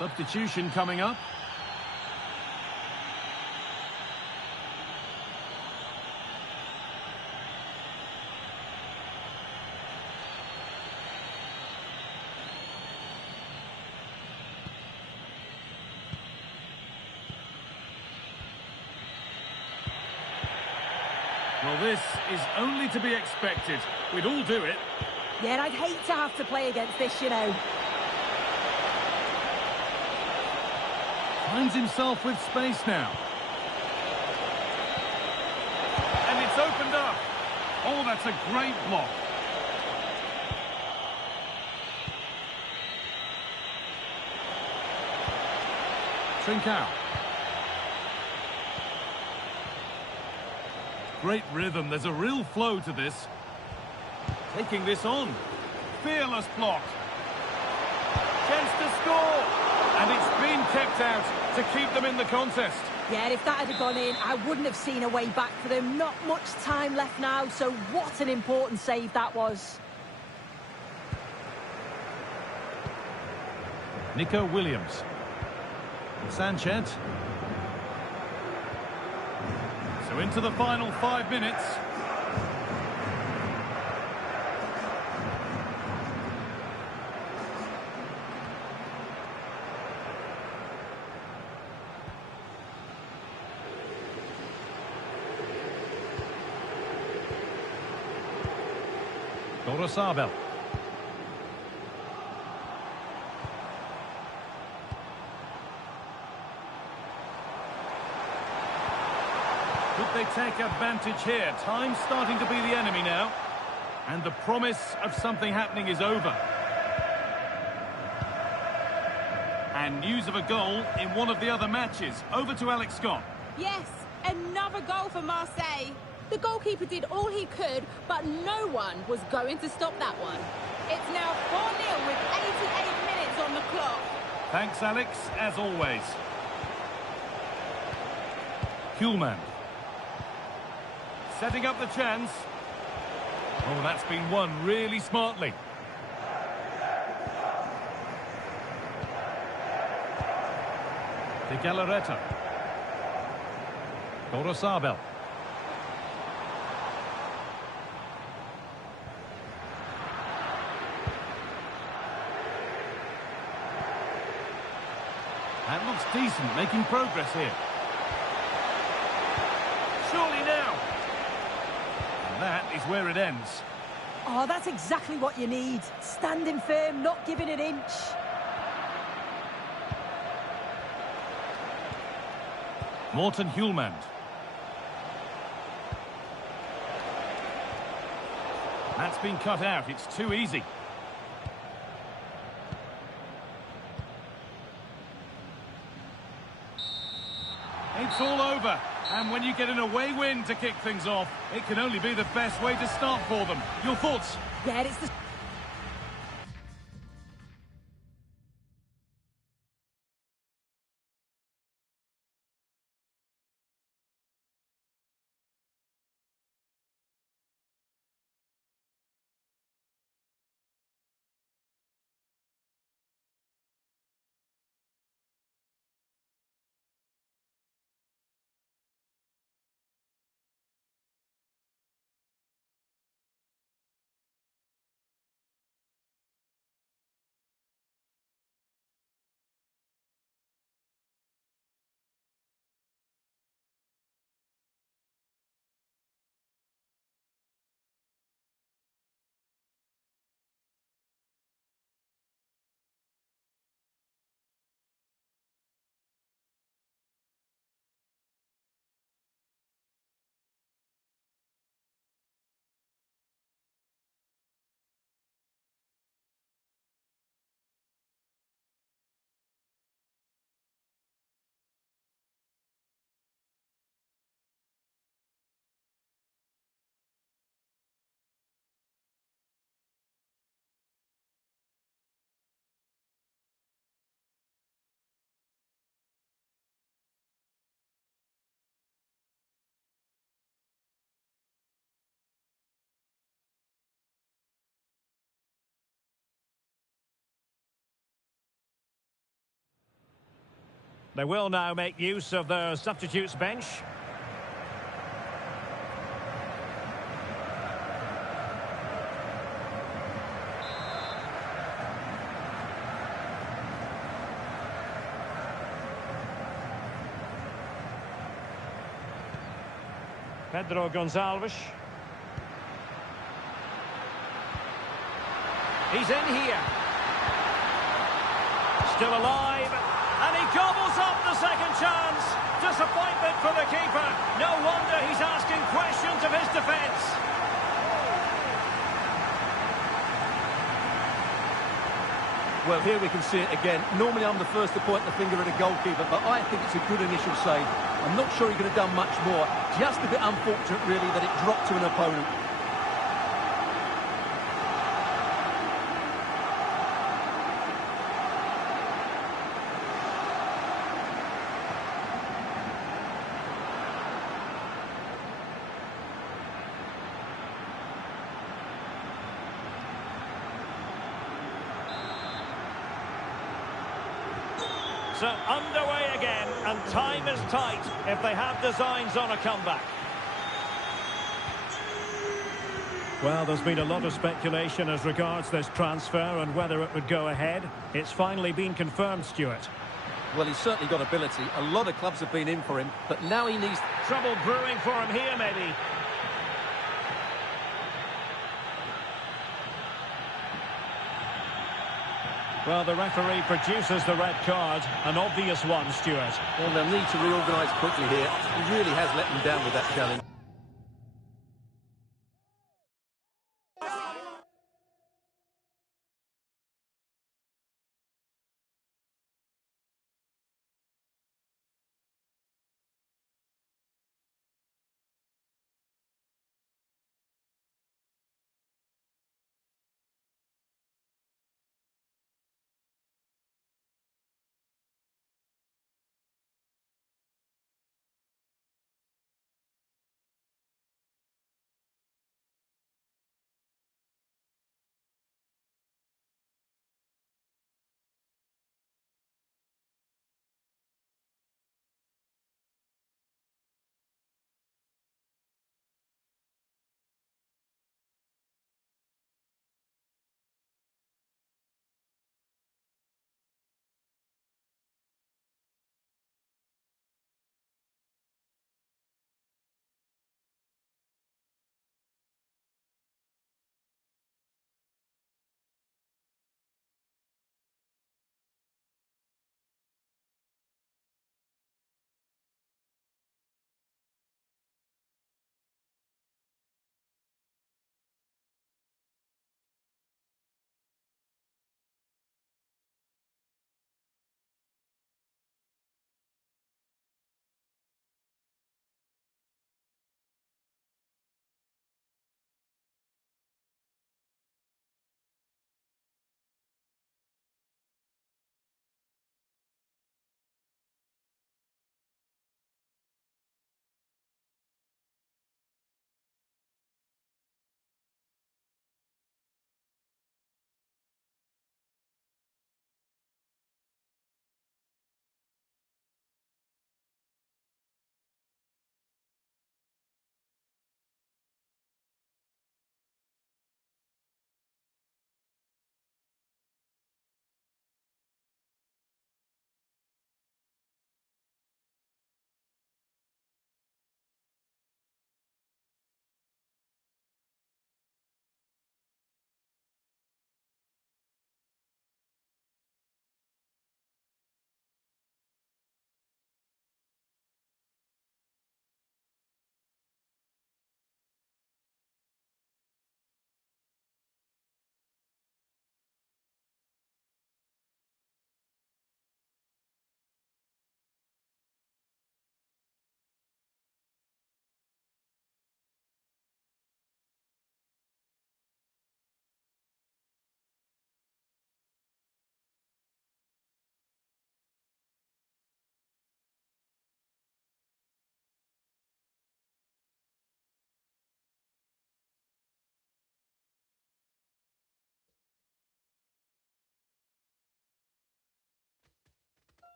Substitution coming up. Well, this is only to be expected. We'd all do it. Yeah, I'd hate to have to play against this, you know. Finds himself with space now. And it's opened up. Oh, that's a great block. Trincao. Great rhythm. There's a real flow to this. Taking this on. Fearless block. Chance to score. And it's been kept out to keep them in the contest. Yeah, if that had gone in, I wouldn't have seen a way back for them. Not much time left now, so what an important save that was. Nico Williams. Sanchez. So into the final 5 minutes. Sabel. Could they take advantage here? Time's starting to be the enemy now. And the promise of something happening is over. And news of a goal in one of the other matches. Over to Alex Scott. Yes, another goal for Marseille. The goalkeeper did all he could, but no one was going to stop that one. It's now 4-0 with 88 minutes on the clock. Thanks, Alex, as always. Kuhlmann. Setting up the chance. Oh, that's been won really smartly. De Galarreta. Sabel. That looks decent, making progress here. Surely now. And that is where it ends. Oh, that's exactly what you need. Standing firm, not giving an inch. Morten Hjulmand. That's been cut out. It's too easy. It's all over. And when you get an away win to kick things off, it can only be the best way to start for them. Your thoughts? Yeah, it's the They will now make use of their substitutes bench. Pedro Gonçalves. He's in here. Still alive. And he gobbles up the second chance. Disappointment for the keeper. No wonder he's asking questions of his defence. Well, here we can see it again. Normally I'm the first to point the finger at a goalkeeper, but I think it's a good initial save. I'm not sure he could have done much more. Just a bit unfortunate, really, that it dropped to an opponent. So underway again, and time is tight if they have designs on a comeback. Well, there's been a lot of speculation as regards this transfer and whether it would go ahead. It's finally been confirmed, Stuart. Well, he's certainly got ability. A lot of clubs have been in for him, but now he needs... Trouble brewing for him here, maybe. Well, the referee produces the red card, an obvious one, Stuart. Well, they'll need to reorganise quickly here. He really has let them down with that challenge.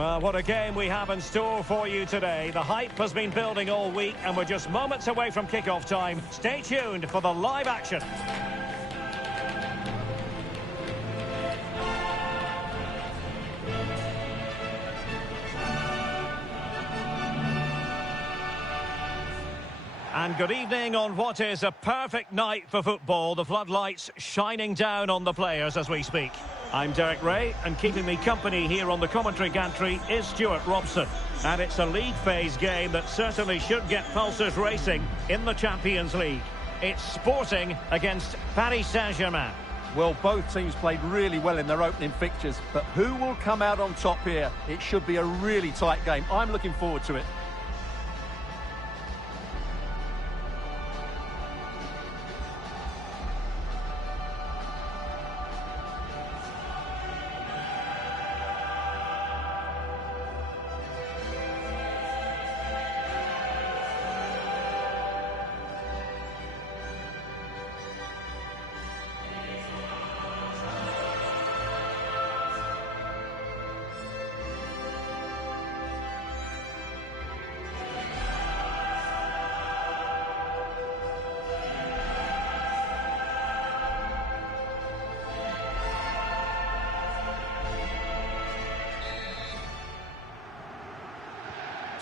Well, what a game we have in store for you today. The hype has been building all week, and we're just moments away from kick-off time. Stay tuned for the live action. And good evening on what is a perfect night for football. The floodlights shining down on the players as we speak. I'm Derek Ray, and keeping me company here on the commentary gantry is Stuart Robson. And it's a league phase game that certainly should get pulses racing in the Champions League. It's Sporting against Paris Saint-Germain. Well, both teams played really well in their opening fixtures, but who will come out on top here? It should be a really tight game. I'm looking forward to it.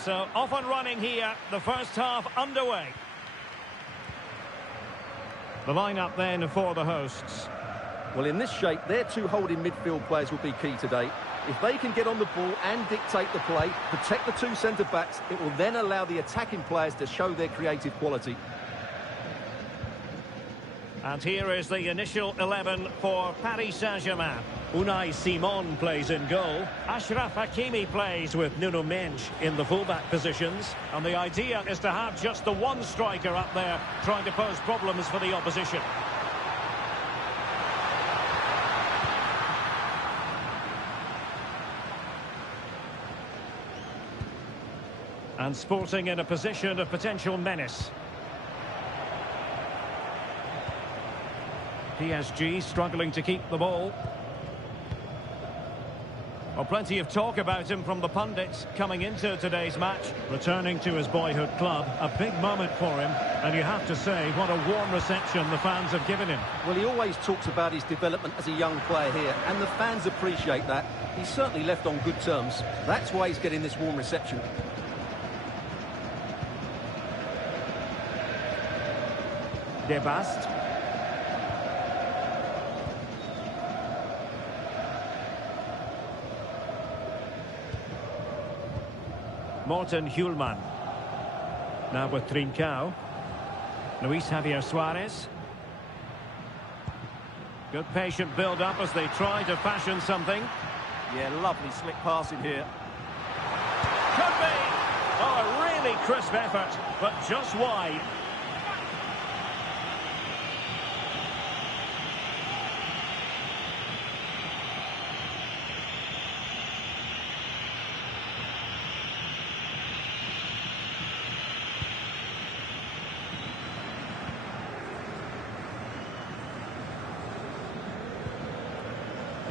So, off and running here, the first half underway. The lineup then for the hosts. Well, in this shape, their two holding midfield players will be key today. If they can get on the ball and dictate the play, protect the two centre-backs, it will then allow the attacking players to show their creative quality. And here is the initial 11 for Paris Saint-Germain. Unai Simon plays in goal. Achraf Hakimi plays with Nuno Mendes in the fullback positions. And the idea is to have just the one striker up there trying to pose problems for the opposition. And Sporting in a position of potential menace. PSG struggling to keep the ball. Well, plenty of talk about him from the pundits coming into today's match. Returning to his boyhood club, a big moment for him. And you have to say, what a warm reception the fans have given him. Well, he always talks about his development as a young player here, and the fans appreciate that. He's certainly left on good terms. That's why he's getting this warm reception. Debast. Morten Hjulman. Now with Trincao. Luis Javier Suarez. Good patient build-up as they try to fashion something. Yeah, lovely slick passing here. Could be! Oh, a really crisp effort, but just wide.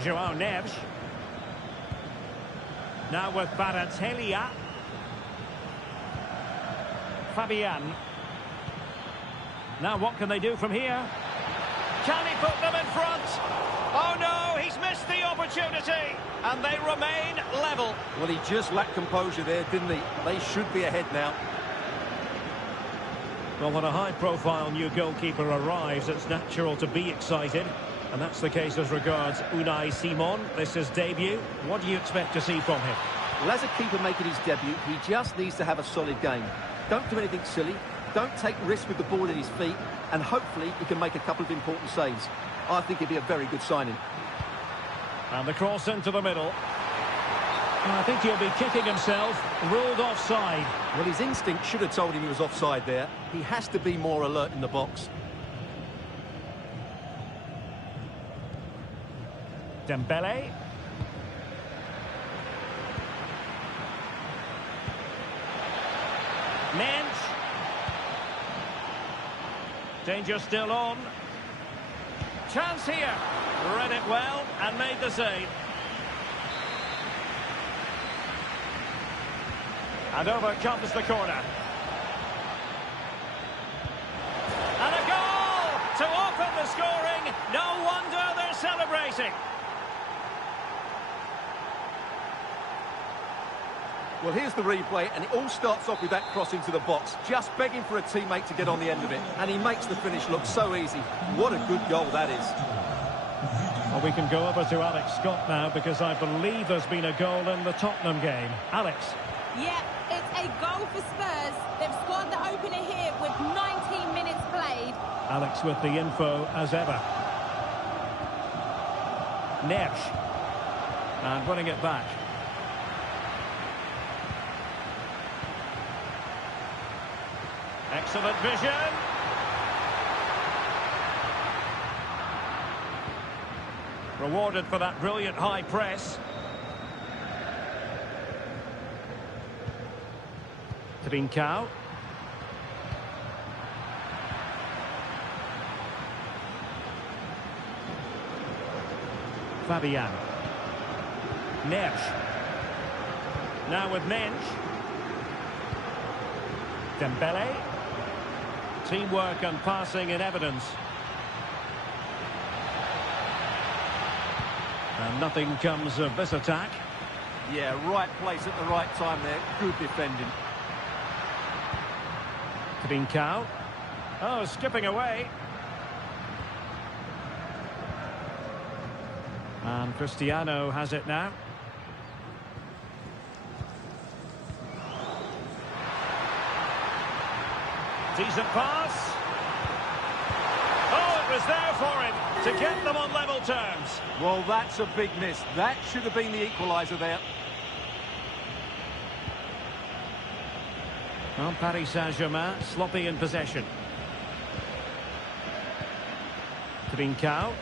João Neves. Now with Baratelia. Fabian. Now what can they do from here? Can he put them in front? Oh no, he's missed the opportunity. And they remain level. Well, he just lacked composure there, didn't he? They should be ahead now. Well, when a high-profile new goalkeeper arrives, it's natural to be excited. And that's the case as regards Unai Simon. This is debut. What do you expect to see from him? Well, as a keeper making his debut, he just needs to have a solid game. Don't do anything silly. Don't take risks with the ball at his feet. And hopefully he can make a couple of important saves. I think it'd be a very good signing. And the cross into the middle. And I think he'll be kicking himself. Ruled offside. Well, his instinct should have told him he was offside there. He has to be more alert in the box. Dembele. Mendes. Danger still on. Chance here. Read it well and made the save. And over comes the corner. And a goal to open the scoring. No wonder they're celebrating. Well, here's the replay, and it all starts off with that cross into the box, just begging for a teammate to get on the end of it, and he makes the finish look so easy. What a good goal that is. Well, we can go over to Alex Scott now, because I believe there's been a goal in the Tottenham game. Alex. Yeah, it's a goal for Spurs. They've scored the opener here with 19 minutes played. Alex with the info as ever. Nesh. And winning it back. Excellent vision. Rewarded for that brilliant high press. Trincao. Fabian. Nesh. Now with Mensch. Dembele. Teamwork and passing in evidence. And nothing comes of this attack. Yeah, right place at the right time there. Good defending. Trincao. Oh, skipping away. And Cristiano has it now. Decent pass. Oh, it was there for him to get them on level terms. Well, that's a big miss. That should have been the equaliser there. Well, Paris Saint-Germain sloppy in possession. Trincao.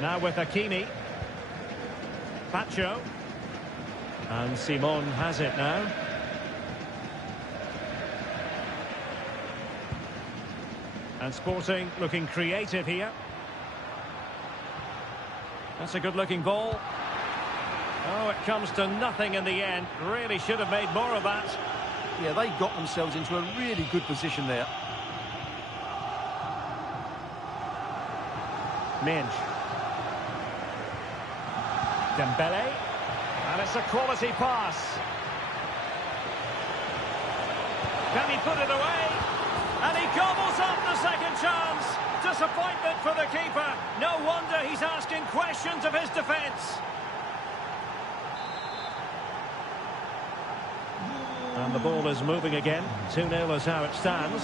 Now with Hakimi. Pacho. And Simon has it now. And Sporting looking creative here. That's a good-looking ball. Oh, it comes to nothing in the end. Really should have made more of that. Yeah, they got themselves into a really good position there. Mensch. Dembele. And it's a quality pass. Can he put it away? And he gobbles up the second chance. Disappointment for the keeper. No wonder he's asking questions of his defence. And the ball is moving again. 2-0 is how it stands.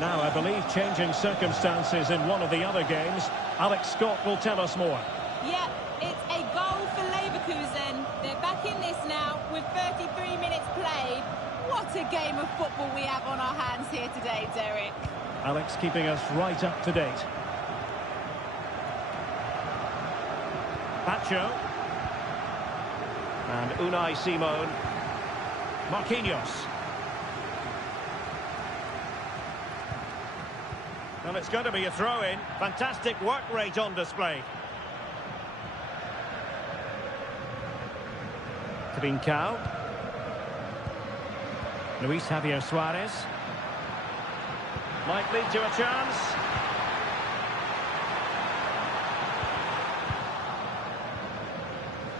Now, I believe changing circumstances in one of the other games. Alex Scott will tell us more. Yeah, it's a goal for Leverkusen. They're back in this now with 33 minutes played. What a game of football we have on our hands here today, Derek. Alex keeping us right up to date. Pacho. And Unai Simon. Marquinhos. Well, it's going to be a throw-in. Fantastic work rate on display. Trincao. Luis Javier Suarez. Might lead to a chance.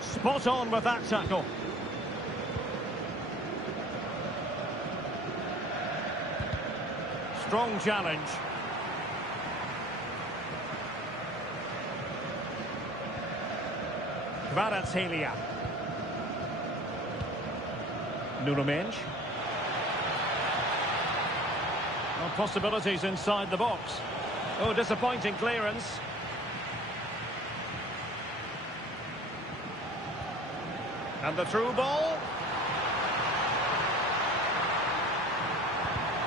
Spot on with that tackle. Strong challenge. Kvaratskhelia. Nuno Mensch. Well, possibilities inside the box. Oh, disappointing clearance. And the through ball.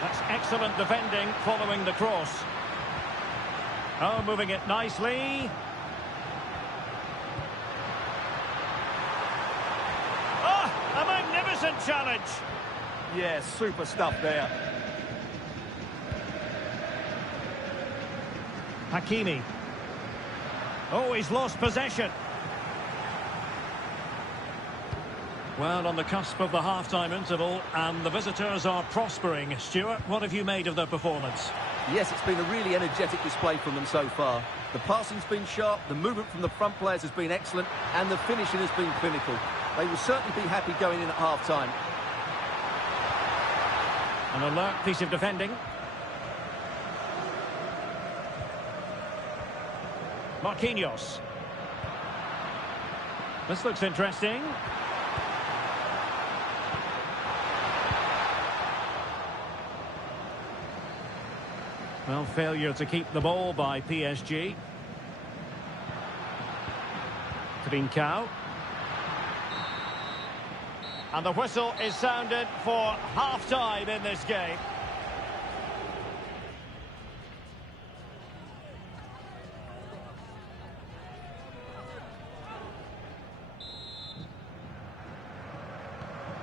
That's excellent defending following the cross. Oh, moving it nicely. Oh, a magnificent challenge. Yeah, super stuff there. Hakimi. Oh, he's lost possession. Well, on the cusp of the half-time interval, and the visitors are prospering. Stuart, what have you made of their performance? Yes, it's been a really energetic display from them so far. The passing's been sharp, the movement from the front players has been excellent, and the finishing has been clinical. They will certainly be happy going in at half-time. An alert piece of defending. Marquinhos. This looks interesting. Well, failure to keep the ball by PSG. Trincao. And the whistle is sounded for half-time in this game.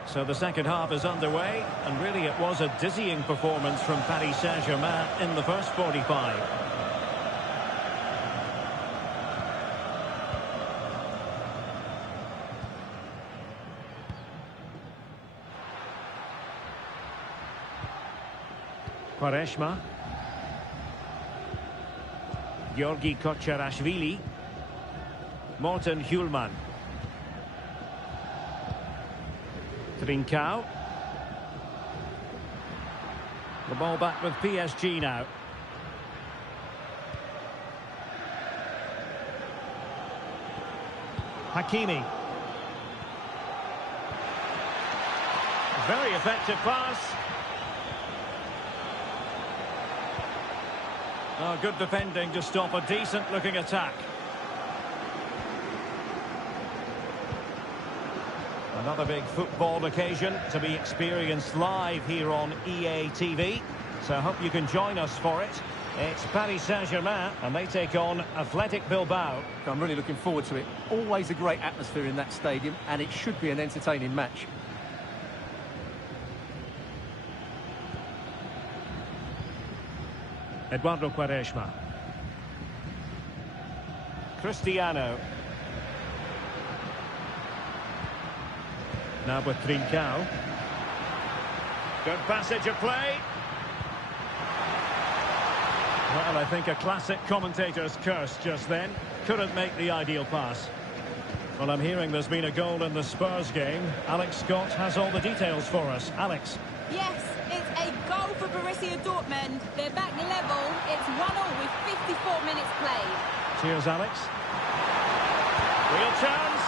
So the second half is underway, and really it was a dizzying performance from Paris Saint-Germain in the first 45. Quaresma. Georgi Kocharashvili. Morten Hjulman. Trincao. The ball back with PSG now. Hakimi. Very effective pass. Oh, good defending to stop a decent-looking attack. Another big football occasion to be experienced live here on EA TV. So I hope you can join us for it. It's Paris Saint-Germain and they take on Athletic Bilbao. I'm really looking forward to it. Always a great atmosphere in that stadium, and it should be an entertaining match. Eduardo Quaresma. Cristiano. Now with Trincao. Good passage of play. Well, I think a classic commentator's curse just then. Couldn't make the ideal pass. Well, I'm hearing there's been a goal in the Spurs game. Alex Scott has all the details for us. Alex. Yes, it's a goal for Borussia Dortmund. They're back level. It's 1-1 with 54 minutes played. Cheers, Alex. Real chance.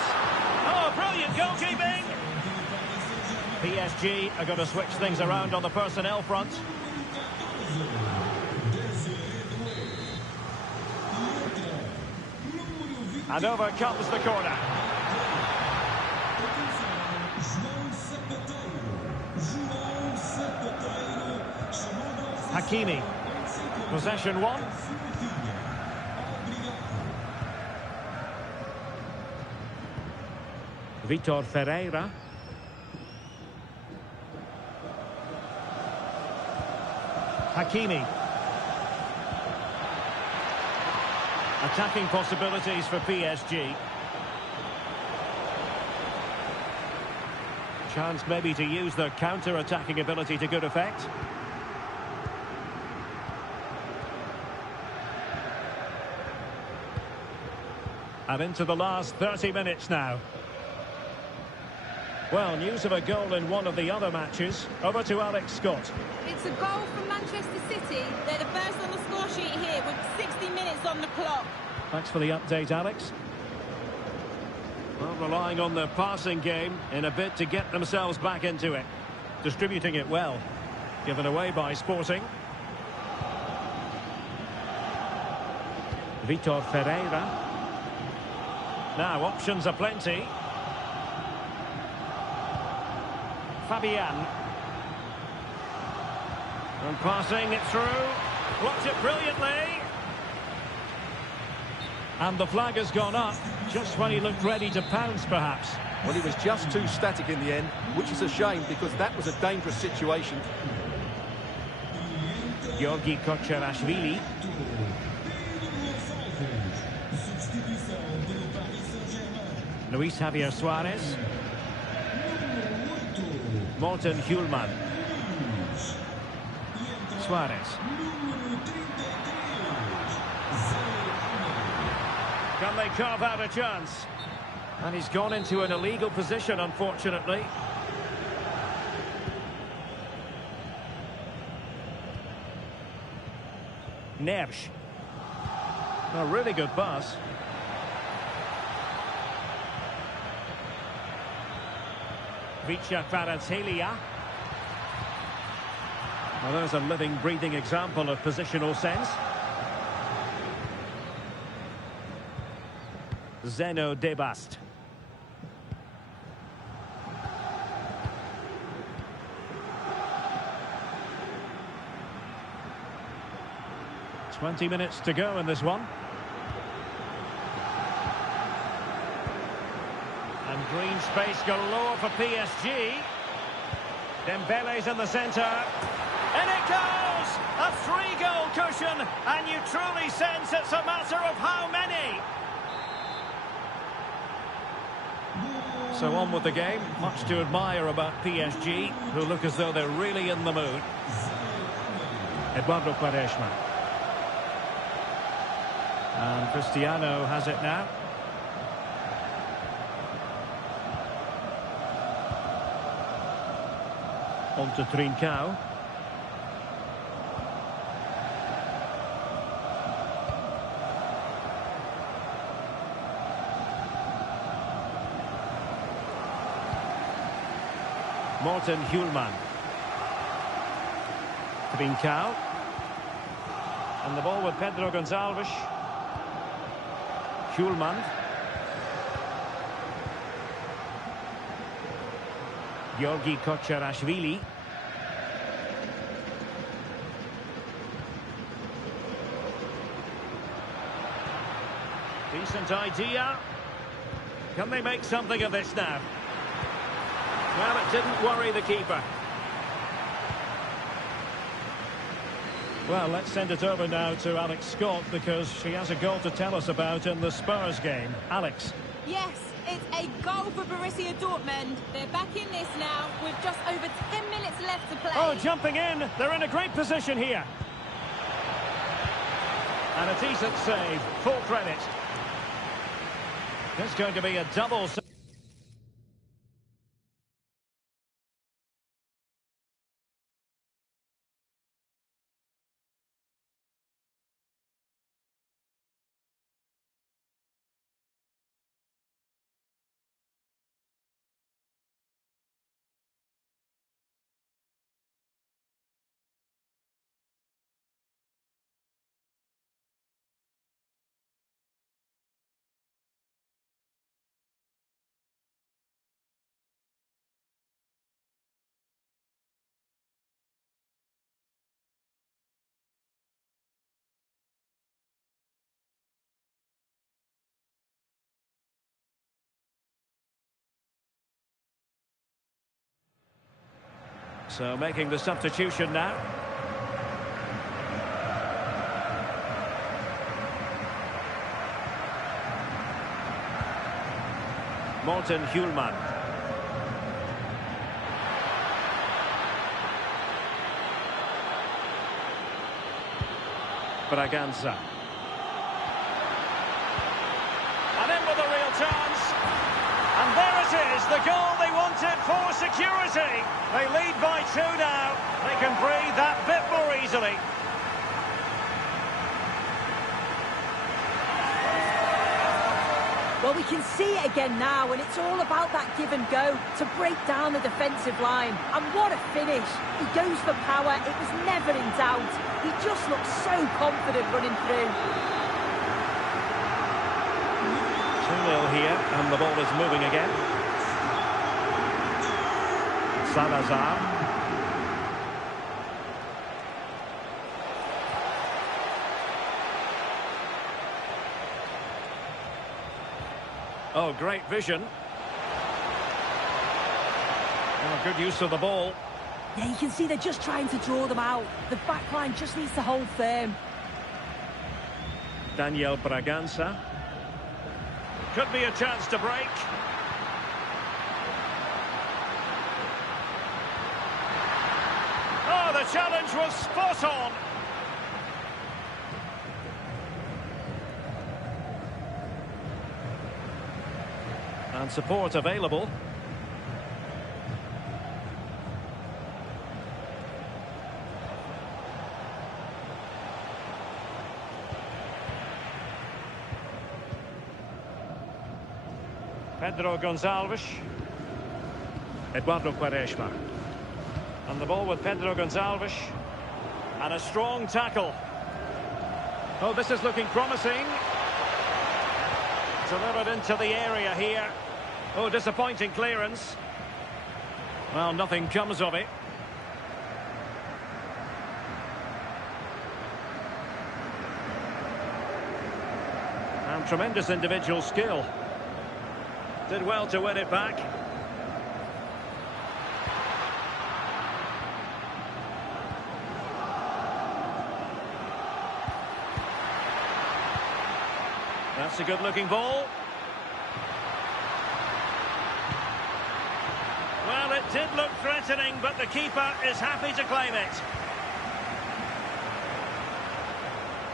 Oh, brilliant goalkeeping. PSG are going to switch things around on the personnel front. And over comes the corner. Hakimi. Possession one. Vitor Ferreira. Hakimi. Attacking possibilities for PSG. Chance maybe to use their counter-attacking ability to good effect. And into the last 30 minutes now. Well, news of a goal in one of the other matches. Over to Alex Scott. It's a goal from Manchester City. They're the first on the score sheet here with 60 minutes on the clock. Thanks for the update, Alex. Well, relying on the passing game in a bid to get themselves back into it. Distributing it well. Given away by Sporting. Vitor Ferreira. Now, options are plenty. Fabian. And passing it through. Blocked it brilliantly. And the flag has gone up just when he looked ready to pounce, perhaps. Well, he was just too static in the end, which is a shame because that was a dangerous situation. Georgi Kocharashvili. Luis Javier Suarez. Morten Hjulman. Suarez. Can they carve out a chance? And he's gone into an illegal position, unfortunately. Nersch. A really good pass. Vicha Kvaratskhelia. Well, there's a living, breathing example of positional sense. Zeno Debast. "20 minutes to go in this one. And green space galore for PSG. Dembele's in the centre. And it goes! A 3-goal cushion, and you truly sense it's a matter of how many. So on with the game. Much to admire about PSG, who look as though they're really in the mood. Eduardo Quaresma. And Cristiano has it now. On to Trincao. Morten Hjulman. Trincao. And the ball with Pedro Gonçalves. Hjulman. Georgi Kocharashvili. Decent idea. Can they make something of this now? Well, it didn't worry the keeper. Well, let's send it over now to Alex Scott, because she has a goal to tell us about in the Spurs game. Alex. Yes, it's a goal for Borussia Dortmund. They're back in this now with just over 10 minutes left to play. Oh, jumping in. They're in a great position here. And a decent save. Full credit. It's going to be a double save. So making the substitution now. Morten Hjulman. Braganza. And in with a real chance. And there it is, the goal they wanted for security. They lead by 2 now. They can breathe that bit more easily. Well, we can see it again now, and it's all about that give and go to break down the defensive line. And what a finish. He goes for power. It was never in doubt. He just looks so confident running through. 2-0 here, and the ball is moving again. Salazar. Oh, great vision. Oh, good use of the ball. Yeah, you can see they're just trying to draw them out. The back line just needs to hold firm. Daniel Braganza. Could be a chance to break. challenge was spot on. And support available. Pedro Gonçalves. Eduardo Quaresma. And the ball with Pedro Gonçalves. And a strong tackle. Oh, this is looking promising. Delivered into the area here. Oh, disappointing clearance. Well, nothing comes of it. And tremendous individual skill. Did well to win it back. That's a good-looking ball. Well, it did look threatening, but the keeper is happy to claim it.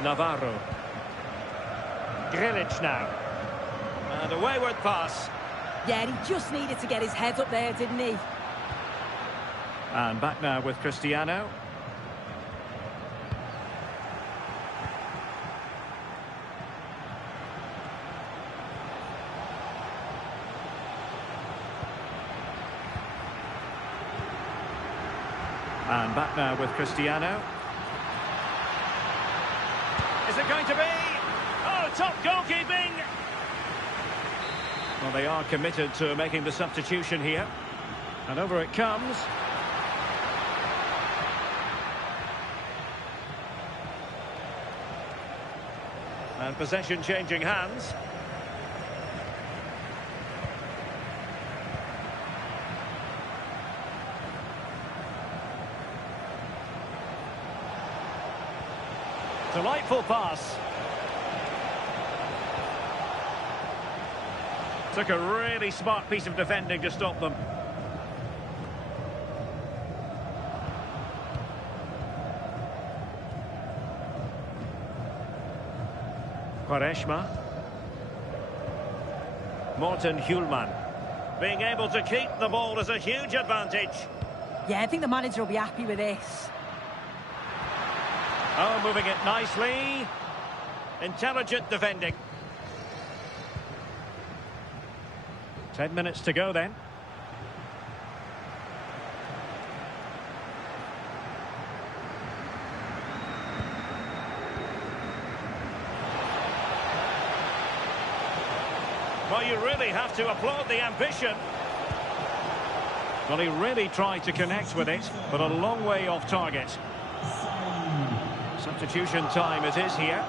Navarro. Grilic now. And a wayward pass. Yeah, he just needed to get his head up there, didn't he? And back now with Cristiano. And back now with Cristiano. Is it going to be? Oh, top goalkeeping! Well, they are committed to making the substitution here. And over it comes. And possession changing hands. Delightful pass. Took a really smart piece of defending to stop them. Quaresma. Morten Hjulman. Being able to keep the ball is a huge advantage. Yeah, I think the manager will be happy with this. Oh, moving it nicely. Intelligent defending. 10 minutes to go then. Well, you really have to applaud the ambition. Well, he really tried to connect with it, but a long way off target. Substitution time it is here.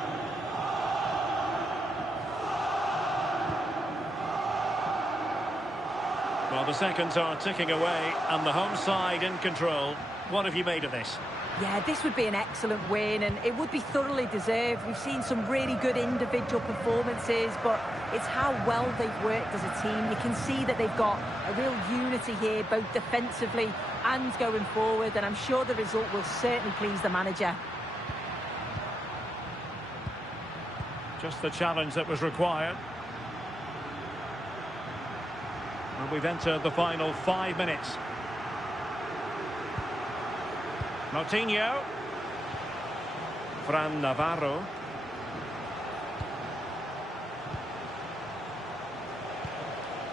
Well, the seconds are ticking away and the home side in control. What have you made of this? Yeah, this would be an excellent win and it would be thoroughly deserved. We've seen some really good individual performances, but it's how well they've worked as a team. You can see that they've got a real unity here, both defensively and going forward, and I'm sure the result will certainly please the manager. Just the challenge that was required. And we've entered the final 5 minutes. Moutinho. Fran Navarro.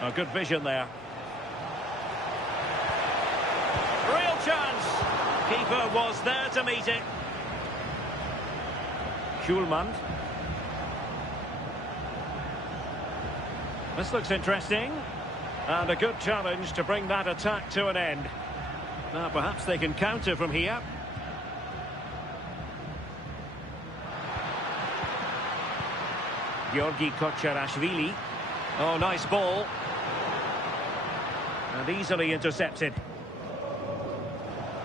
A good vision there. Real chance. Keeper was there to meet it. Hjulman. This looks interesting. And a good challenge to bring that attack to an end. Now perhaps they can counter from here. Georgi Kocherashvili. Oh, nice ball. And easily intercepted.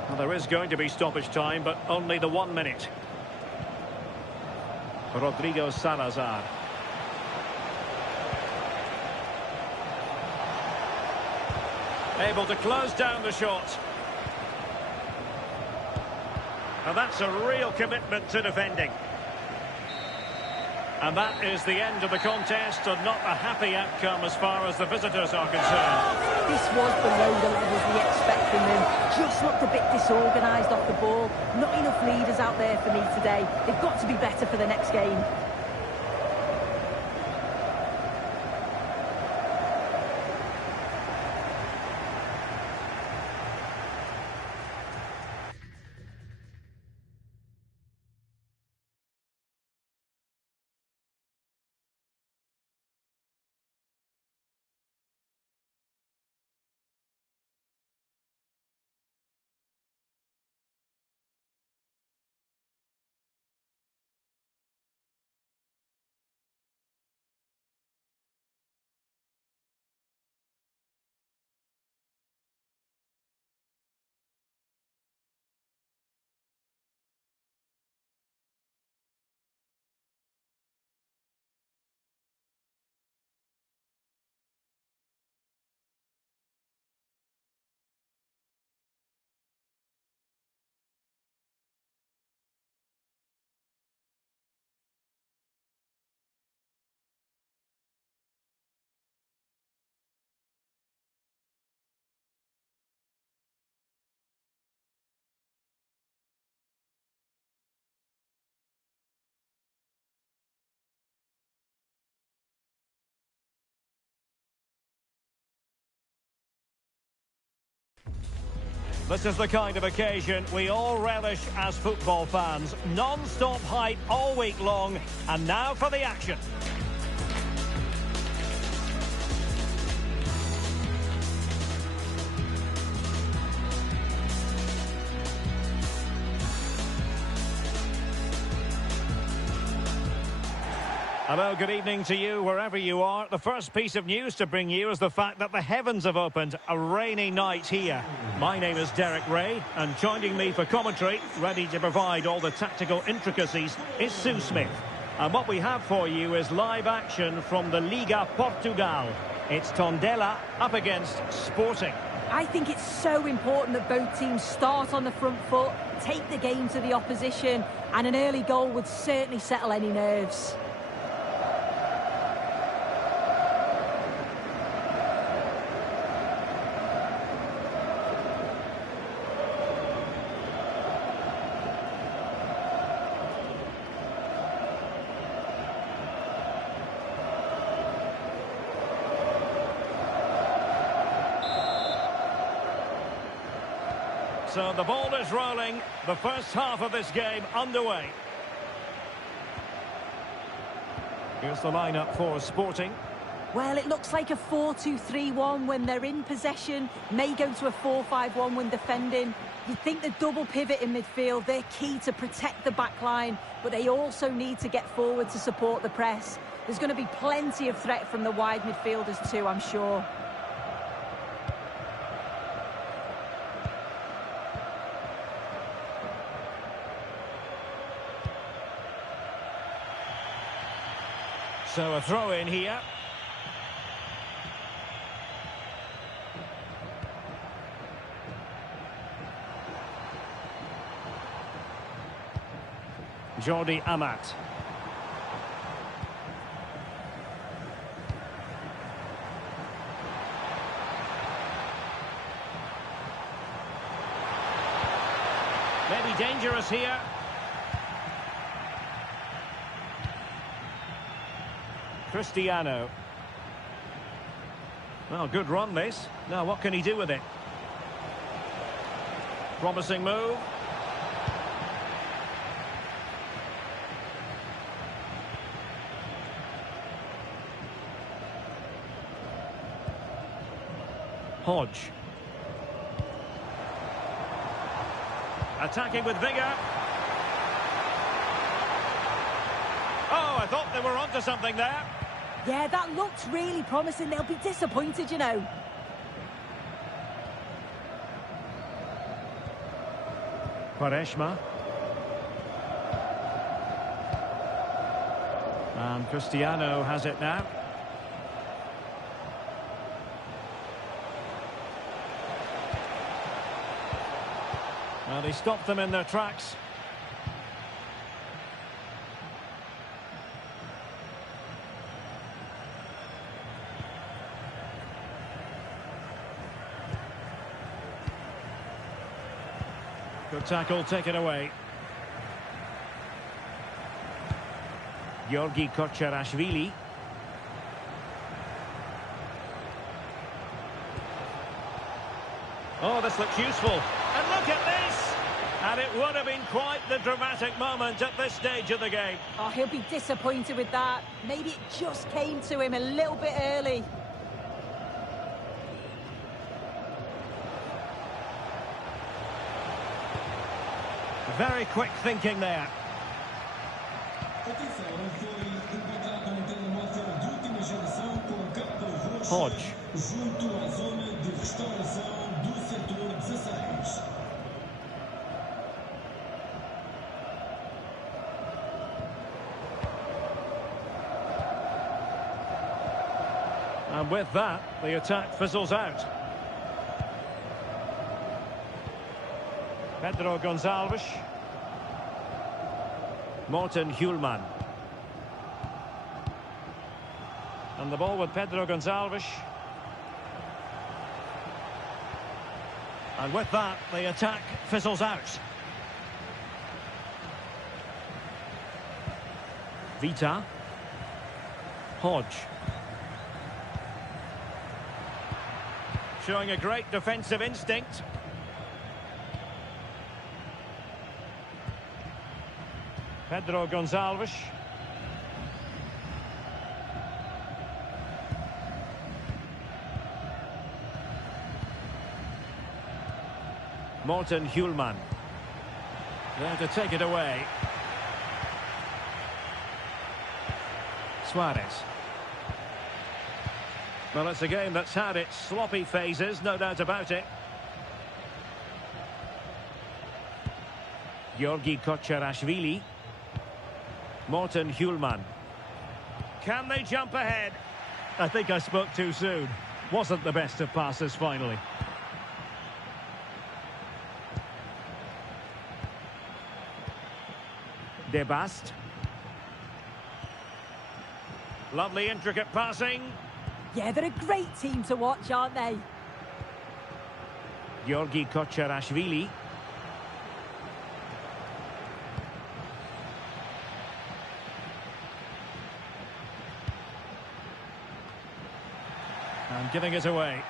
Well, there is going to be stoppage time, but only the 1 minute. Rodrigo Salazar. Able to close down the shot. And that's a real commitment to defending. And that is the end of the contest, and not a happy outcome as far as the visitors are concerned. This was below the levels we expect from them. Just looked a bit disorganised off the ball. Not enough leaders out there for me today. They've got to be better for the next game. This is the kind of occasion we all relish as football fans. Non-stop hype all week long, and now for the action. Hello, good evening to you wherever you are. The first piece of news to bring you is the fact that the heavens have opened. A rainy night here. My name is Derek Ray, and joining me for commentary, ready to provide all the tactical intricacies, is Sue Smith. And what we have for you is live action from the Liga Portugal. It's Tondela up against Sporting. I think it's so important that both teams start on the front foot, take the game to the opposition, and an early goal would certainly settle any nerves. So the ball is rolling, the first half of this game underway. Here's the lineup for Sporting. Well, it looks like a 4-2-3-1 when they're in possession, may go to a 4-5-1 when defending. You'd think the double pivot in midfield, they're key to protect the back line, but they also need to get forward to support the press. There's going to be plenty of threat from the wide midfielders too, I'm sure. So a throw in here. Jordi Amat. Maybe dangerous here. Cristiano. Well, good run this. Now what can he do with it? Promising move. Hodge. Attacking with vigour. Oh, I thought they were onto something there. Yeah, that looked really promising. They'll be disappointed, you know. Quaresma. And Cristiano has it now. Well, he stopped them in their tracks. Good tackle taken away. Georgi Kocherashvili. Oh, this looks useful. And look at this! And it would have been quite the dramatic moment at this stage of the game. Oh, he'll be disappointed with that. Maybe it just came to him a little bit early. Very quick thinking there. Hodge. And with that, the attack fizzles out. Pedro Gonçalves. Morten Hjulman. And the ball with Pedro Gonçalves. And with that, the attack fizzles out. Vita. Hodge. Showing a great defensive instinct. Pedro Gonçalves. Morten Hjulman. There to take it away. Suarez. Well, it's a game that's had its sloppy phases, no doubt about it. Georgi Kocherashvili. Morten Hjulman. Can they jump ahead? I think I spoke too soon. Wasn't the best of passes finally. De Bast. Lovely intricate passing. Yeah, they're a great team to watch, aren't they? Georgi Kocherashvili. And giving it away.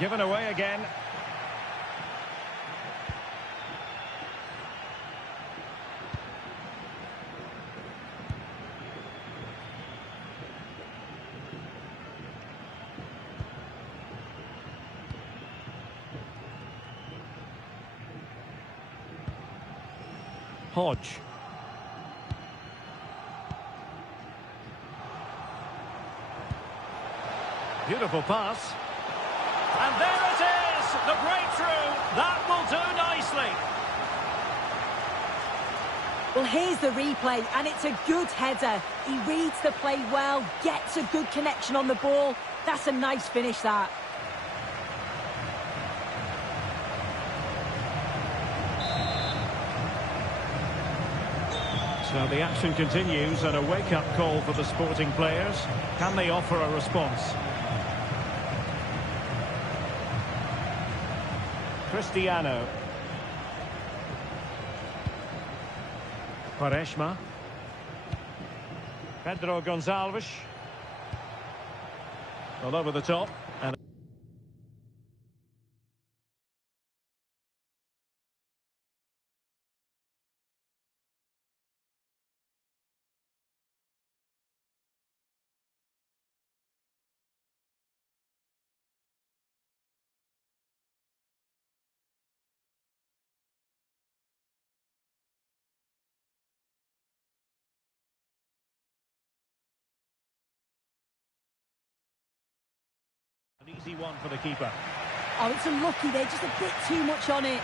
Given away again. Hodge. Beautiful pass. And there it is! The breakthrough! That will do nicely. Well, here's the replay, and it's a good header. He reads the play well, gets a good connection on the ball. That's a nice finish, that. So the action continues, and a wake-up call for the Sporting players. Can they offer a response? Cristiano. Quaresma. Pedro Gonçalves. Well, over the top. And an easy one for the keeper. Oh, it's unlucky there, just a bit too much on it.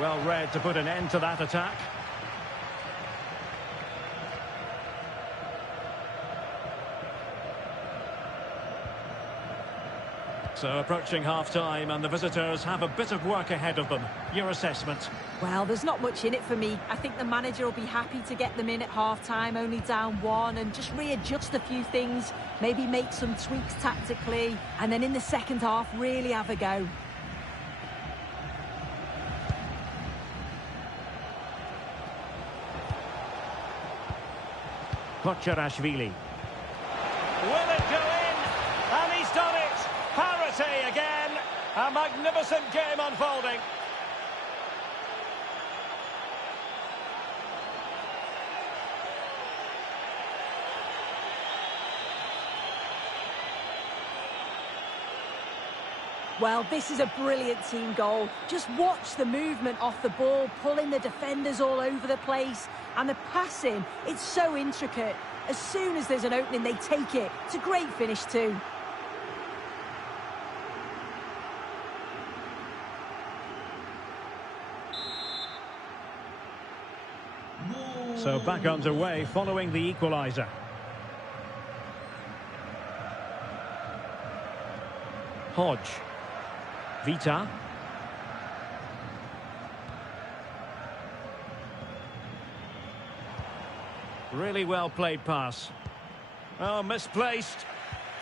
Well read to put an end to that attack. So approaching half-time and the visitors have a bit of work ahead of them. Your assessment? Well, there's not much in it for me. I think the manager will be happy to get them in at half-time, only down one, and just readjust a few things, maybe make some tweaks tactically, and then in the second half, really have a go. Kocherashvili. Will it go in? And he's done it! Parity again! A magnificent game unfolding. Well, this is a brilliant team goal. Just watch the movement off the ball, pulling the defenders all over the place. And the passing, it's so intricate. As soon as there's an opening, they take it. It's a great finish too. So back underway following the equaliser. Hodge. Vita. Really well played pass. Oh, misplaced.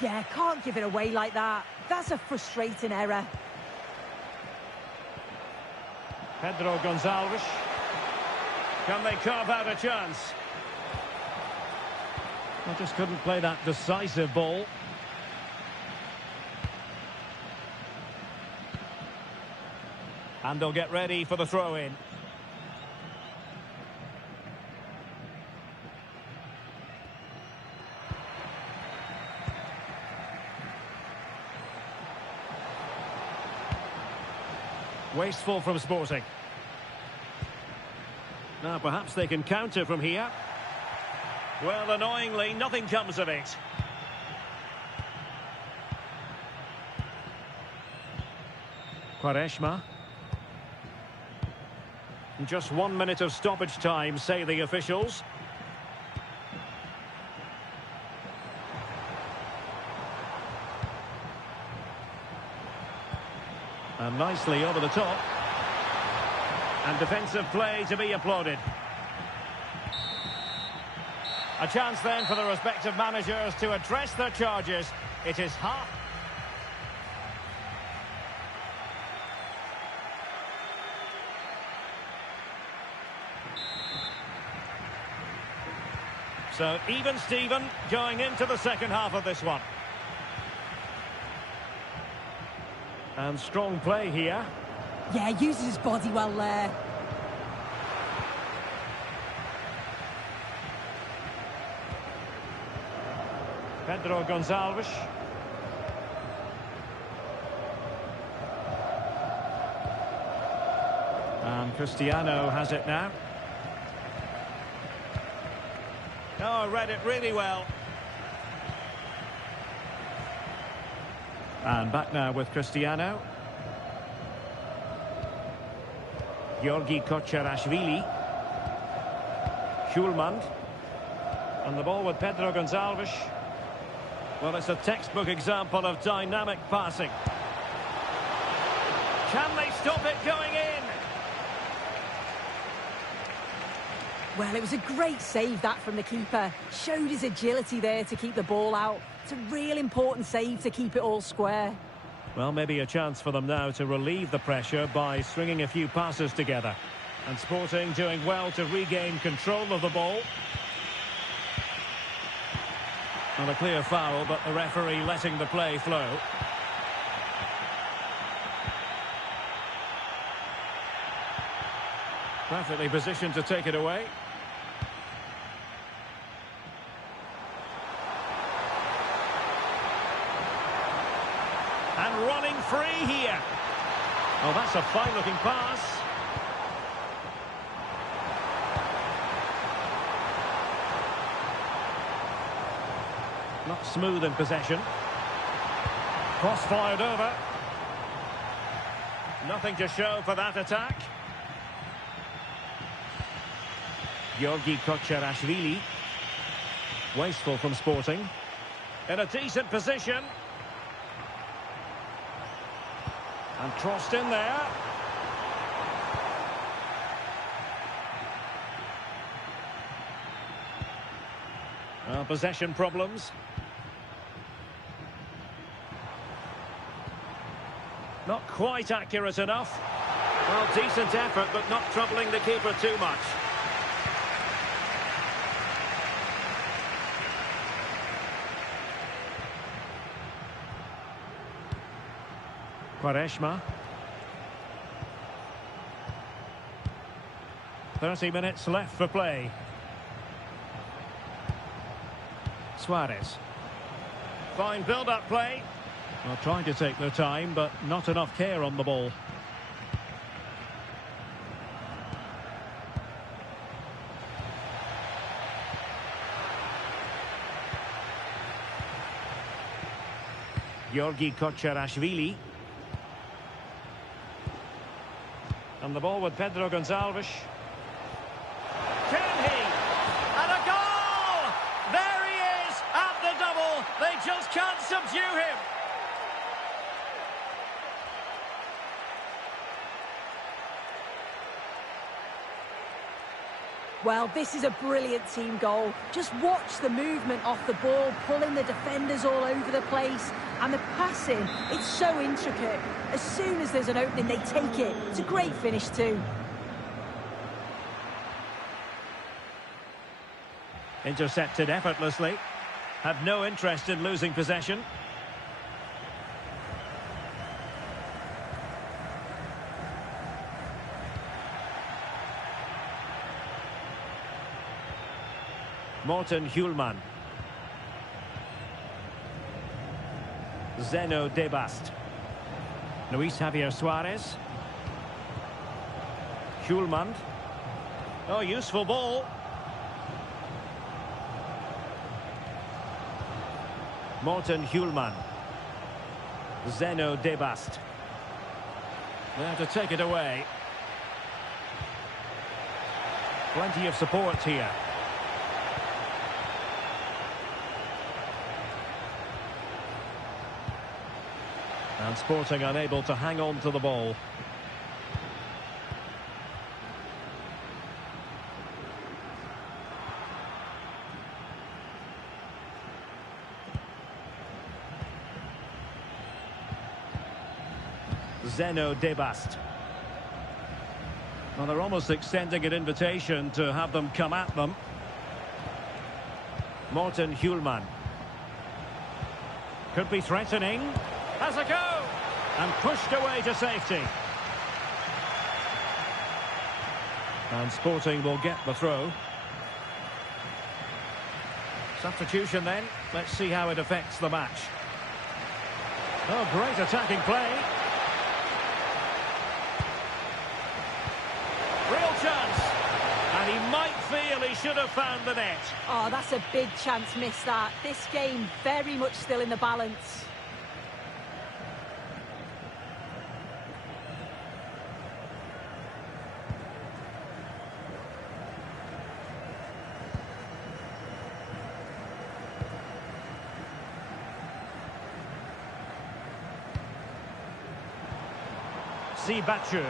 Yeah, can't give it away like that. That's a frustrating error. Pedro Gonçalves. Can they carve out a chance? I just couldn't play that decisive ball. And they'll get ready for the throw-in. Wasteful from Sporting. Now perhaps they can counter from here. Well, annoyingly, nothing comes of it. Quaresma. Just 1 minute of stoppage time, say the officials. And nicely over the top. And defensive play to be applauded. A chance then for the respective managers to address their charges. It is half. So even Steven going into the second half of this one. And strong play here. Yeah, uses his body well there. Pedro Gonçalves. And Cristiano has it now. Oh, read it really well. And back now with Cristiano. Georgi Kocherashvili. Schulman. And the ball with Pedro Gonçalves. Well, it's a textbook example of dynamic passing. Can they stop it going in? Well, it was a great save, that, from the keeper. Showed his agility there to keep the ball out. It's a real important save to keep it all square. Well, maybe a chance for them now to relieve the pressure by stringing a few passes together. And Sporting doing well to regain control of the ball. And a clear foul, but the referee letting the play flow. Perfectly positioned to take it away. And running free here. Oh, that's a fine-looking pass. Not smooth in possession. Cross fired over. Nothing to show for that attack. Georgi Kocherashvili. Wasteful from Sporting. In a decent position. And crossed in there. Well, possession problems. Not quite accurate enough. Well, decent effort, but not troubling the keeper too much. Quaresma. 30 minutes left for play. Suarez. Fine build-up play. Well, trying to take their time, but not enough care on the ball. Georgi Kocherashvili. And the ball with Pedro Gonçalves. Can he? And a goal! There he is at the double. They just can't subdue him. Well, this is a brilliant team goal. Just watch the movement off the ball, pulling the defenders all over the place. And the passing, it's so intricate. As soon as there's an opening, they take it. It's a great finish too. Intercepted effortlessly. Had no interest in losing possession. Morten Hjulman. Zeno Debast. Luis Javier Suarez. Hjulman. Oh, useful ball. Morten Hjulman. Zeno Debast. There to take it away. Plenty of support here. And Sporting unable to hang on to the ball. Zeno Debast. Well, they're almost extending an invitation to have them come at them. Morten Hjulman. Could be threatening. Has a go! And pushed away to safety. And Sporting will get the throw. Substitution then. Let's see how it affects the match. Oh, great attacking play. Real chance. And he might feel he should have found the net. Oh, that's a big chance missed that. This game very much still in the balance. Batchu.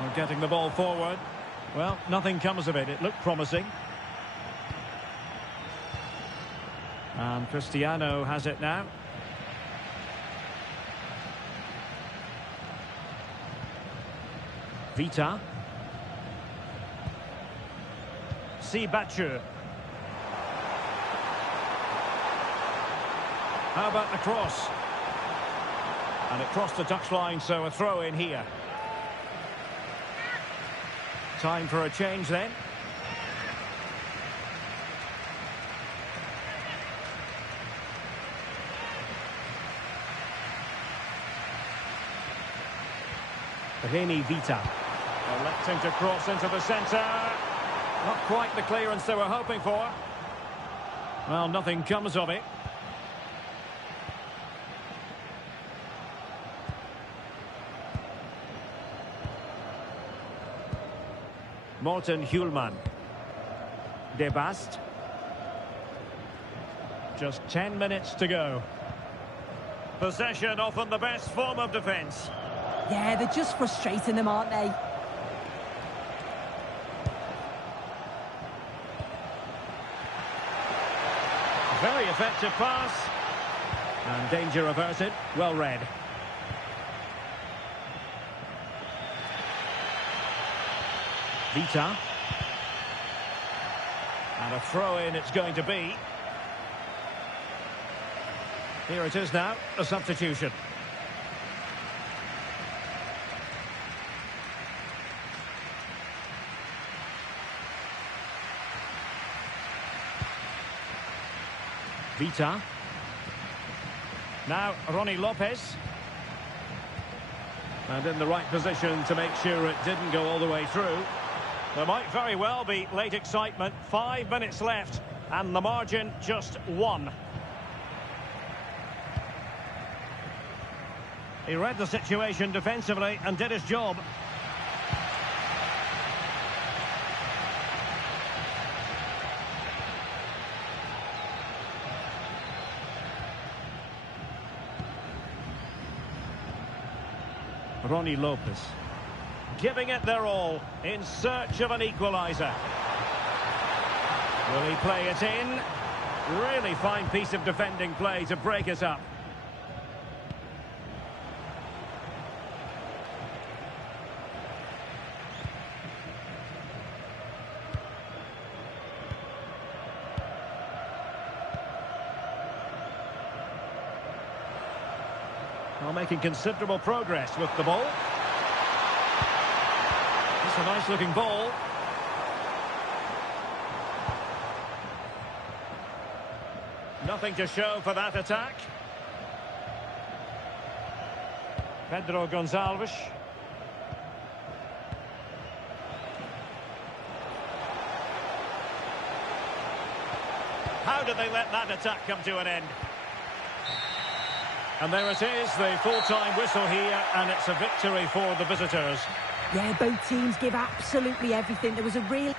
We're getting the ball forward. Well, nothing comes of it. It looked promising. And Cristiano has it now. Vita. Batchu. How about the cross? And it crossed the touchline, so a throw in here. Time for a change then. Ronny Vita. Electing to cross into the centre. Not quite the clearance they were hoping for. Well, nothing comes of it. Morten Hjulman. Debast. Just 10 minutes to go. Possession often the best form of defence. Yeah, they're just frustrating them, aren't they? Very effective pass. And danger averted. Well read. Vita. And a throw-in it's going to be. Here it is now, a substitution. Vita. Now, Ronny Lopez. And in the right position to make sure it didn't go all the way through. There might very well be late excitement. 5 minutes left, and the margin just 1. He read the situation defensively and did his job. Ronny Lopez. Giving it their all in search of an equaliser. Will he play it in? Really fine piece of defending play to break it up. Well, making considerable progress with the ball. It's a nice-looking ball. Nothing to show for that attack. Pedro Gonçalves. How did they let that attack come to an end? And there it is, the full-time whistle here, and it's a victory for the visitors. Yeah, both teams give absolutely everything. There was a real...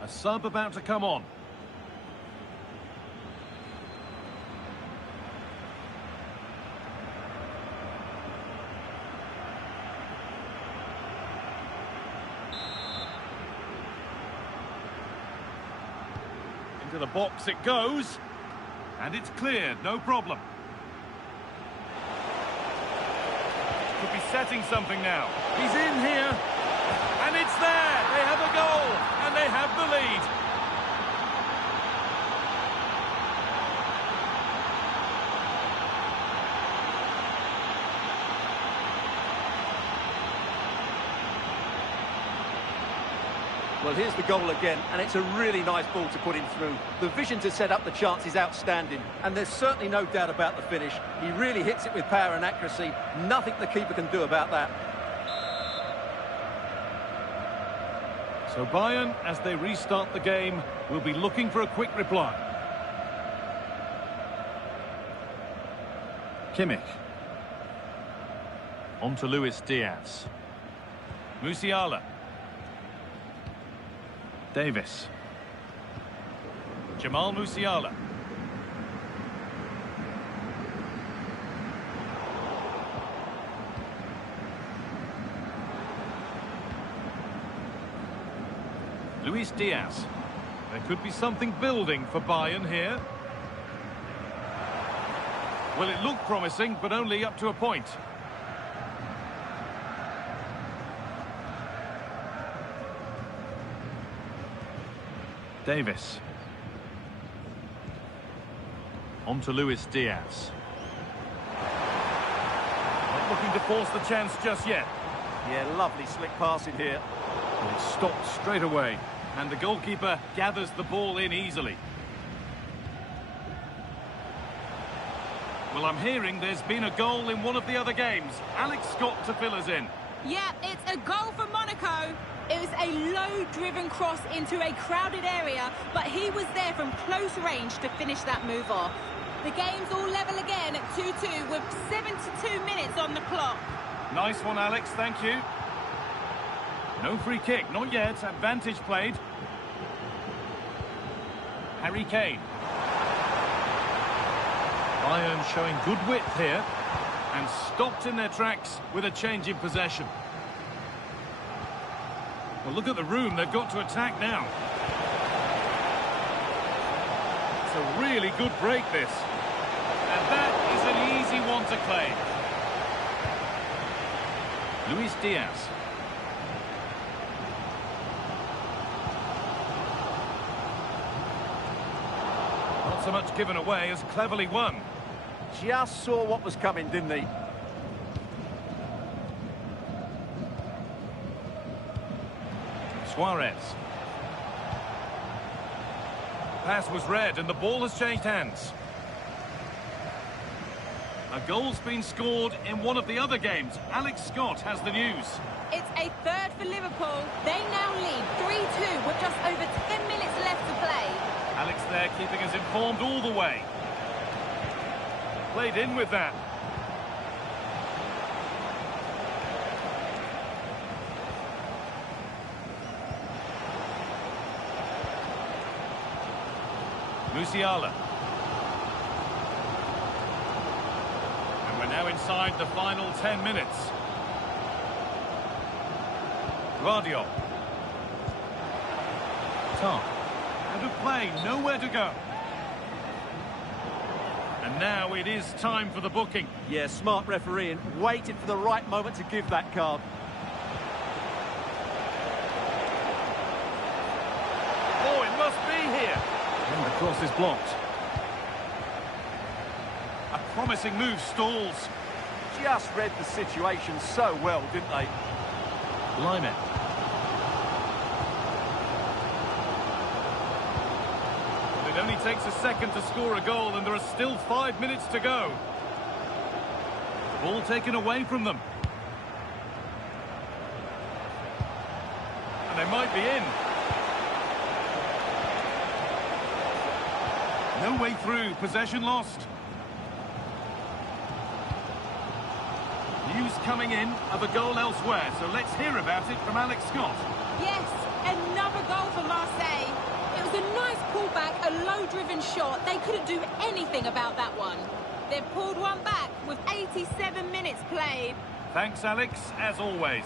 A sub about to come on. Into the box it goes. And it's cleared, no problem. Could be setting something now. He's in here. And it's there. They have a goal. And they have the lead. Well, here's the goal again, and it's a really nice ball to put him through. The vision to set up the chance is outstanding, and there's certainly no doubt about the finish. He really hits it with power and accuracy. Nothing the keeper can do about that. So Bayern, as they restart the game, will be looking for a quick reply. Kimmich. On to Luis Diaz. Musiala. Davis. Jamal Musiala. Luis Diaz. There could be something building for Bayern here. Well, it looked promising, but only up to a point. Davis. On to Luis Diaz. Not looking to force the chance just yet. Yeah, lovely slick passing here. And it's stopped straight away. And the goalkeeper gathers the ball in easily. Well, I'm hearing there's been a goal in one of the other games. Alex Scott to fill us in. Yeah, it's a goal for Monaco. It was a low-driven cross into a crowded area, but he was there from close range to finish that move off. The game's all level again at 2-2 with 72 minutes on the clock. Nice one, Alex, thank you. No free kick, not yet. Advantage played. Harry Kane. Bayern showing good width here. And stopped in their tracks with a change in possession. Well, look at the room they've got to attack now. It's a really good break, this. And that is an easy one to claim. Luis Diaz. Not so much given away as cleverly won. Just saw what was coming, didn't he? Suarez. Pass was read and the ball has changed hands. A goal's been scored in one of the other games. Alex Scott has the news. It's a third for Liverpool. They now lead 3-2 with just over 10 minutes left to play. Alex there keeping us informed all the way. Played in with that. Musiala. And we're now inside the final 10 minutes. Guardiola. Tom. Out of play, nowhere to go. And now it is time for the booking. Yeah, smart refereeing. Waited for the right moment to give that card. Oh, it must be here. And the cross is blocked. A promising move stalls. Just read the situation so well, didn't they? Lyman. It only takes a second to score a goal and there are still 5 minutes to go. Ball taken away from them. And they might be in. No way through, possession lost. News coming in of a goal elsewhere, so let's hear about it from Alex Scott. Yes, another goal for Marseille. It was a nice pullback, a low-driven shot. They couldn't do anything about that one. They've pulled one back with 87 minutes played. Thanks, Alex, as always.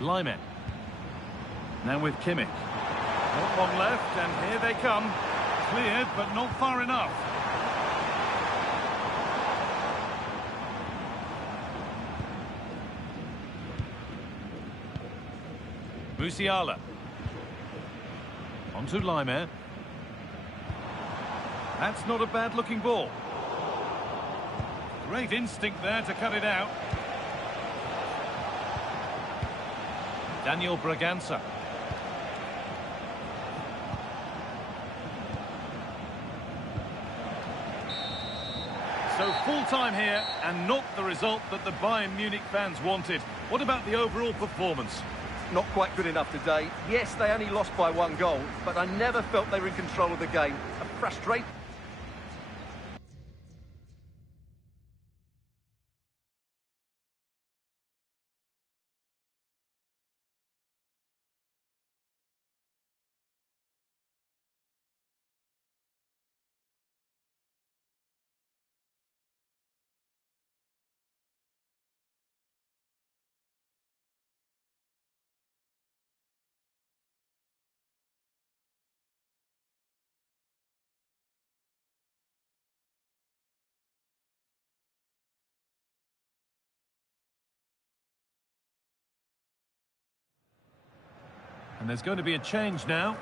Lyman. Now with Kimmich. Not long left, and here they come. Cleared, but not far enough. Musiala. On to Lyman. That's not a bad-looking ball. Great instinct there to cut it out. Daniel Bragança. So full-time here, and not the result that the Bayern Munich fans wanted. What about the overall performance? not quite good enough today. Yes, they only lost by 1 goal, but I never felt they were in control of the game. A frustrating... And there's going to be a change now.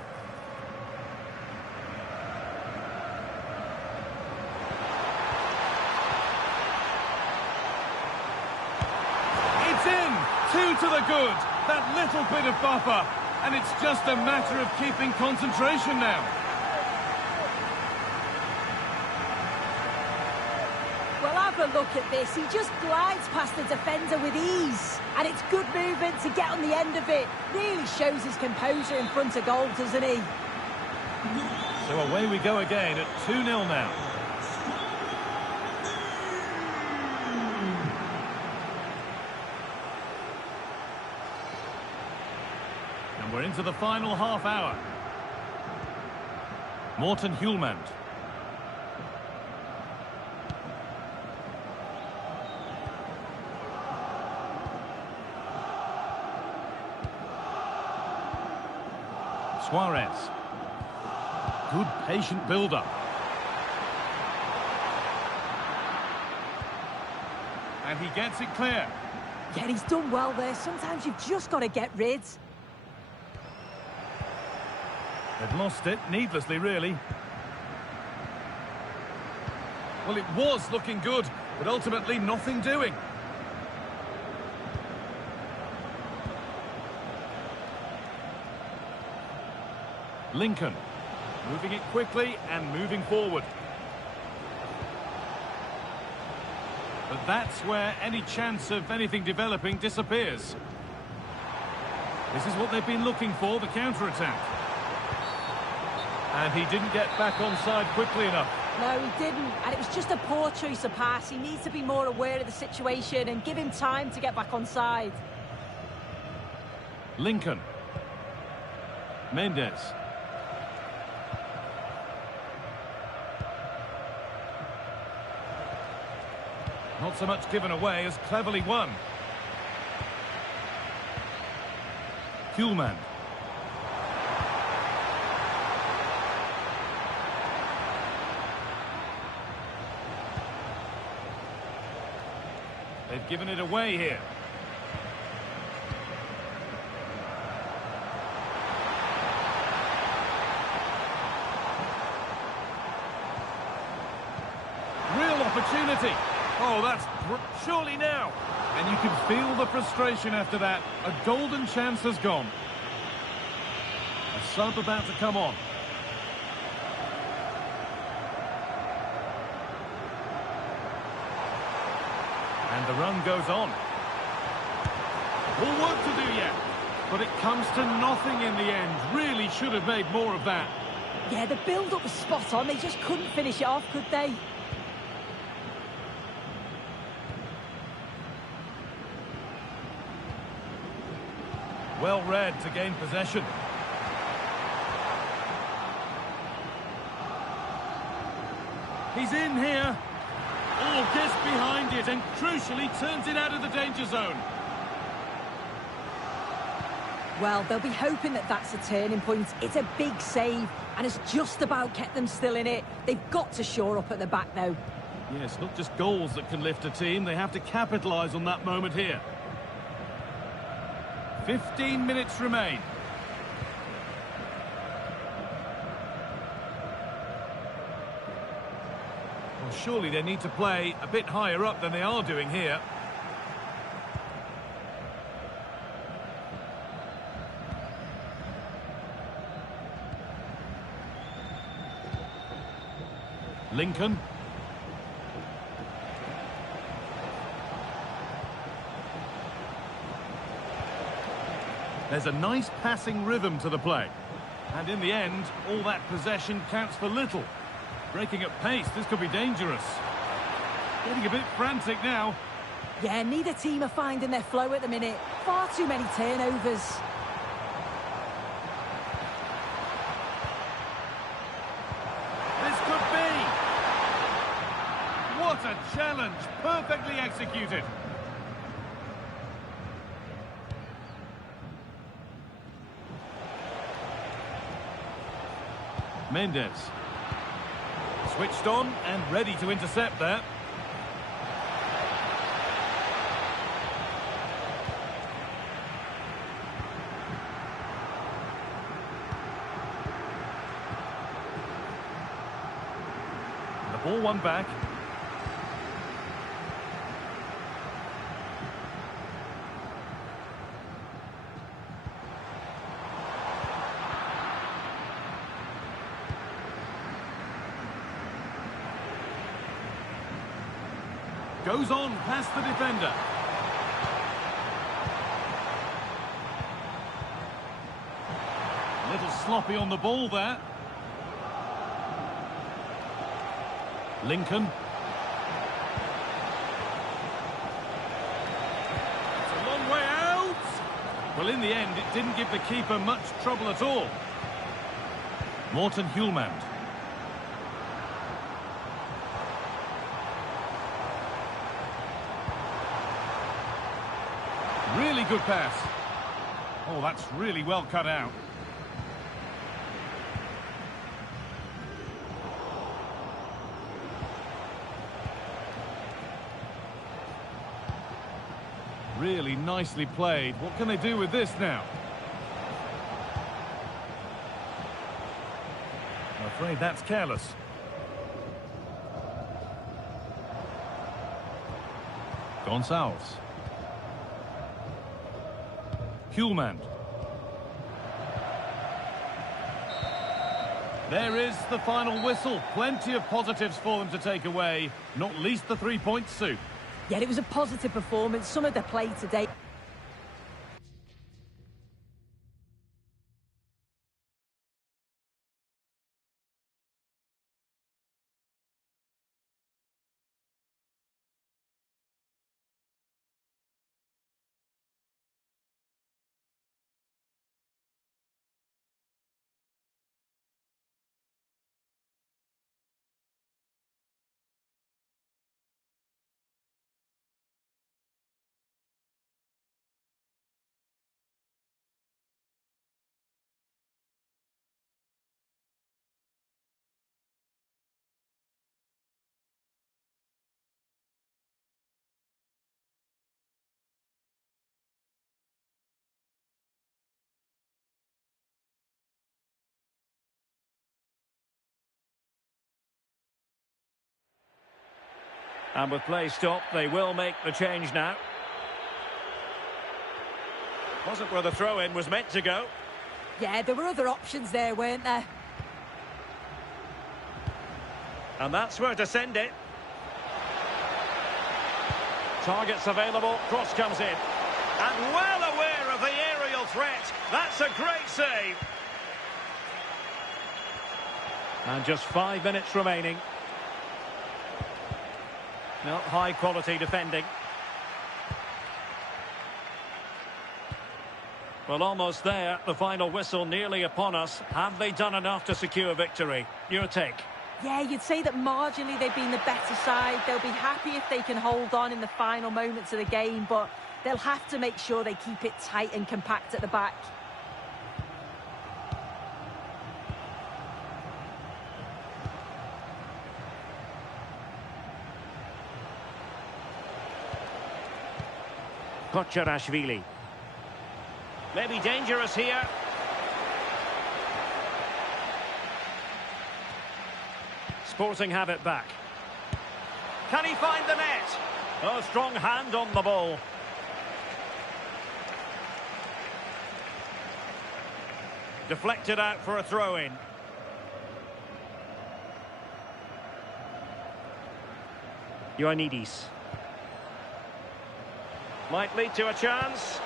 It's in! 2 to the good. That little bit of buffer. And it's just a matter of keeping concentration now. Well, have a look at this. He just glides past the defender with ease. And it's good movement to get on the end of it. Really shows his composure in front of goal, doesn't he? So away we go again at 2-0 now. And we're into the final half hour. Morten Hjulmand. Suarez. Good patient build-up. And he gets it clear. Yeah, he's done well there. Sometimes you've just got to get rid. They've lost it, needlessly, really. Well, it was looking good, but ultimately nothing doing. Lincoln, moving it quickly and moving forward. But that's where any chance of anything developing disappears. This is what they've been looking for, the counter-attack. And he didn't get back on side quickly enough. No, he didn't. And it was just a poor choice of pass. He needs to be more aware of the situation and give him time to get back on side. Lincoln. Mendes. Not so much given away as cleverly won. Hjulmand. They've given it away here. Real opportunity. Oh, that's surely now. And you can feel the frustration after that. A golden chance has gone. A sub about to come on. And the run goes on. More work to do yet. But it comes to nothing in the end. Really should have made more of that. Yeah, the build-up was spot on. They just couldn't finish it off, could they? Well read to gain possession. He's in here. Oh, gets behind it and crucially turns it out of the danger zone. Well, they'll be hoping that that's a turning point. It's a big save, and it's just about kept them still in it. They've got to shore up at the back, though. Yes, not just goals that can lift a team. They have to capitalise on that moment here. 15 minutes remain. Well, surely they need to play a bit higher up than they are doing here. Lincoln. There's a nice passing rhythm to the play. And in the end, all that possession counts for little. Breaking at pace, this could be dangerous. Getting a bit frantic now. Yeah, neither team are finding their flow at the minute. Far too many turnovers. This could be. What a challenge. Perfectly executed. Mendes. Switched on and ready to intercept that. The ball won back. Goes on past the defender. A little sloppy on the ball there. Lincoln. It's a long way out. Well, in the end, it didn't give the keeper much trouble at all. Morten Hjulmand. Really good pass. Oh, that's really well cut out. Really nicely played. What can they do with this now? I'm afraid that's careless. Gonçalves. Hjulmand. There is the final whistle. Plenty of positives for them to take away, not least the 3 points, Sue. Yeah, it was a positive performance. Some of the play today. And with play stopped, they will make the change now. Wasn't where the throw-in was meant to go. Yeah, there were other options there, weren't there? And that's where to send it. Targets available, cross comes in. And well aware of the aerial threat. That's a great save. And just 5 minutes remaining. No, high quality defending. Well, almost there. The final whistle nearly upon us. Have they done enough to secure victory? Your take? Yeah, you'd say that marginally they've been the better side. They'll be happy if they can hold on in the final moments of the game, but they'll have to make sure they keep it tight and compact at the back. Kocherashvili. Maybe dangerous here. Sporting have it back. Can he find the net? Oh, strong hand on the ball. Deflected out for a throw-in. Ioannidis. Might lead to a chance.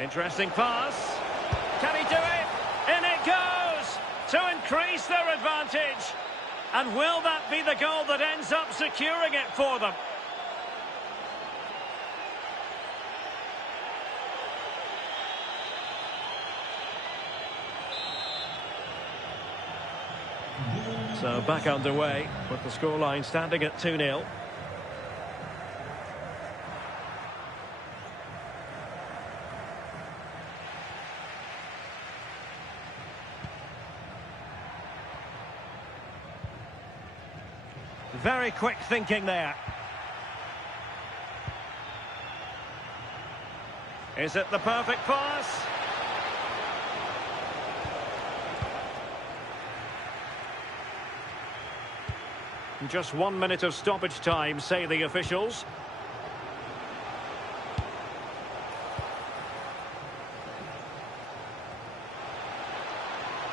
Interesting pass. Can he do it? In it goes! To increase their advantage. And will that be the goal that ends up securing it for them? So back underway with the scoreline standing at 2-0. Very quick thinking there. Is it the perfect pass? Just 1 minute of stoppage time, say the officials.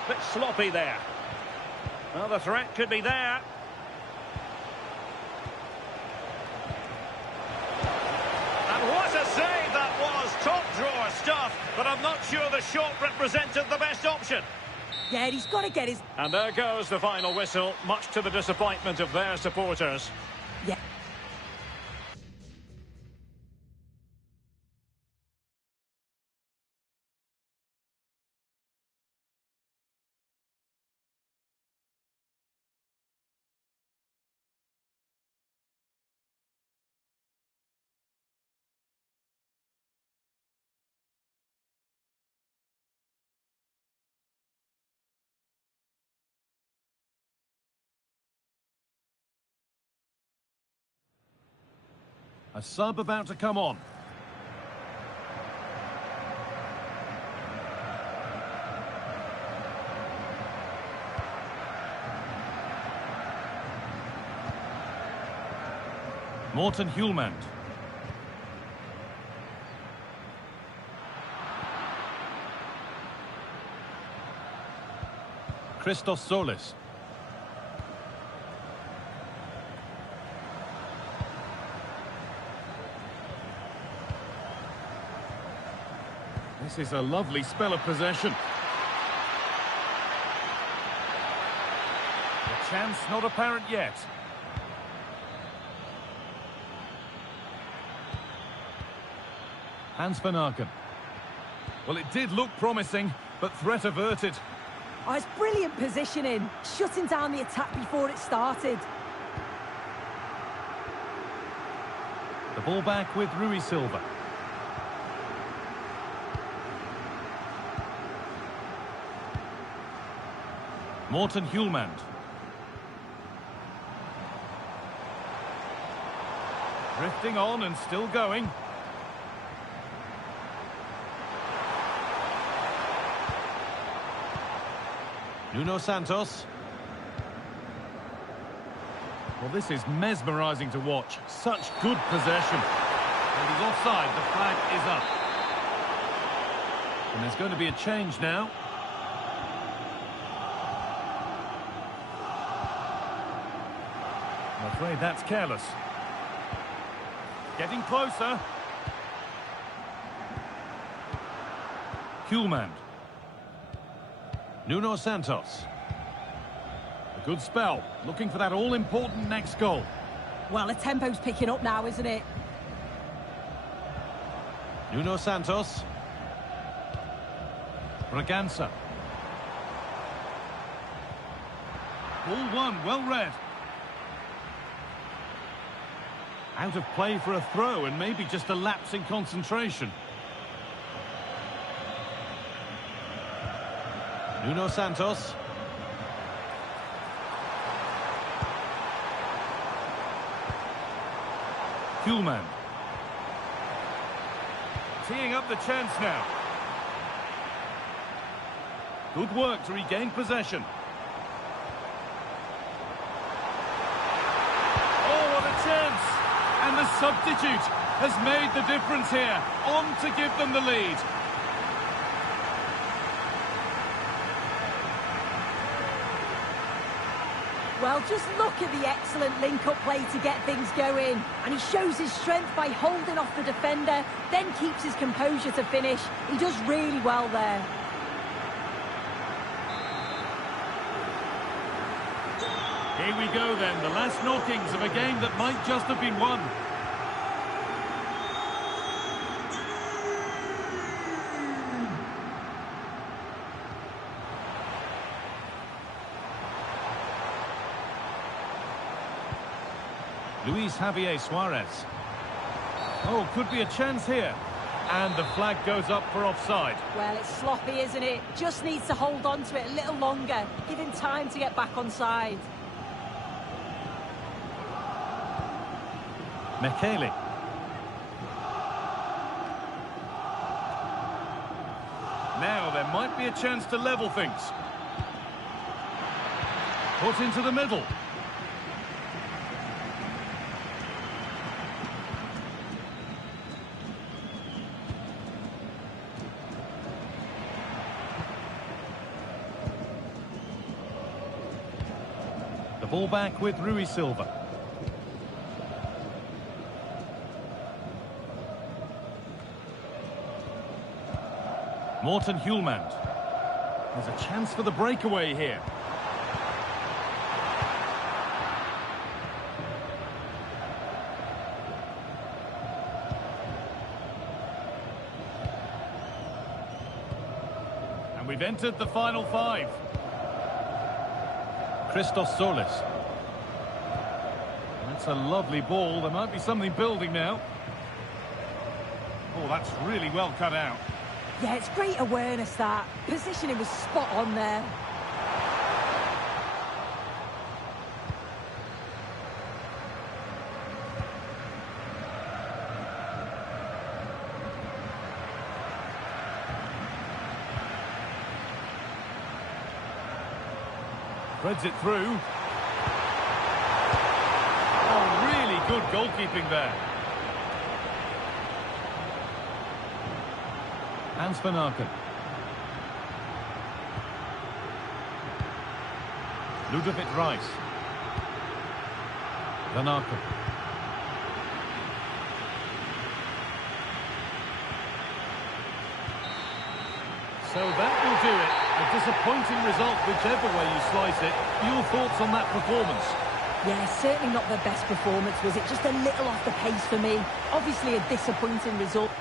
Bit sloppy there. Well, the threat could be there. And what a save that was! Top drawer stuff, but I'm not sure the shot represented the best option. Yeah, he's got to get his... And there goes the final whistle, much to the disappointment of their supporters. Yeah. A sub about to come on. Morten Hjulmand. Christos Solis. This is a lovely spell of possession. The chance not apparent yet. Hans van Aken. Well, it did look promising, but threat averted. Oh, it's brilliant positioning, shutting down the attack before it started. The ball back with Rui Silva. Morten Hjulmand. Drifting on and still going. Nuno Santos. Well, this is mesmerising to watch. Such good possession. And he's offside. The flag is up. And there's going to be a change now. I'm afraid that's careless. Getting closer. Hjulmand. Nuno Santos. A good spell. Looking for that all-important next goal. Well, the tempo's picking up now, isn't it? Nuno Santos. Bragança. Ball one, well read. Out of play for a throw and maybe just a lapse in concentration. Nuno Santos. Hjulmand. Teeing up the chance now. Good work to regain possession. Oh, what a chance! And the substitute has made the difference here. On to give them the lead. Well, just look at the excellent link-up play to get things going. And he shows his strength by holding off the defender, then keeps his composure to finish. He does really well there. Here we go then, the last knockings of a game that might just have been won. Luis Javier Suarez. Oh, could be a chance here. And the flag goes up for offside. Well, it's sloppy, isn't it? Just needs to hold on to it a little longer. Give him time to get back on side. Mekele. Now there might be a chance to level things. Put into the middle. The ball back with Rui Silva. Morten Hjulmand. There's a chance for the breakaway here. And we've entered the final five. Christos Solis. That's a lovely ball. There might be something building now. Oh, that's really well cut out. Yeah, it's great awareness, that. Positioning was spot on there. Threads it through. Oh, really good goalkeeping there. Hans van Aken. Ludovic Rice. Van Aken. So that will do it. A disappointing result, whichever way you slice it. Your thoughts on that performance? Yeah, certainly not the best performance, was it? Just a little off the pace for me. Obviously a disappointing result.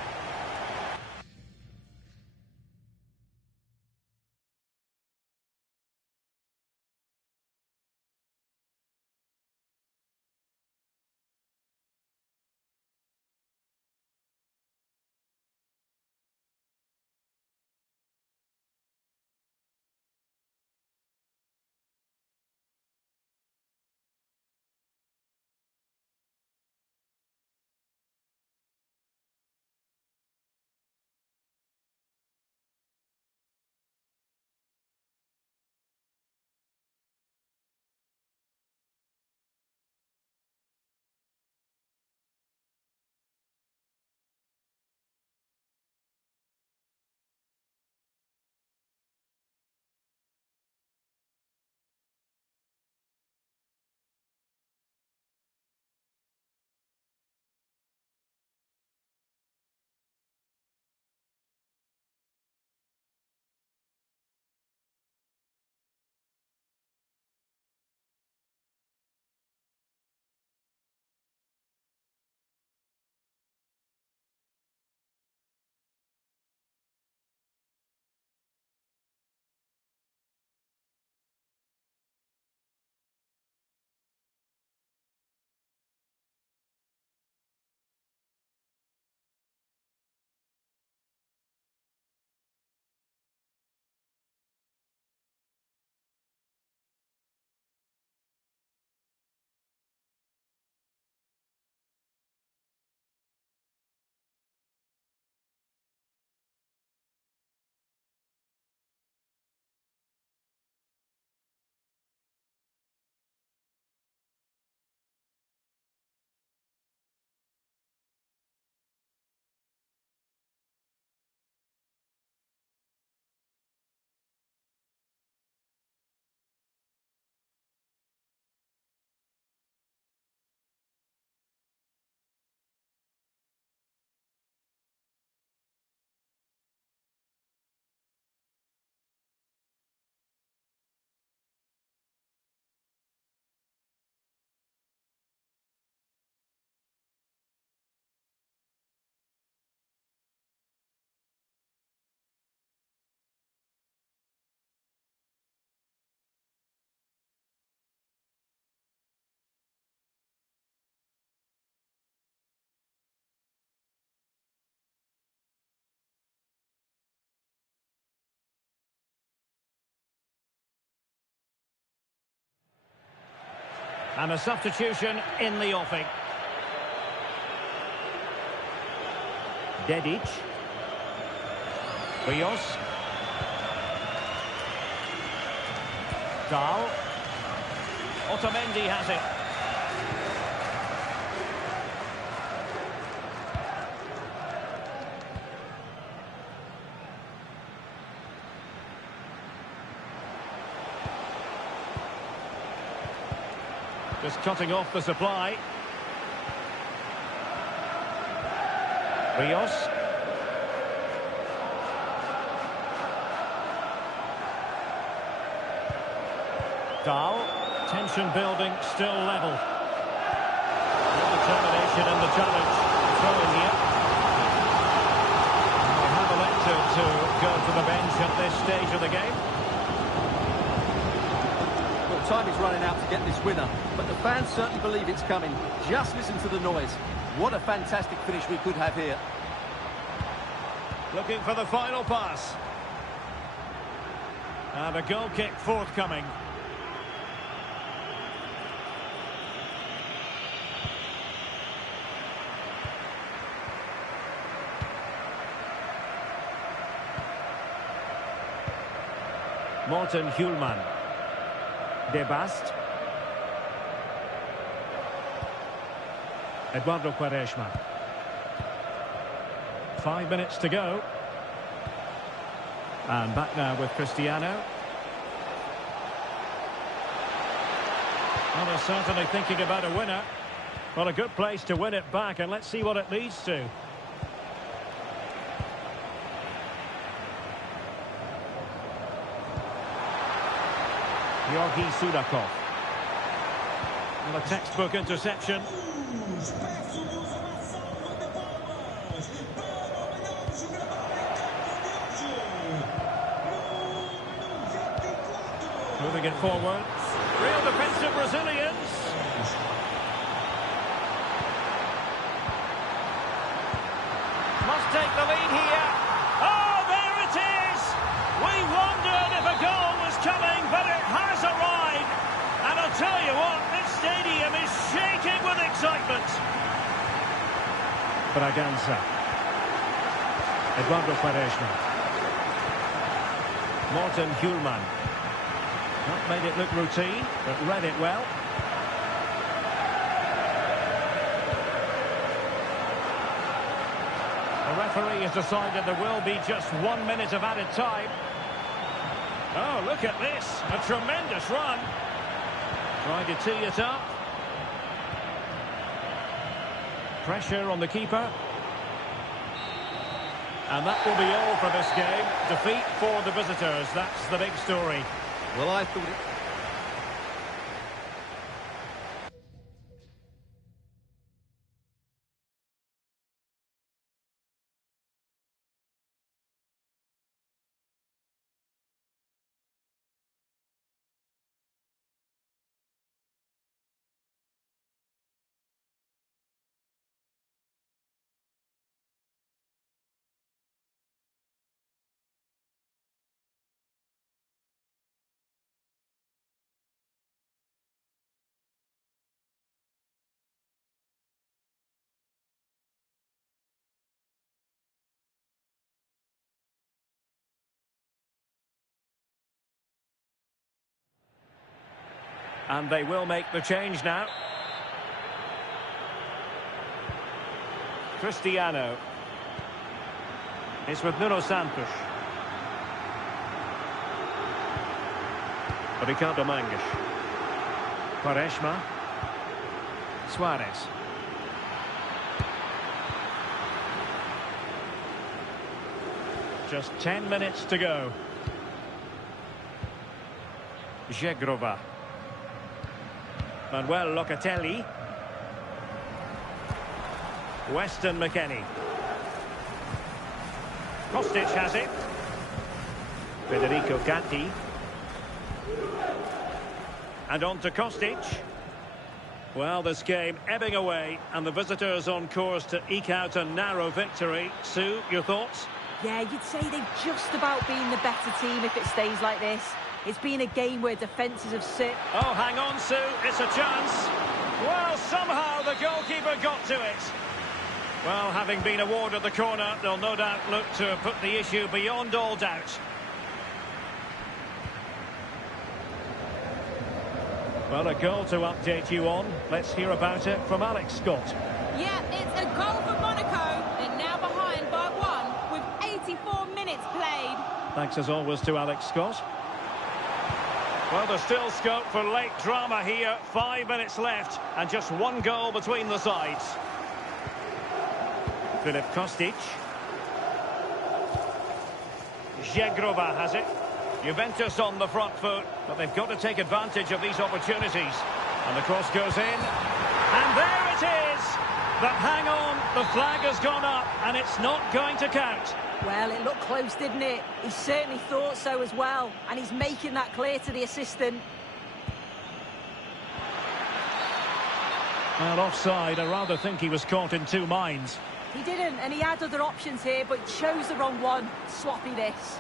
And a substitution in the offing. Dedic. Rios. Dahl. Otamendi has it. Just cutting off the supply. Rios. Dahl. Tension building, still level. Determination in the challenge. Throw in here. They'll have elected to go to the bench at this stage of the game. Well, time is running out to get this winner, but the fans certainly believe it's coming. Just listen to the noise. What a fantastic finish we could have here. Looking for the final pass. And a goal kick forthcoming. Morten Hjulman. De Bast. Eduardo Quaresma. 5 minutes to go. And back now with Cristiano. Well, they're certainly thinking about a winner. Well, a good place to win it back, and let's see what it leads to. Georgi Sudakov. And a textbook interception. Moving it forward. Real defensive resilience. Must take the lead here. Oh, there it is! We wondered if a goal was coming, but it has arrived. And I'll tell you what, this stadium is shaking with excitement. Braganza. Eduardo Quaresma. Morten Hjulman. Not made it look routine, but read it well. The referee has decided there will be just 1 minute of added time. Oh, look at this. A tremendous run. Trying to tee it up. Pressure on the keeper. And that will be all for this game. Defeat for the visitors. That's the big story. Well, I thought it... And they will make the change now. Cristiano. It's with Nuno Santos. Ricardo Mangas. Quaresma. Suarez. Just 10 minutes to go. Zegrova. Manuel Locatelli. Weston McKennie. Kostic has it. Federico Gatti. And on to Kostic. Well, this game ebbing away, and the visitors on course to eke out a narrow victory. Sue, your thoughts? Yeah, you'd say they've just about been the better team if it stays like this. It's been a game where defences have sit. Oh, hang on, Sue. It's a chance. Well, somehow the goalkeeper got to it. Well, having been awarded the corner, they'll no doubt look to put the issue beyond all doubt. Well, a goal to update you on. Let's hear about it from Alex Scott. Yeah, it's a goal for Monaco. They're now behind by 1 with 84 minutes played. Thanks as always to Alex Scott. Well, there's still scope for late drama here. 5 minutes left and just 1 goal between the sides. Filip Kostic. Żegrova has it. Juventus on the front foot, but they've got to take advantage of these opportunities. And the cross goes in. And there it is! But hang on, the flag has gone up and it's not going to count. Well, it looked close, didn't it? He certainly thought so as well. And he's making that clear to the assistant. Well, offside, I rather think he was caught in 2 minds. He didn't, and he had other options here, but chose the wrong one. Sloppy this.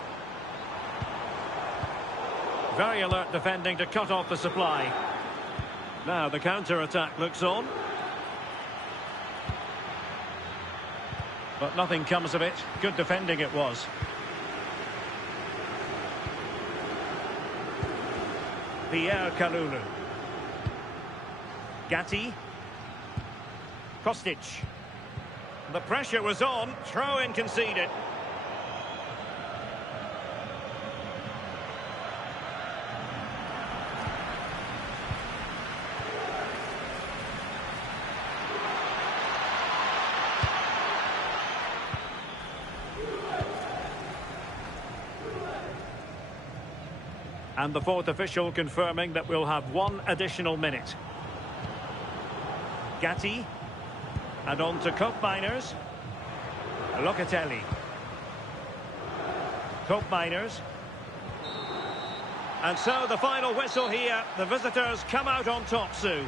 Very alert defending to cut off the supply. Now the counter-attack looks on. But nothing comes of it. Good defending it was. Pierre Kalulu. Gatti. Kostic. The pressure was on. Throw-in conceded. And the 4th official confirming that we'll have 1 additional minute. Gatti. And on to Koopmeiners. Locatelli. Koopmeiners. And so the final whistle here. The visitors come out on top, Sue.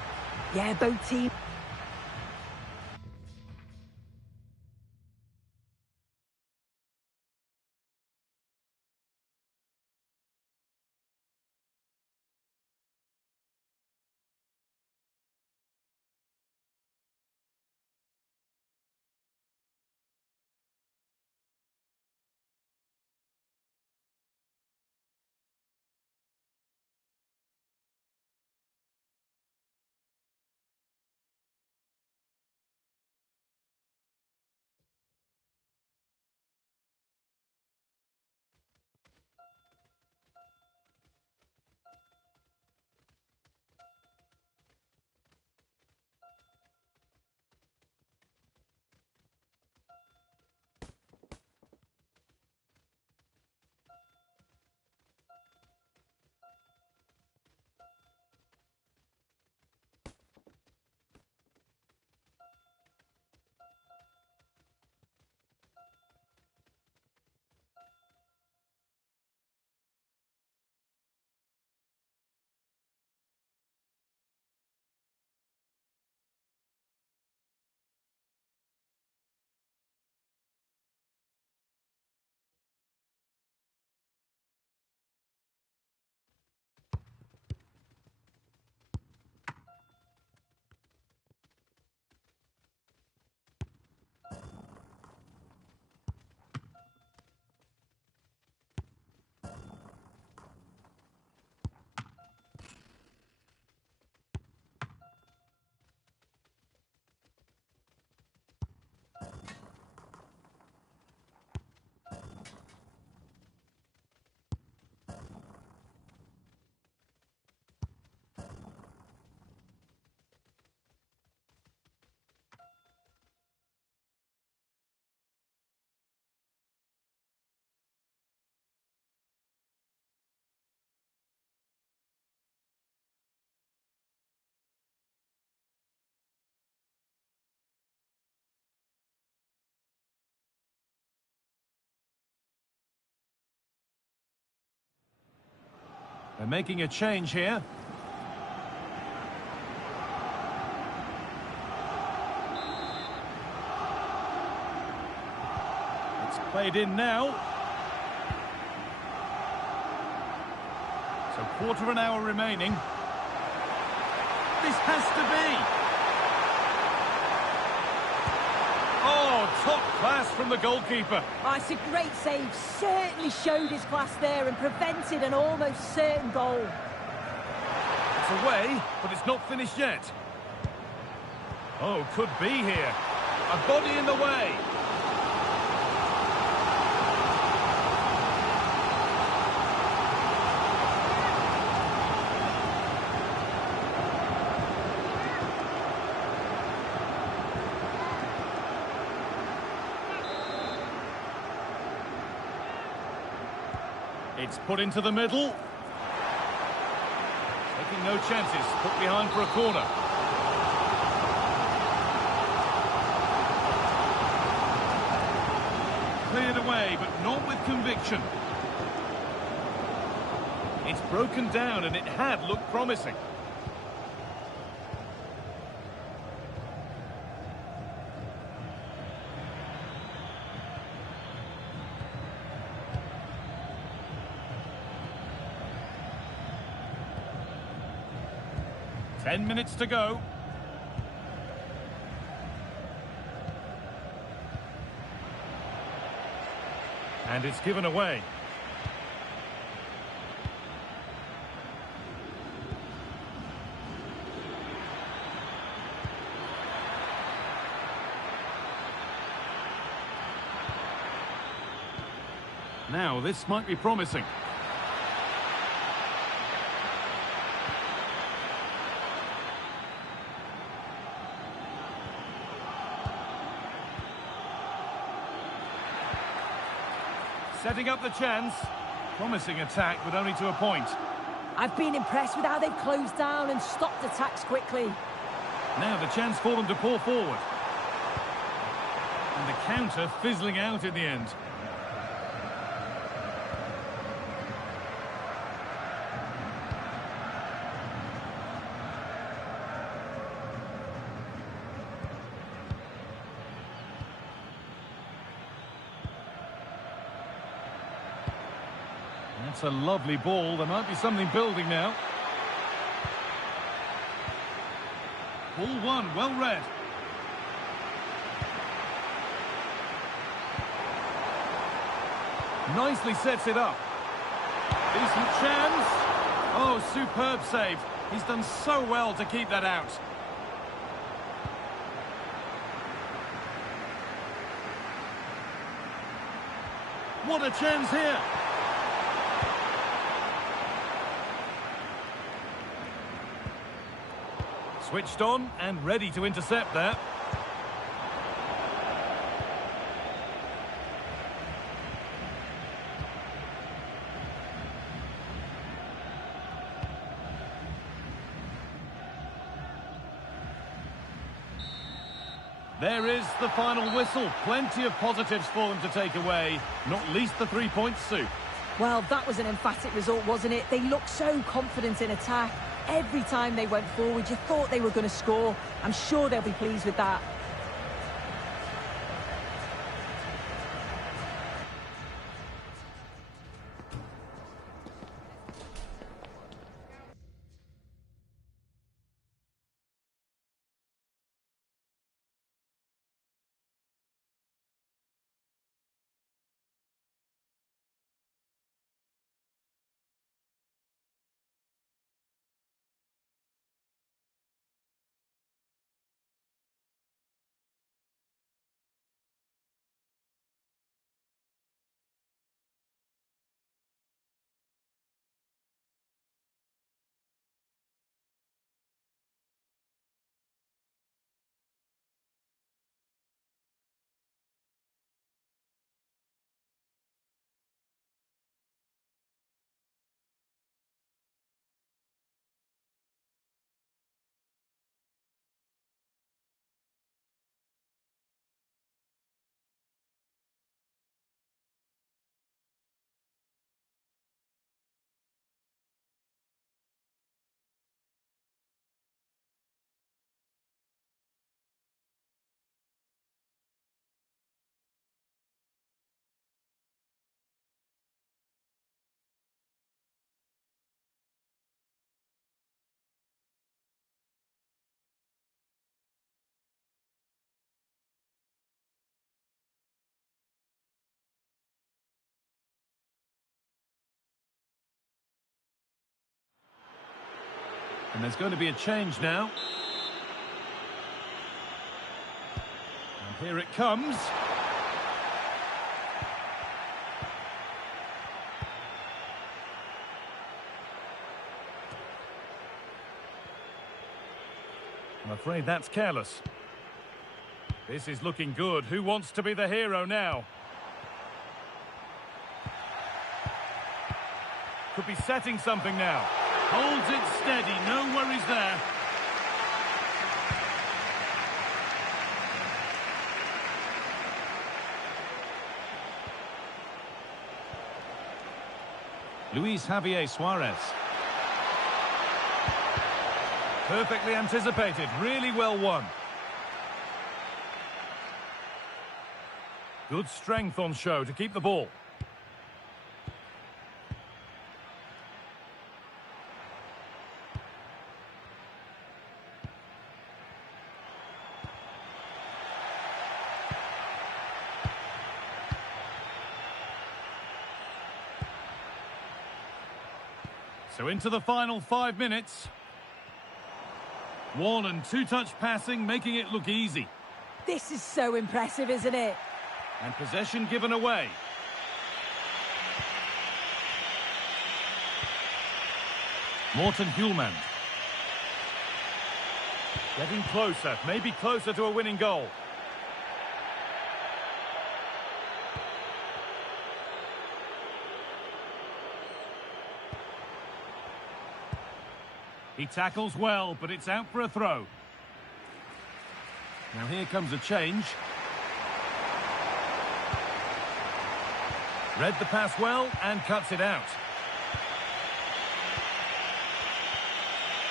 Yeah, both teams. They're making a change here. It's played in now. So quarter of an hour remaining. This has to be. Oh, top class from the goalkeeper. Oh, it's a great save. Certainly showed his class there and prevented an almost certain goal. It's away, but it's not finished yet. Oh, could be here. A body in the way. It's put into the middle. Taking no chances, put behind for a corner. Cleared away, but not with conviction. It's broken down, and it had looked promising. Ten minutes to go. And it's given away. Now, this might be promising. Setting up the chance. Promising attack, but only to a point. I've been impressed with how they've closed down and stopped attacks quickly. Now the chance for them to pour forward. And the counter fizzling out in the end. That's a lovely ball. There might be something building now. Ball one, well read. Nicely sets it up. Decent chance. Oh, superb save. He's done so well to keep that out. What a chance here. Switched on and ready to intercept there. There is the final whistle. Plenty of positives for them to take away, not least the 3 points, Sue. Well, that was an emphatic result, wasn't it? They looked so confident in attack. Every time they went forward, you thought they were going to score. I'm sure they'll be pleased with that. And there's going to be a change now. And here it comes. I'm afraid that's careless. This is looking good. Who wants to be the hero now? Could be setting something now. Holds it steady, no worries there. Luis Javier Suarez. Perfectly anticipated, really well won. Good strength on show to keep the ball. So into the final 5 minutes. One and two-touch passing, making it look easy. This is so impressive, isn't it? And possession given away. Morten Hjulmand. Getting closer, maybe closer to a winning goal. He tackles well, but it's out for a throw. Now here comes a change. Read the pass well and cuts it out.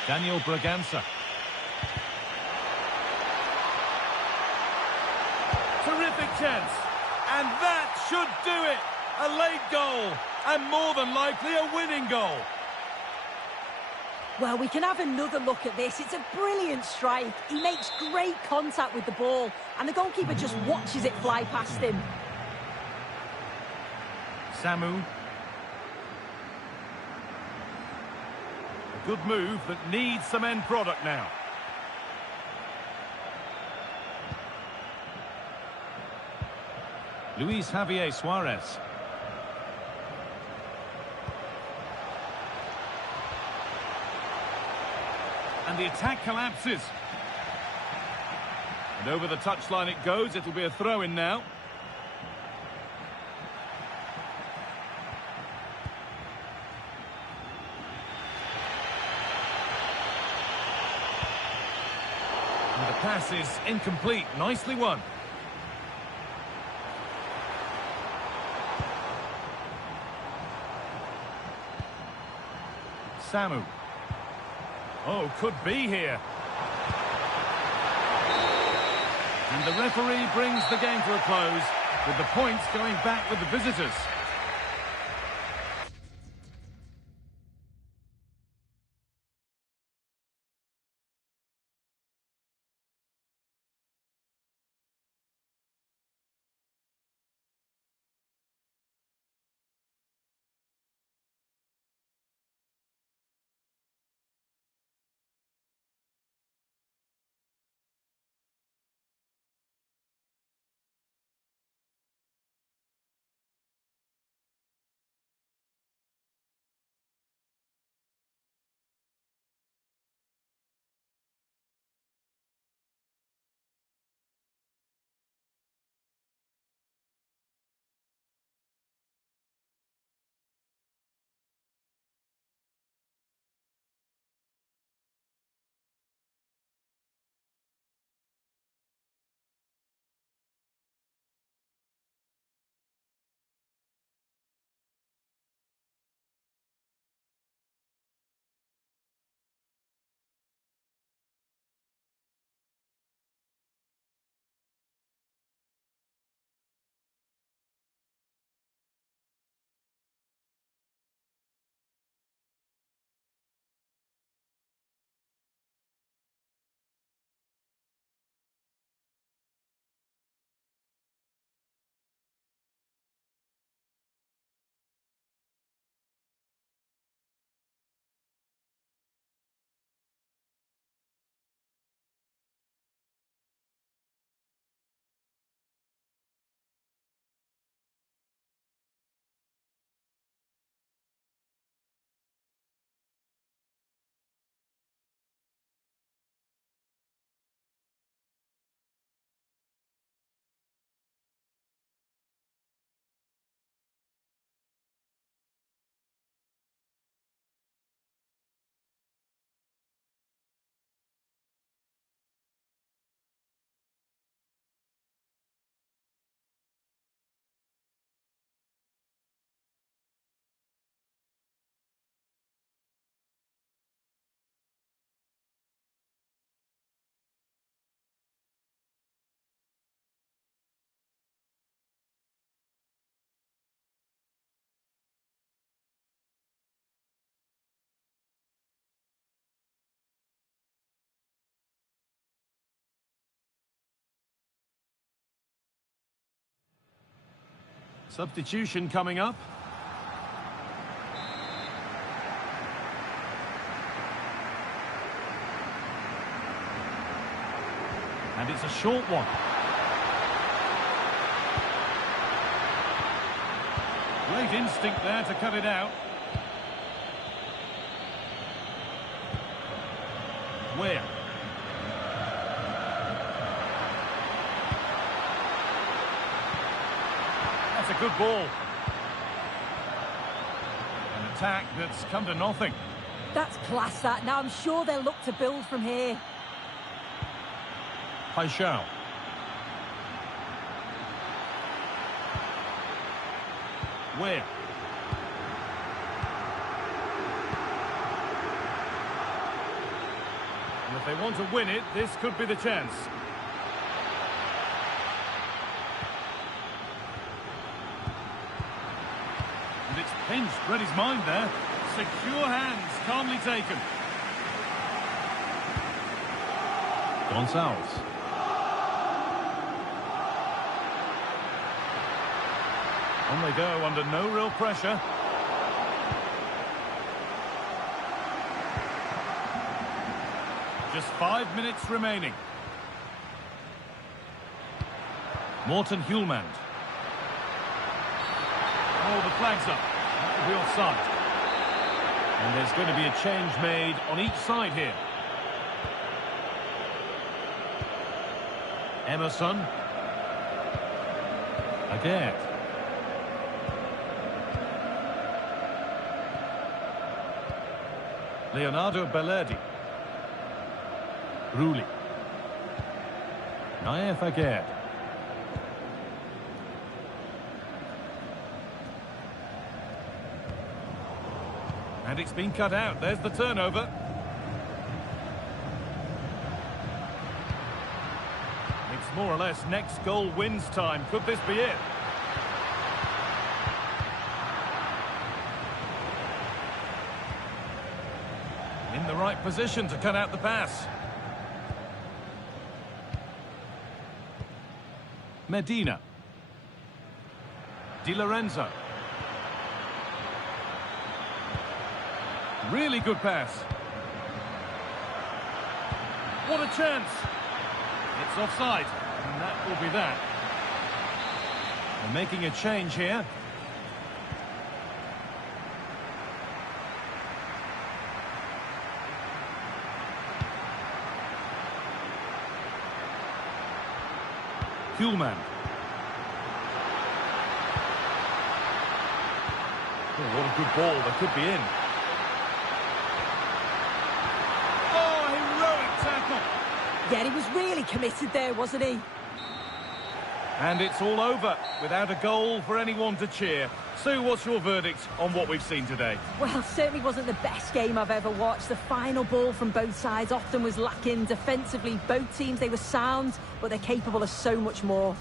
Daniel Braganza. Terrific chance. And that should do it. A late goal. And more than likely a winning goal. Well, we can have another look at this. It's a brilliant strike. He makes great contact with the ball, and the goalkeeper just watches it fly past him. Samu. A good move that needs some end product now. Luis Javier Suarez. And the attack collapses. And over the touchline it goes. It'll be a throw-in now. And the pass is incomplete. Nicely won. Samu. Oh, could be here. And the referee brings the game to a close, with the points going back with the visitors. Substitution coming up. And it's a short one. Great instinct there to cut it out. Where? That's a good ball. An attack that's come to nothing. That's class, that. Now I'm sure they'll look to build from here. Paixão. Where? And if they want to win it, this could be the chance. And it's pinched, read his mind there. Secure hands, calmly taken. Gonçalves. On they go, under no real pressure. Just 5 minutes remaining. Morten Hjulmand. Oh, the flag's up. That will be offside. And there's going to be a change made on each side here. Emerson. Again. Leonardo Bellardi. Rulli. Naif Aguerd. And it's been cut out. There's the turnover. It's more or less next goal wins time. Could this be it? In the right position to cut out the pass. Medina. Di Lorenzo. Really good pass. What a chance. It's offside, and that will be that. They're making a change here. Hjulmand. Oh, what a good ball. That could be in. Oh, heroic tackle. Yeah, he was really committed there, wasn't he? And it's all over without a goal for anyone to cheer. Sue, what's your verdict on what we've seen today? Well, certainly wasn't the best game I've ever watched. The final ball from both sides often was lacking. Defensively, both teams, they were sound, but they're capable of so much more.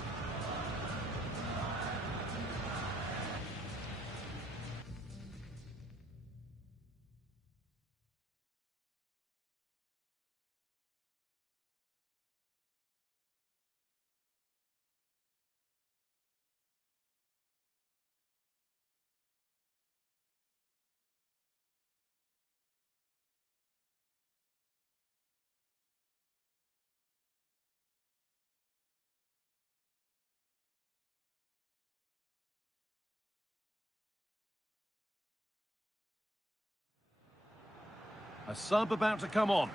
A sub about to come on.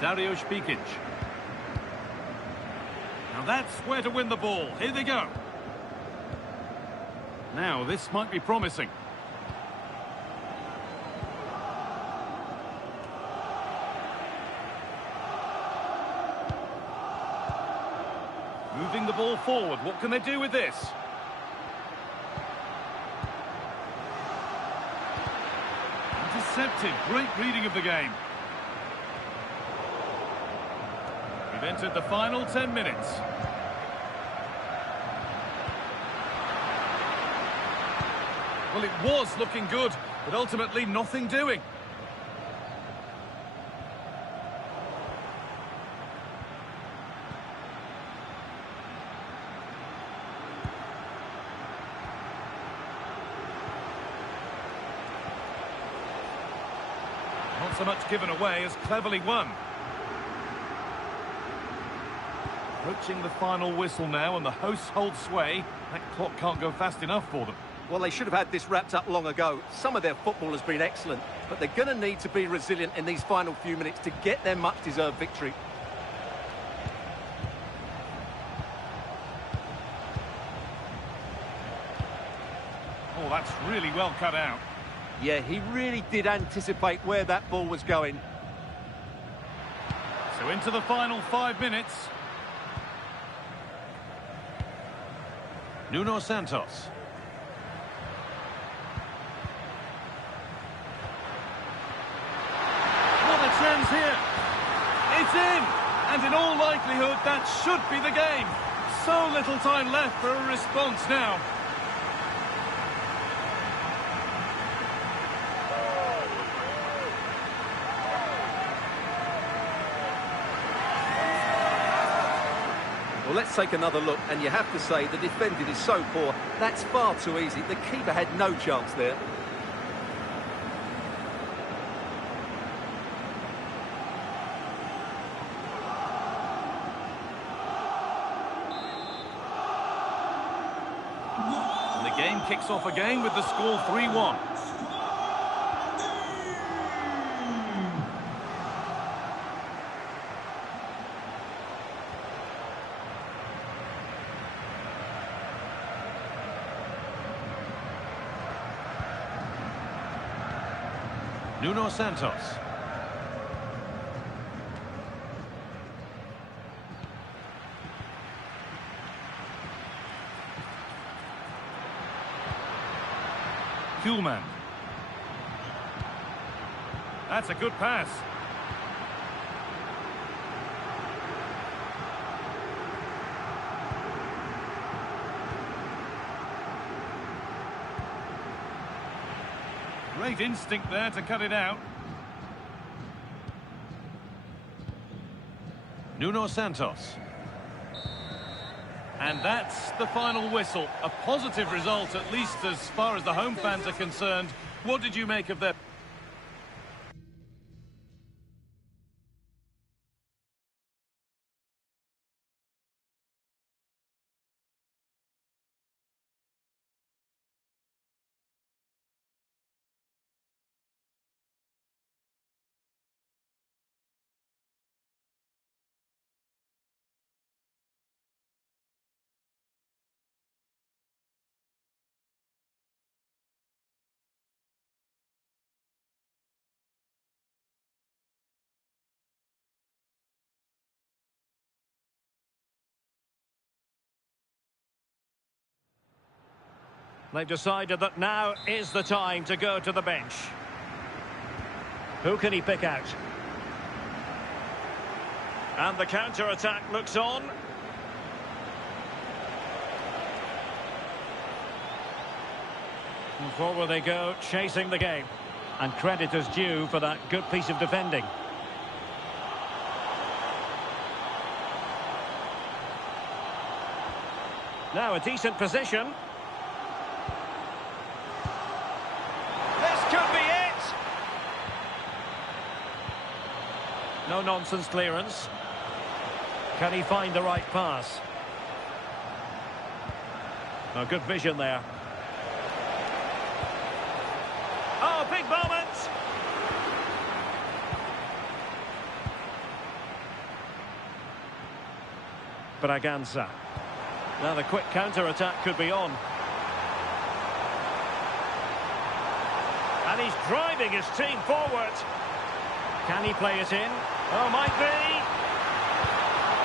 Dario Špikic. Now that's where to win the ball. Here they go. Now this might be promising. Moving the ball forward. What can they do with this? Intercepted. Great reading of the game. We've entered the final 10 minutes. Well, it was looking good, but ultimately nothing doing. so much given away as cleverly won. Approaching the final whistle now, and the hosts hold sway. That clock can't go fast enough for them. Well, they should have had this wrapped up long ago. Some of their football has been excellent, but they're going to need to be resilient in these final few minutes to get their much-deserved victory. Oh, that's really well cut out. Yeah, he really did anticipate where that ball was going. So into the final 5 minutes. Nuno Santos. What a chance here. It's in. And in all likelihood, that should be the game. So little time left for a response now. Well, let's take another look, and you have to say the defending is so poor. That's far too easy. The keeper had no chance there. And the game kicks off again with the score 3-1. Nuno Santos. Kuhlman. That's a good pass. Great instinct there to cut it out. Nuno Santos. And that's the final whistle. A positive result, at least as far as the home fans are concerned. What did you make of their... They've decided that now is the time to go to the bench. Who can he pick out? And the counter-attack looks on. And forward they go, chasing the game. And credit is due for that good piece of defending. Now a decent position. Could be it! No nonsense clearance. Can he find the right pass? Oh, good vision there. Oh, big moment! Braganza. Now the quick counter-attack could be on. And he's driving his team forward. Can he play it in? Oh, might be.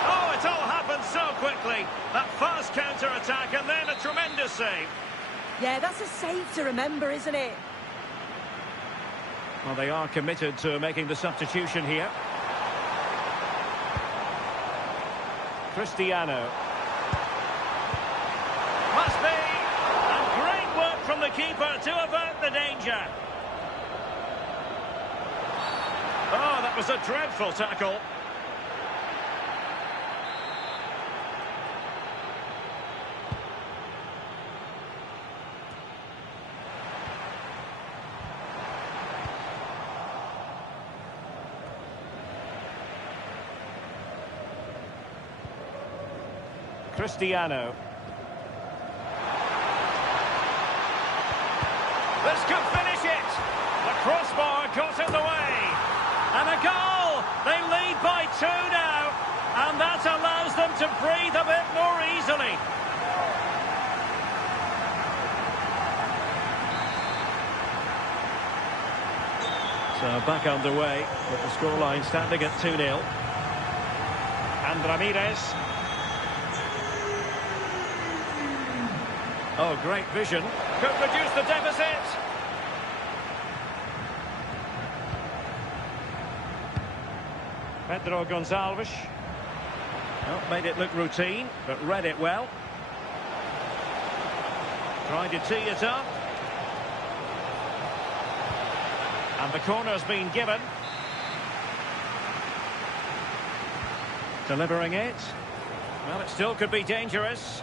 Oh, it all happened so quickly. That fast counter-attack and then a tremendous save. Yeah, that's a save to remember, isn't it? Well, they are committed to making the substitution here. Cristiano. Must be. And great work from the keeper to avert the danger. Oh, that was a dreadful tackle. Cristiano. This could finish it. The crossbar got in the way. And a goal! They lead by 2 now. And that allows them to breathe a bit more easily. So back underway with the scoreline standing at 2-0. And Ramirez. Oh, great vision. Could reduce the deficit. Pedro Gonçalves. Well, made it look routine, but read it well. Tried to tee it up. And the corner's been given. Delivering it. Well, it still could be dangerous.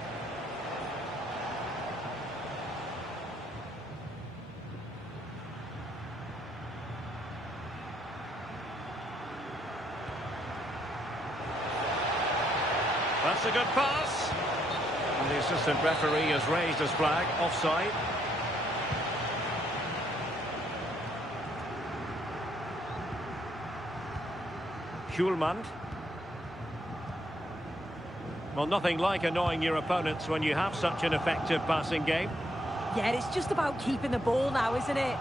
That's a good pass. And the assistant referee has raised his flag. Offside. Schulman. Well, nothing like annoying your opponents when you have such an effective passing game. Yeah, it's just about keeping the ball now, isn't it?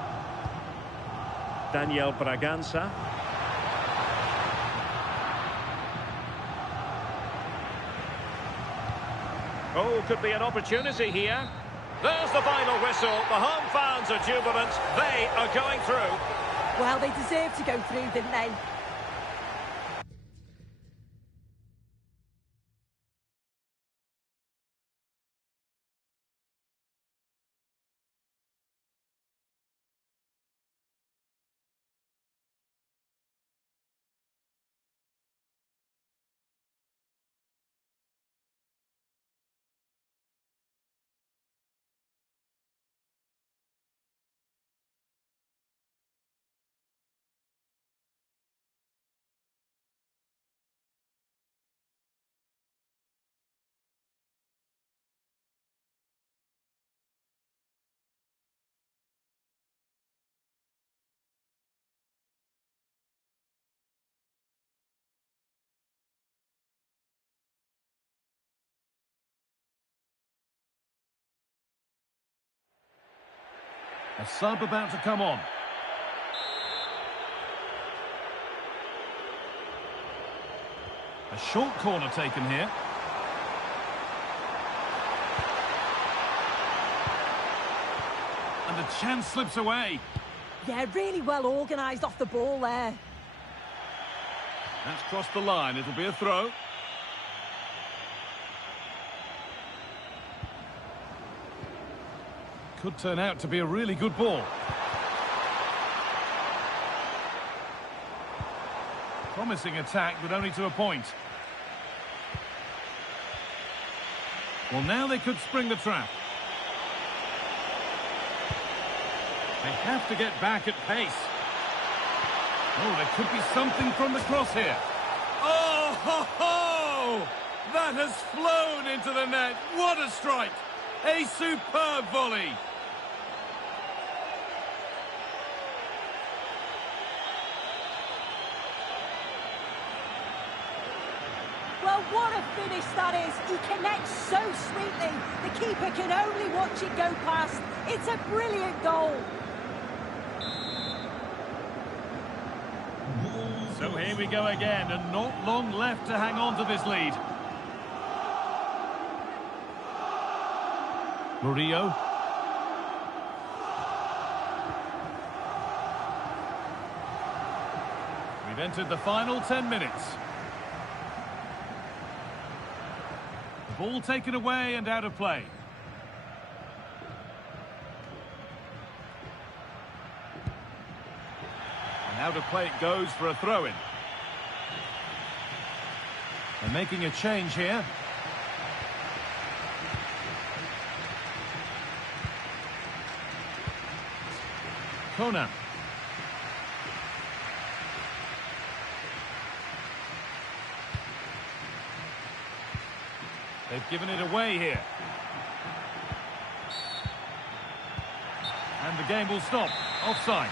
Daniel Bragança. Oh, could be an opportunity here. There's the final whistle. The home fans are jubilant. They are going through. Well, they deserved to go through, didn't they? A sub about to come on. A short corner taken here. And the chance slips away. Yeah, really well organised off the ball there. That's crossed the line. It'll be a throw. Could turn out to be a really good ball. Promising attack, but only to a point. Well, now they could spring the trap. They have to get back at pace. Oh, there could be something from the cross here. Oh, ho, ho! That has flown into the net. What a strike! A superb volley. Well, what a finish that is. He connects so sweetly. The keeper can only watch it go past. It's a brilliant goal. So here we go again, and not long left to hang on to this lead. Murillo. We've entered the final 10 minutes. The ball taken away and out of play. And out of play it goes for a throw-in. They're making a change here. Conan. They've given it away here. And the game will stop. Offside.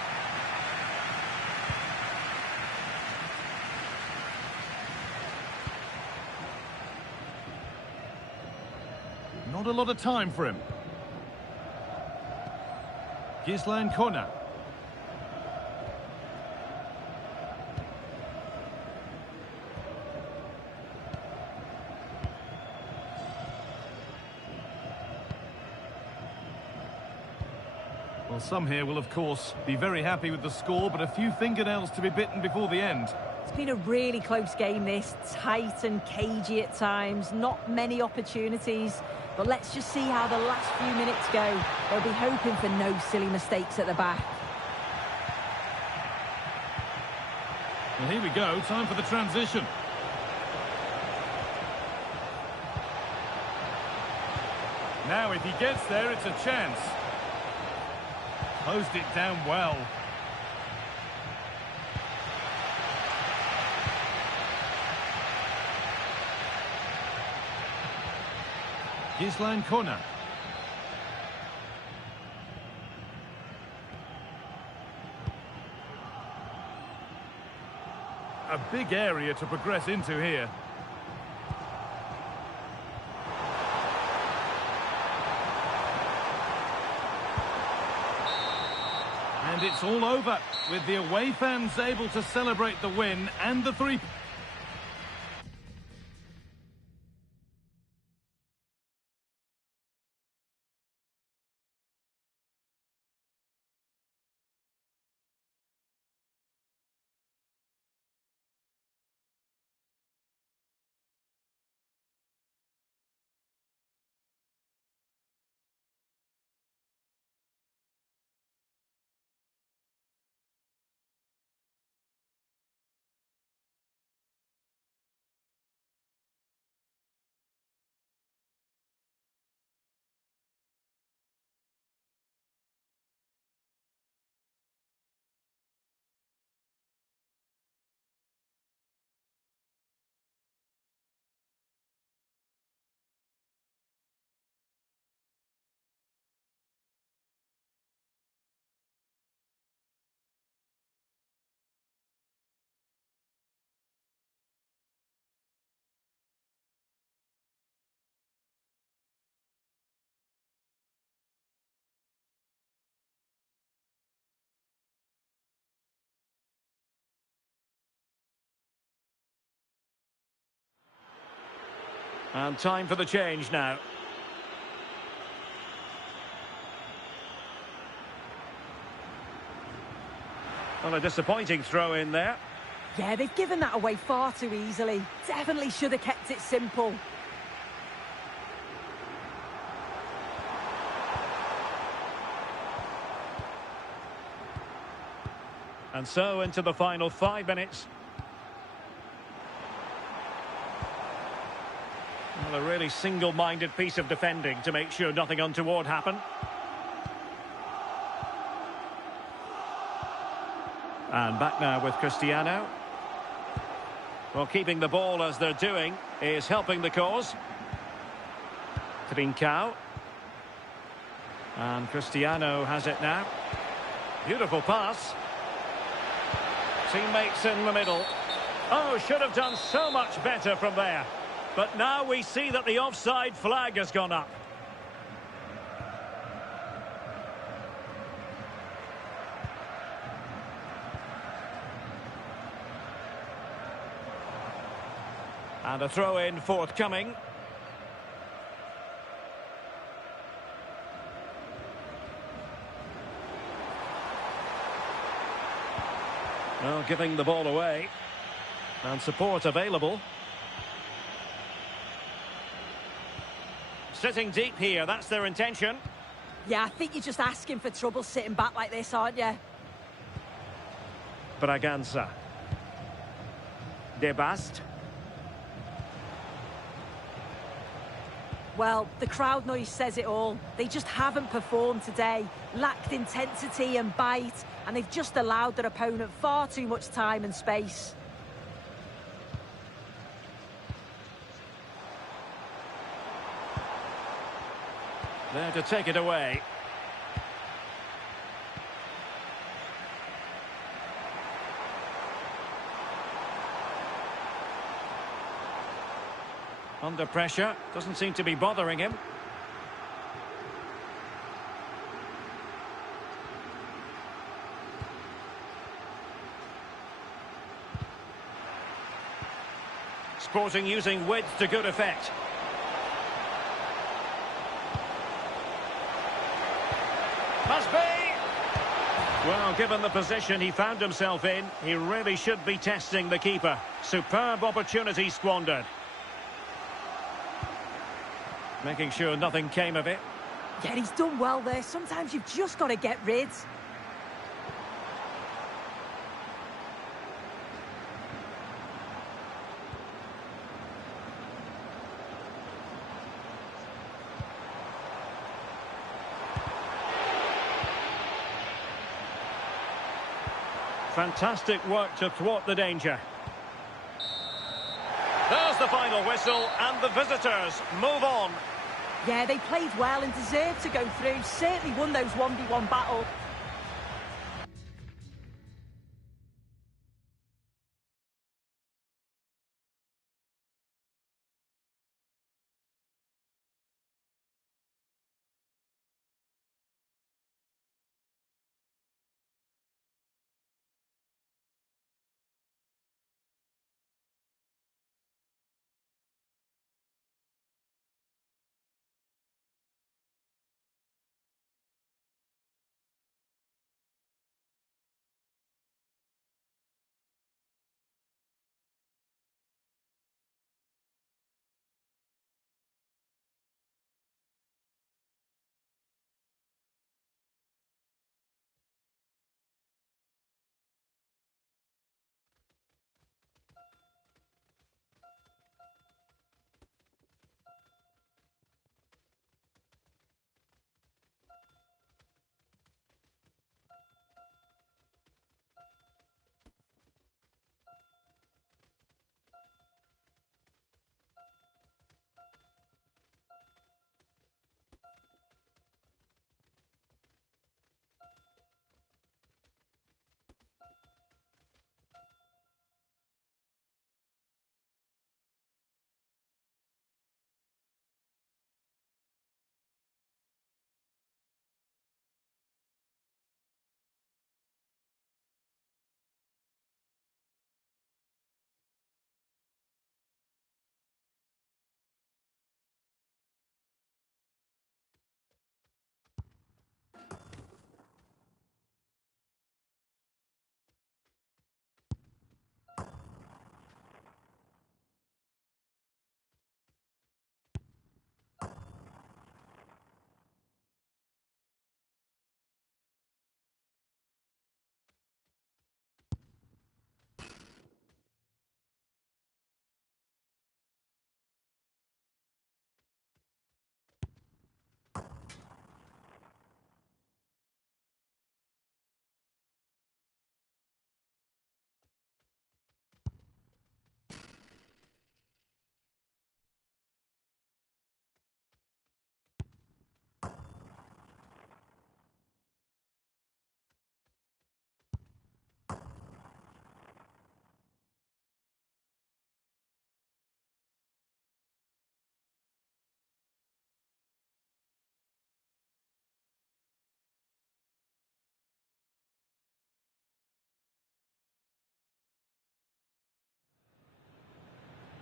Not a lot of time for him. Gislan Kona. Well, some here will, of course, be very happy with the score, but a few fingernails to be bitten before the end. It's been a really close game, this. Tight and cagey at times. Not many opportunities. But let's just see how the last few minutes go. They'll be hoping for no silly mistakes at the back. Well, here we go. Time for the transition. Now, if he gets there, it's a chance. Closed it down well. Gislan Kona. A big area to progress into here. And it's all over, with the away fans able to celebrate the win and the three. And time for the change now. Well, a disappointing throw in there. Yeah, they've given that away far too easily. Definitely should have kept it simple. And so into the final 5 minutes. Well, a really single-minded piece of defending to make sure nothing untoward happened. And back now with Cristiano. Well, keeping the ball as they're doing is helping the cause. Trincao. And Cristiano has it now. Beautiful pass. Teammates in the middle. Oh, should have done so much better from there. But now we see that the offside flag has gone up. And a throw-in forthcoming. Well, giving the ball away. And support available. Sitting deep here, that's their intention. Yeah, I think you're just asking for trouble sitting back like this, aren't you? Braganza. De Bast. Well, the crowd noise says it all. They just haven't performed today. Lacked intensity and bite, and they've just allowed their opponent far too much time and space. There to take it away. Under pressure, doesn't seem to be bothering him. Sporting using width to good effect. Must be! Well, given the position he found himself in, he really should be testing the keeper. Superb opportunity squandered. Making sure nothing came of it. Yeah, he's done well there. Sometimes you've just got to get rid. Fantastic work to thwart the danger. There's the final whistle, and the visitors move on. Yeah, they played well and deserved to go through. Certainly won those 1v1 battles.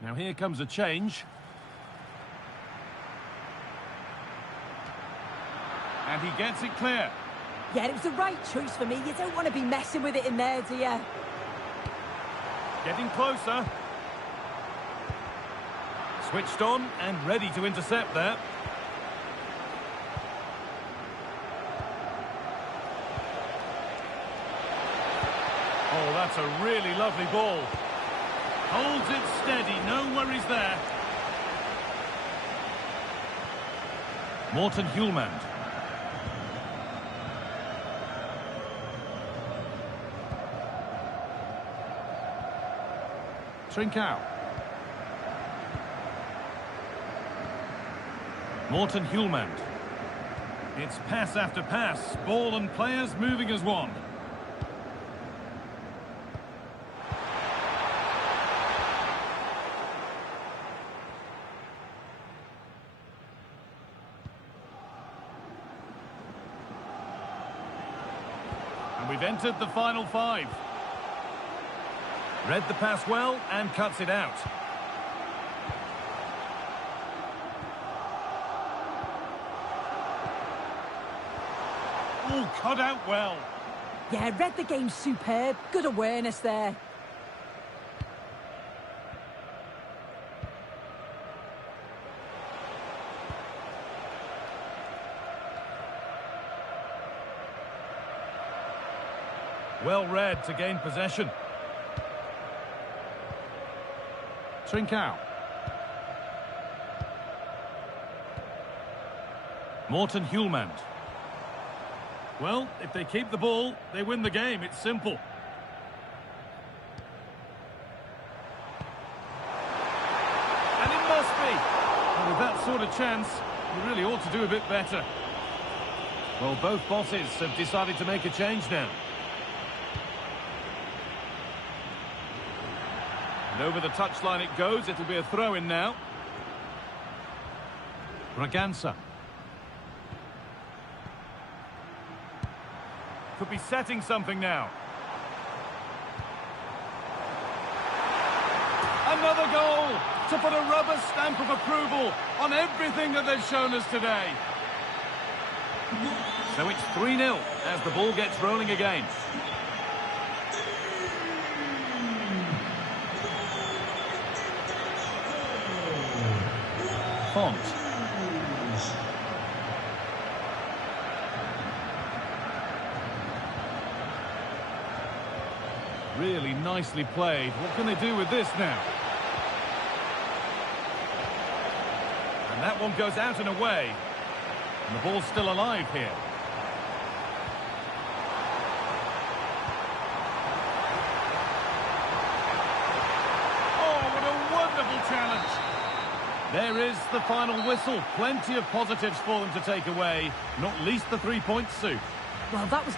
Now here comes a change. And he gets it clear. Yeah, it was the right choice for me. You don't want to be messing with it in there, do you? Getting closer. Switched on and ready to intercept there. Oh, that's a really lovely ball. Holds it steady, no worries there. Morten Hjulmand. Trincao. Morten Hjulmand. It's pass after pass, ball and players moving as one. And we've entered the final 5. Read the pass well and cuts it out. Oh, cut out well. Yeah, read the game superb. Good awareness there. Well read to gain possession. Trincao. Morten Hjulmand. Well, if they keep the ball, they win the game. It's simple. And it must be. And with that sort of chance, you really ought to do a bit better. Well, both bosses have decided to make a change now. And over the touchline it goes. It'll be a throw-in now. Braganza. Could be setting something now. Another goal to put a rubber stamp of approval on everything that they've shown us today. So it's 3-0 as the ball gets rolling again. Font. Really nicely played. What can they do with this now? And that one goes out and away. And the ball's still alive here. Oh, what a wonderful challenge. There is the final whistle. Plenty of positives for them to take away. Not least the 3 points, Sue. Well, that was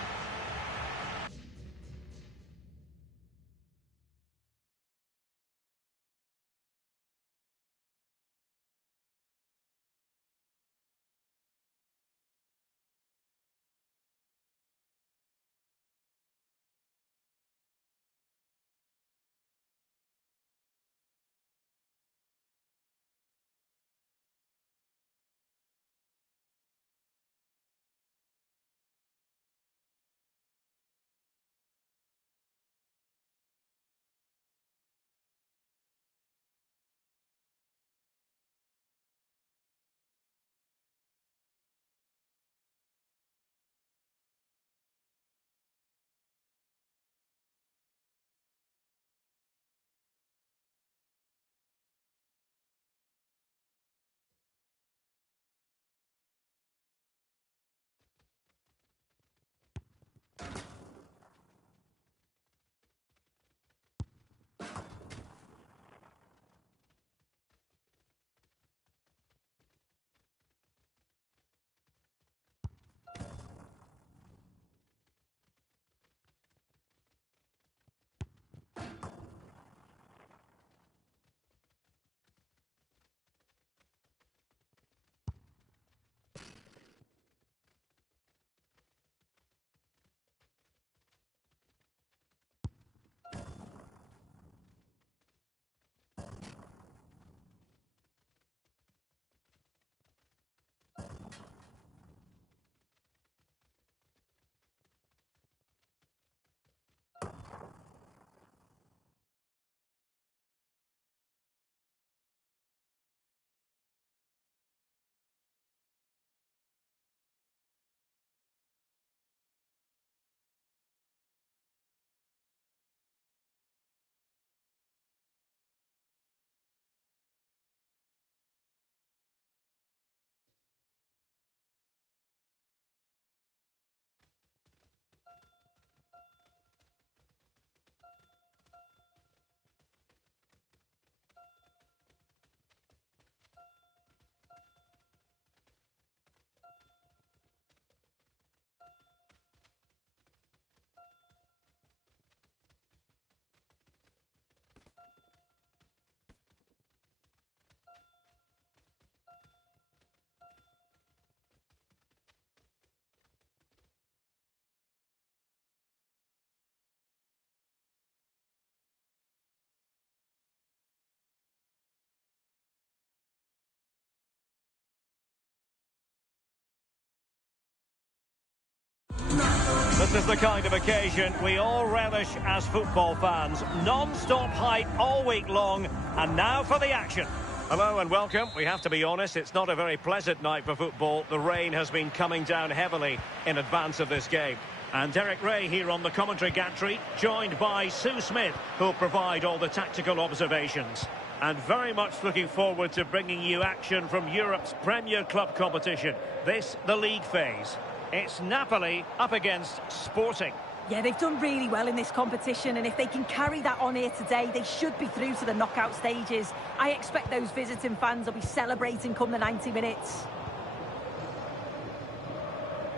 This is the kind of occasion we all relish as football fans. Non-stop hype all week long, and now for the action. Hello and welcome. We have to be honest, it's not a very pleasant night for football. The rain has been coming down heavily in advance of this game. And Derek Ray here on the commentary gantry, joined by Sue Smith, who'll provide all the tactical observations. And very much looking forward to bringing you action from Europe's Premier Club competition. This, the league phase. It's Napoli up against Sporting. Yeah, they've done really well in this competition, and if they can carry that on here today, they should be through to the knockout stages. I expect those visiting fans will be celebrating come the 90 minutes.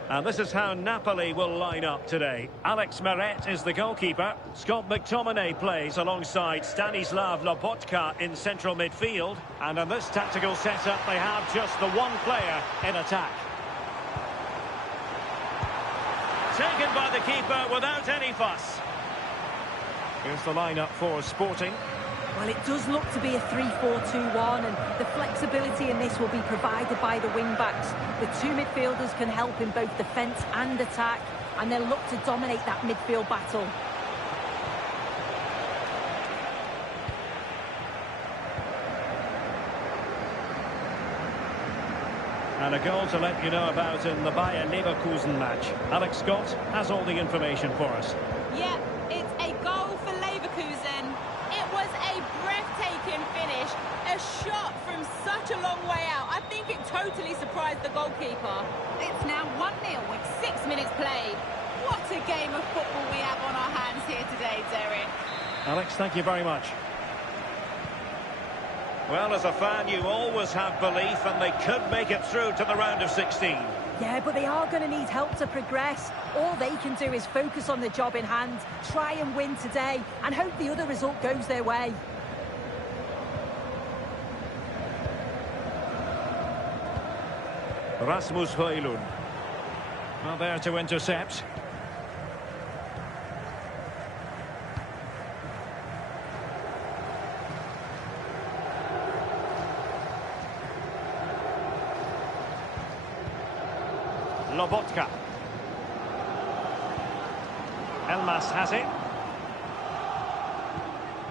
And this is how Napoli will line up today. Alex Meret is the goalkeeper. Scott McTominay plays alongside Stanislav Lobotka in central midfield. And in this tactical setup, they have just the one player in attack. Taken by the keeper without any fuss. Here's the lineup for Sporting. Well, it does look to be a 3-4-2-1, and the flexibility in this will be provided by the wing-backs. The two midfielders can help in both defence and attack, and they'll look to dominate that midfield battle. And a goal to let you know about in the Bayern Leverkusen match. Alex Scott has all the information for us. Yeah, it's a goal for Leverkusen. It was a breathtaking finish. A shot from such a long way out. I think it totally surprised the goalkeeper. It's now 1-0 with 6 minutes played. What a game of football we have on our hands here today, Derek. Alex, thank you very much. Well, as a fan, you always have belief, and they could make it through to the round of 16. Yeah, but they are going to need help to progress. All they can do is focus on the job in hand, try and win today, and hope the other result goes their way. Rasmus Højlund. Well, there to intercept. Lobotka. Elmas has it.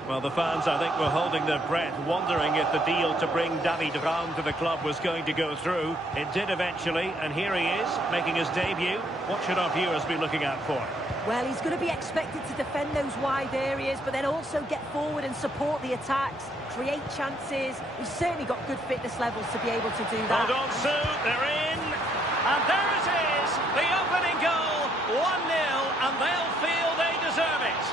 Well, the fans, I think, were holding their breath, wondering if the deal to bring David Raum to the club was going to go through. It did eventually, and here he is, making his debut. What should our viewers be looking out for? Well, he's going to be expected to defend those wide areas, but then also get forward and support the attacks, create chances. He's certainly got good fitness levels to be able to do that. Hold on, Sue, they're in. And there it is, the opening goal, 1-0, and they'll feel they deserve it.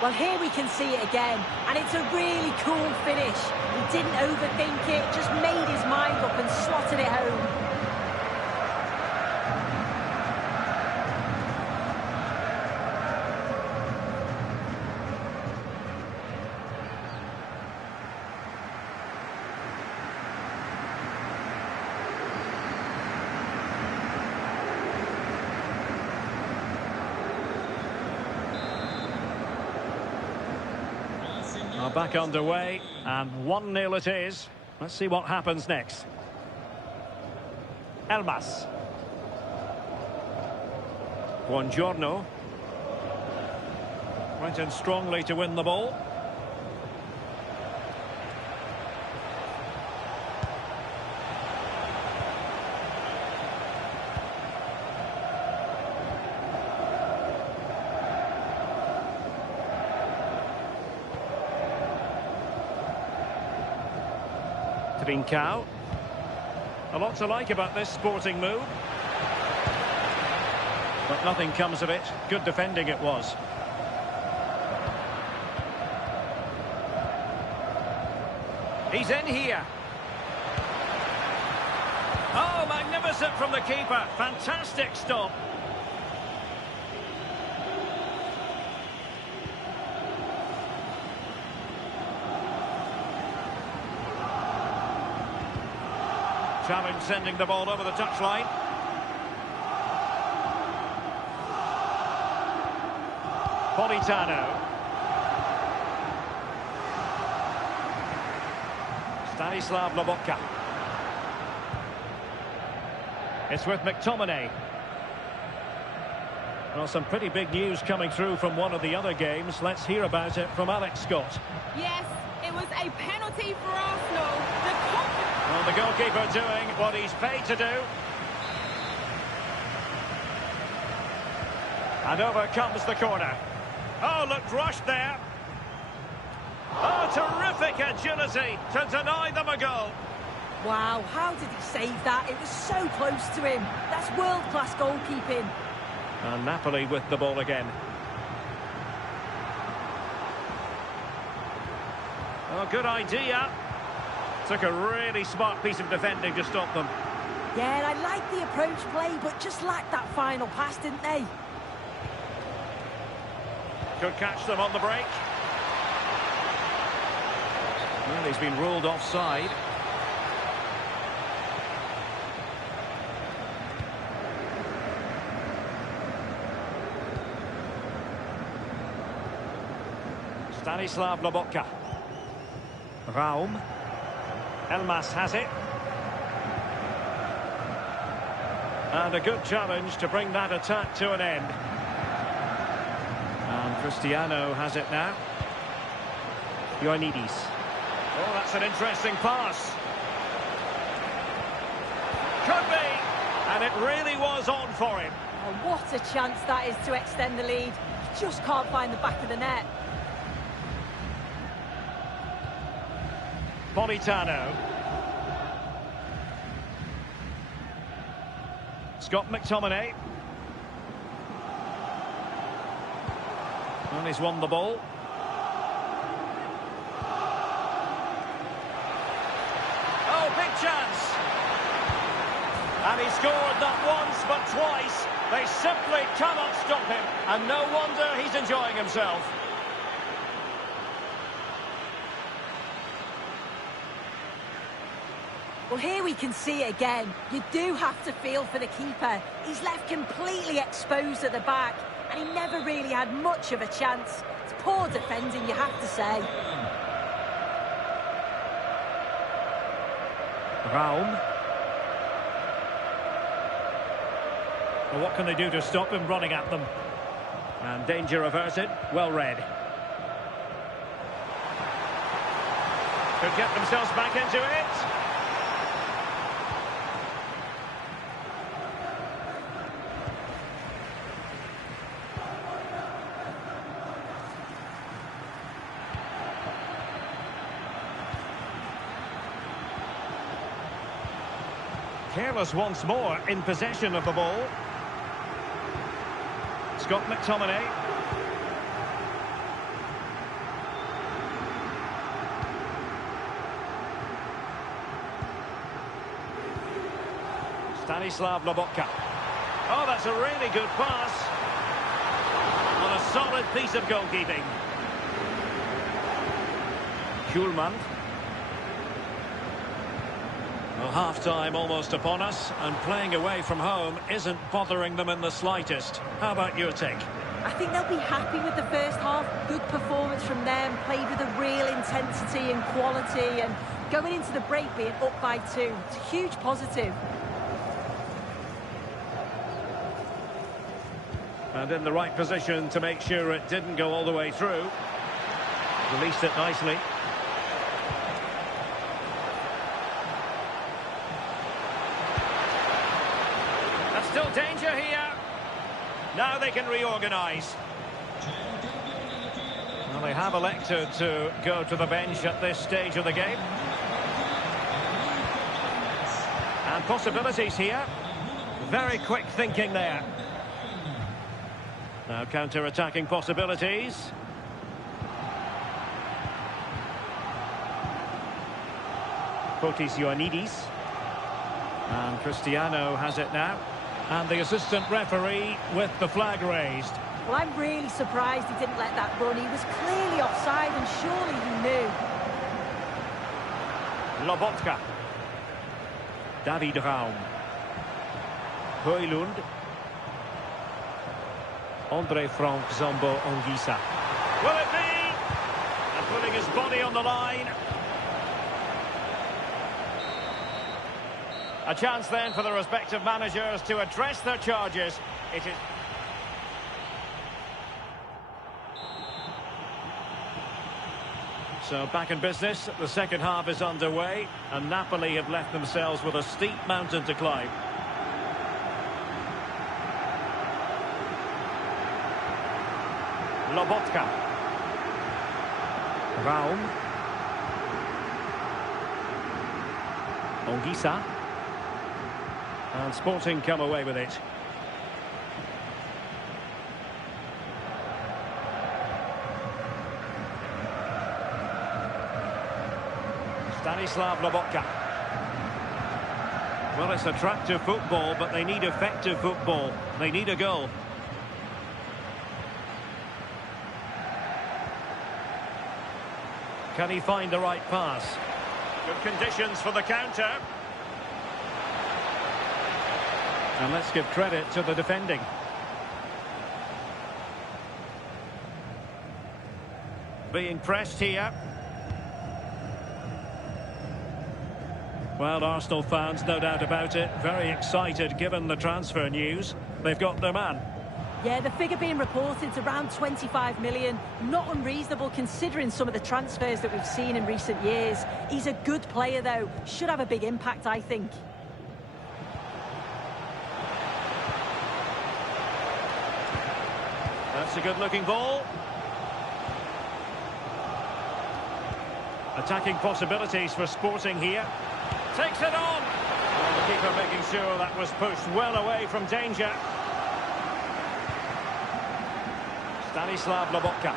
Well, here we can see it again, and it's a really cool finish. He didn't overthink it, just made his mind up and slotted it home. Back underway, and 1-0 it is. Let's see what happens next. Elmas. Buongiorno. Went in strongly to win the ball. Trincao. A lot to like about this Sporting move. But nothing comes of it. Good defending it was. He's in here. Oh, magnificent from the keeper. Fantastic stop. Challenge sending the ball over the touchline. Politano. Stanislav Lobotka. It's with McTominay. Well, some pretty big news coming through from one of the other games. Let's hear about it from Alex Scott. Yes, it was a penalty for Arsenal. Well, the goalkeeper doing what he's paid to do. And over comes the corner. Oh, looked rushed there. Oh, terrific agility to deny them a goal. Wow, how did he save that? It was so close to him. That's world-class goalkeeping. And Napoli with the ball again. Oh, good idea. Took a really smart piece of defending to stop them. Yeah, and I like the approach play, but just lacked that final pass, didn't they? Could catch them on the break. Well, he's been ruled offside. Stanislav Lobotka. Raum. Elmas has it. And a good challenge to bring that attack to an end. And Cristiano has it now. Ioannidis. Oh, that's an interesting pass. Could be. And it really was on for him. Oh, what a chance that is to extend the lead. He just can't find the back of the net. Politano. Scott McTominay. And he's won the ball. Oh, big chance. And he scored not once but twice. They simply cannot stop him. And no wonder he's enjoying himself. Well, here we can see it again. You do have to feel for the keeper. He's left completely exposed at the back, and he never really had much of a chance. It's poor defending, you have to say. Raum. Well, what can they do to stop him running at them? And danger averted. Well read. Could get themselves back into it. Careless once more in possession of the ball. Scott McTominay. Stanislav Lobotka. Oh, that's a really good pass. On a solid piece of goalkeeping. Schulman. Well, half-time almost upon us, and playing away from home isn't bothering them in the slightest. How about your take? I think they'll be happy with the first half. Good performance from them, played with a real intensity and quality, and going into the break being up by 2. It's a huge positive. And in the right position to make sure it didn't go all the way through. Released it nicely. Still danger here. Now they can reorganise. Well, they have elected to go to the bench at this stage of the game. And possibilities here. Very quick thinking there. Now counter-attacking possibilities. Fotis Ioannidis. And Cristiano has it now. And the assistant referee with the flag raised. Well, I'm really surprised he didn't let that run. He was clearly offside, and surely he knew. Lobotka. David Raum. Højlund. Andre Frank Zambo Anguissa. Will it be? And putting his body on the line. A chance then for the respective managers to address their charges. It is... So back in business, the second half is underway, and Napoli have left themselves with a steep mountain to climb. Lobotka. Raum. Ongisa. And Sporting come away with it. Stanislav Lobotka. Well, it's attractive football, but they need effective football. They need a goal. Can he find the right pass? Good conditions for the counter. And let's give credit to the defending. Being pressed here. Well, Arsenal fans, no doubt about it, very excited given the transfer news. They've got their man. Yeah, the figure being reported is around 25 million. Not unreasonable considering some of the transfers that we've seen in recent years. He's a good player, though. Should have a big impact, I think. That's a good-looking ball. Attacking possibilities for Sporting here. Takes it on. And the keeper making sure that was pushed well away from danger. Stanislav Lobotka.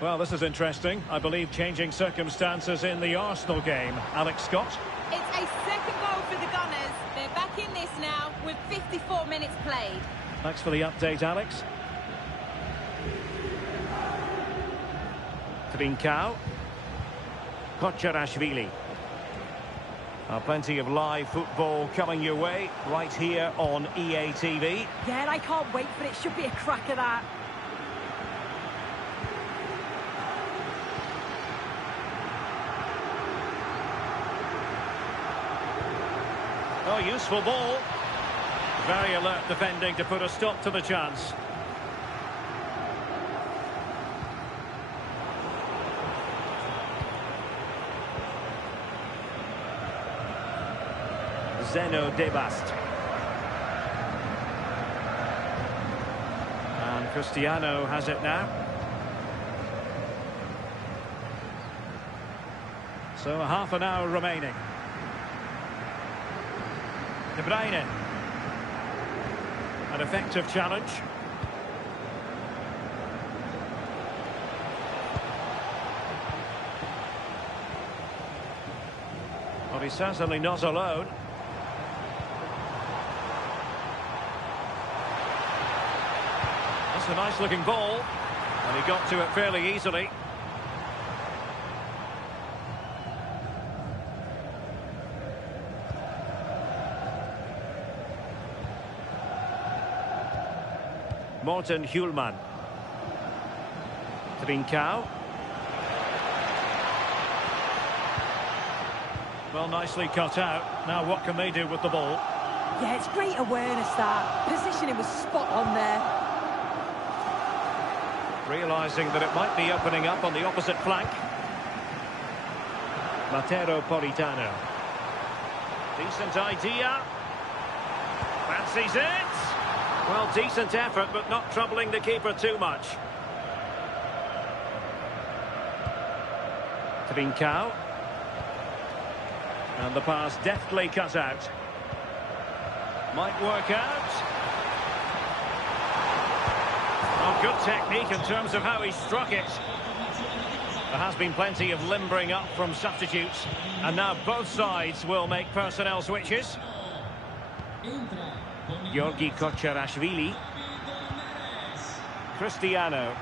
Well, this is interesting. I believe changing circumstances in the Arsenal game. Alex Scott. It's a second goal for the Gunners. They're back in this now with 54 minutes played. Thanks for the update, Alex. Trincao. Kocharashvili. Plenty of live football coming your way right here on EA TV. Yeah, and I can't wait for it. Should be a cracker, that. Oh, useful ball. Very alert defending to put a stop to the chance. Zeno Debast. And Cristiano has it now. So half an hour remaining. De Bruyne. An effective challenge. Well, he's certainly not alone. That's a nice looking ball. And he got to it fairly easily. Morten Hjulman. Trincao. Well, nicely cut out. Now what can they do with the ball? Yeah, it's great awareness, that. Positioning was spot on there. Realising that it might be opening up on the opposite flank. Matteo Politano. Decent idea. Fancies it. Well, decent effort, but not troubling the keeper too much. Trincao. And the pass deftly cut out. Might work out. Oh, good technique in terms of how he struck it. There has been plenty of limbering up from substitutes. And now both sides will make personnel switches. Georgi Kocharashvili. Cristiano.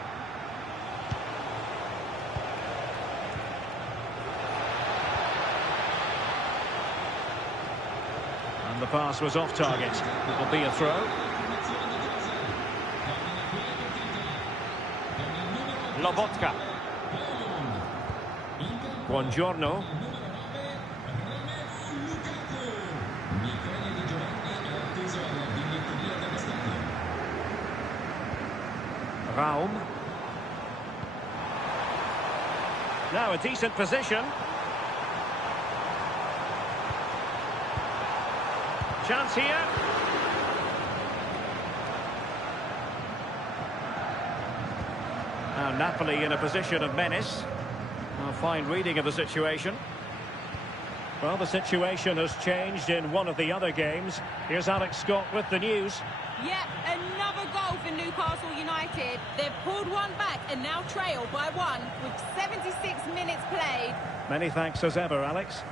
And the pass was off target. It will be a throw. Lobotka. Buongiorno. Raum. Now a decent position. Chance here. Now Napoli in a position of menace. A fine reading of the situation. Well, the situation has changed in one of the other games. Here's Alex Scott with the news. Yep, another goal for Newcastle United. They've pulled one back and now trail by one with 76 minutes played. Many thanks as ever, Alex.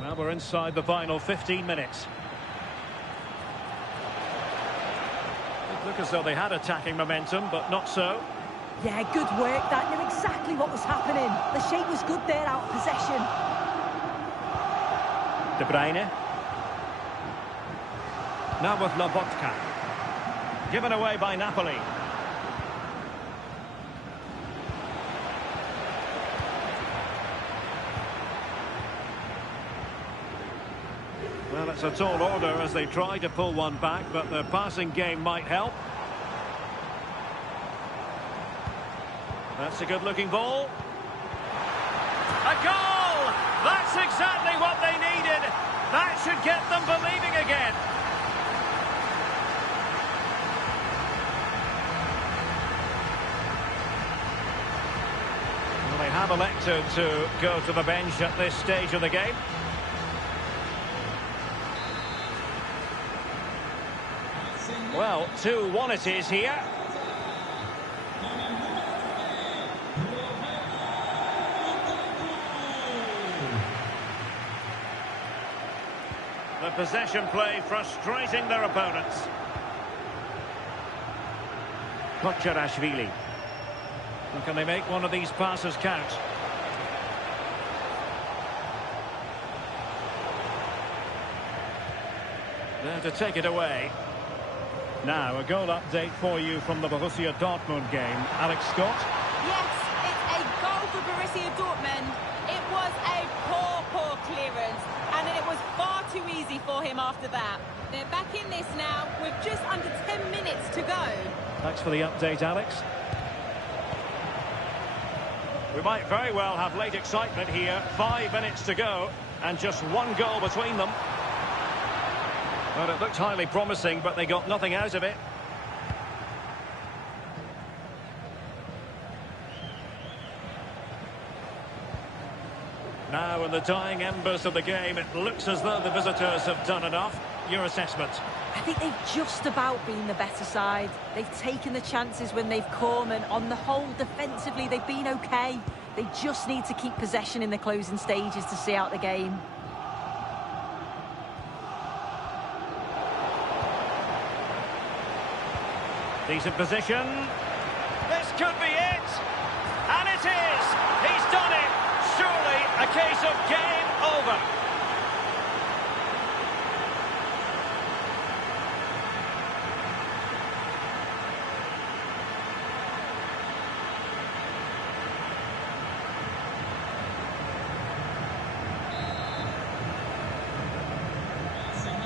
Well, we're inside the final 15 minutes. It looked as though they had attacking momentum, but not so. Yeah, good work. That knew exactly what was happening. The shape was good there, out of possession. De Bruyne. Now with Lobotka. Given away by Napoli. Well, it's a tall order as they try to pull one back, but the passing game might help. That's a good-looking ball. A goal! That's exactly what they needed. That should get them believing again. Well, they have elected to go to the bench at this stage of the game. Well, 2-1 it is here. The possession play frustrating their opponents. Kocharashvili. And can they make one of these passes count? There to take it away. Now, a goal update for you from the Borussia Dortmund game. Alex Scott? Yes, it's a goal for Borussia Dortmund. It was a poor clearance, and it was far too easy for him after that. They're back in this now with just under 10 minutes to go. Thanks for the update, Alex. We might very well have late excitement here. 5 minutes to go, and just one goal between them. Well, it looked highly promising, but they got nothing out of it. Now, in the dying embers of the game, it looks as though the visitors have done enough. Your assessment? I think they've just about been the better side. They've taken the chances when they've come, and on the whole, defensively, they've been okay. They just need to keep possession in the closing stages to see out the game. Decent position. This could be it. And it is. He's done it. Surely a case of game over.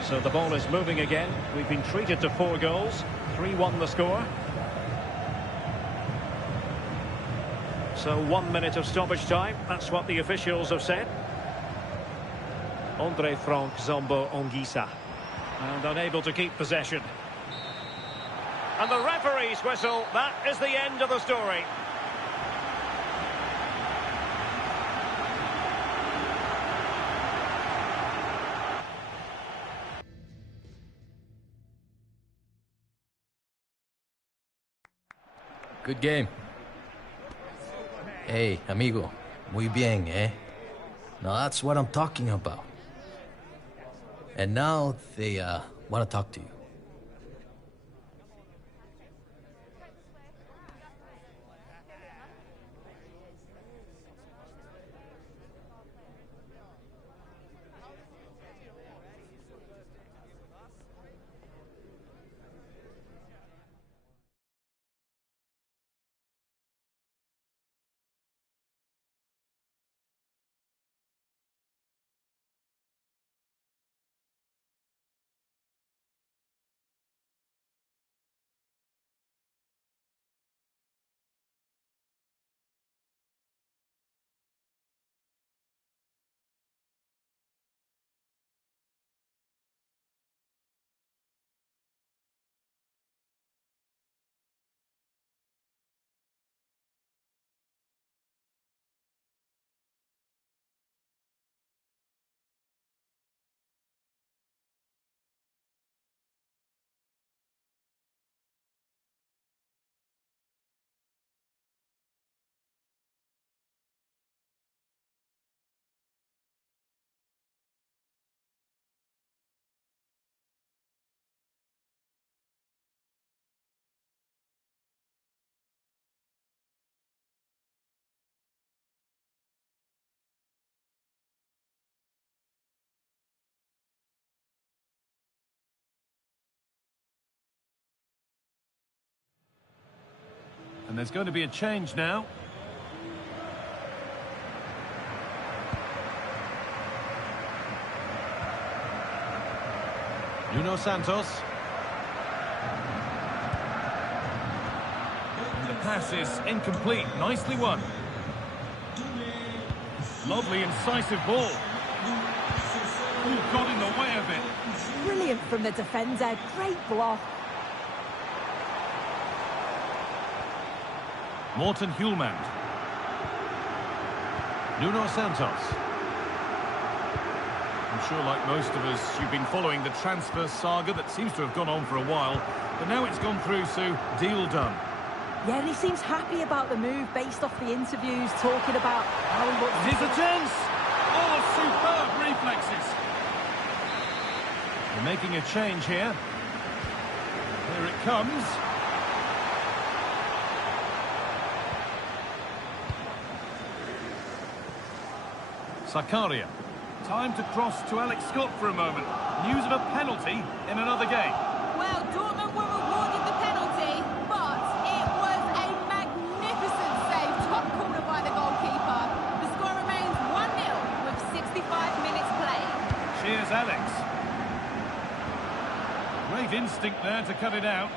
So the ball is moving again. We've been treated to 4 goals. 3-1 the score. So 1 minute of stoppage time. That's what the officials have said. Andre Frank Zombo Ongisa. And unable to keep possession. And the referee's whistle. That is the end of the story. Good game. Hey, amigo. Muy bien, eh? Now that's what I'm talking about. And now they want to talk to you. And there's going to be a change now. Nuno Santos. And the pass is incomplete. Nicely won. Lovely, incisive ball. Ooh, got in the way of it. Brilliant from the defender. Great block. Morten Hjulmand. Nuno Santos. I'm sure, like most of us, you've been following the transfer saga that seems to have gone on for a while. But now it's gone through, so deal done. Yeah, and he seems happy about the move based off the interviews, talking about how he wants to... Here's a chance! Oh, superb reflexes! They're making a change here. Here it comes. Zakaria. Time to cross to Alex Scott for a moment. News of a penalty in another game. Well, Dortmund were awarded the penalty, but it was a magnificent save, top corner by the goalkeeper. The score remains 1-0 with 65 minutes played. Cheers, Alex. Great instinct there to cut it out.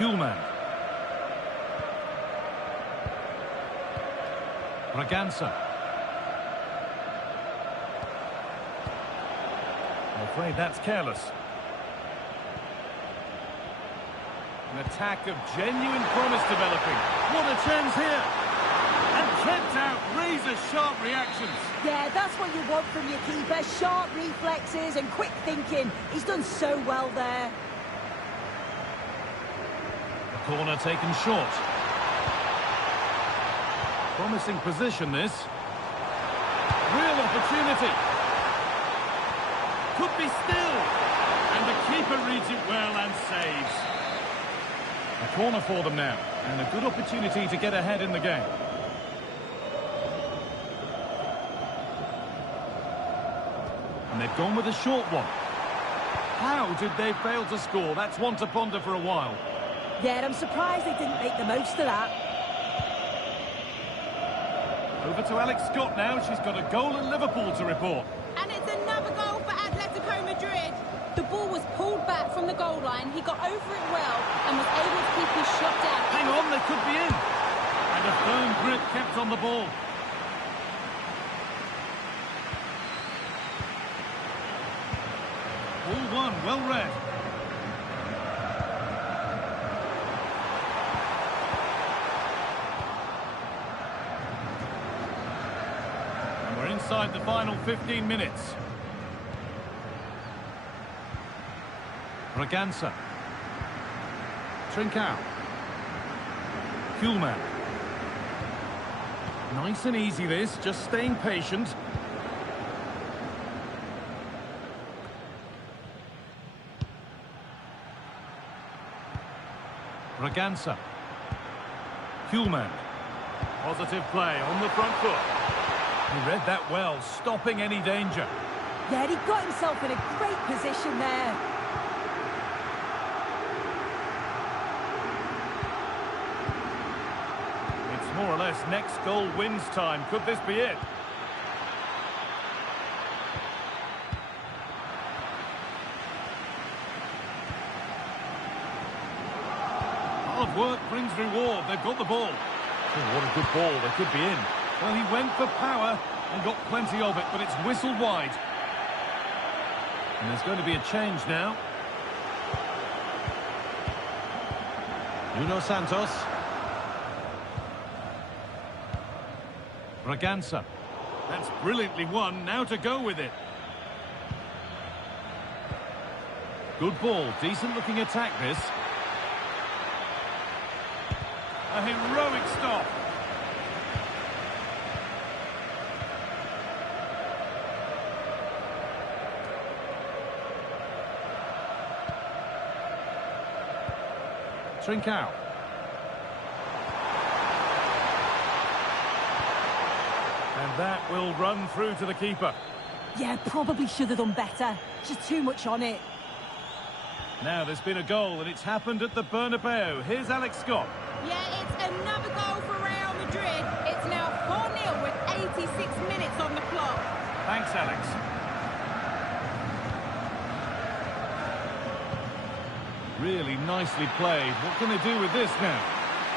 Hjulmand. Braganza. I'm afraid that's careless. An attack of genuine promise developing. What a chance here! And kept out, razor-sharp reactions. Yeah, that's what you want from your keeper. Sharp reflexes and quick thinking. He's done so well there. Corner taken short. Promising position, this. Real opportunity. Could be still. And the keeper reads it well and saves. A corner for them now. And a good opportunity to get ahead in the game. And they've gone with a short one. How did they fail to score? That's one to ponder for a while. Yeah, I'm surprised they didn't make the most of that. Over to Alex Scott now. She's got a goal in Liverpool to report. And it's another goal for Atletico Madrid. The ball was pulled back from the goal line. He got over it well and was able to keep his shot down. Hang on, they could be in. And a firm grip kept on the ball. All one, well read. And we're inside the final 15 minutes. Braganza. Trincao. Hjulmand. Nice and easy this, just staying patient. Braganza. Hjulmand. Positive play on the front foot. He read that well, stopping any danger. Yeah, he got himself in a great position there. It's more or less next goal wins time. Could this be it? Hard work brings reward. They've got the ball. Oh, what a good ball. They could be in. Well, he went for power and got plenty of it, but it's whistled wide. And there's going to be a change now. Nuno Santos. Braganza. That's brilliantly won. Now to go with it. Good ball. Decent looking attack this. A heroic stop. Trincao. And that will run through to the keeper. Yeah, probably should have done better. Just too much on it. Now there's been a goal and it's happened at the Bernabeu. Here's Alex Scott. Yeah, it's another goal for Real Madrid. It's now 4-0 with 86 minutes on the clock. Thanks, Alex. Really nicely played. What can they do with this now?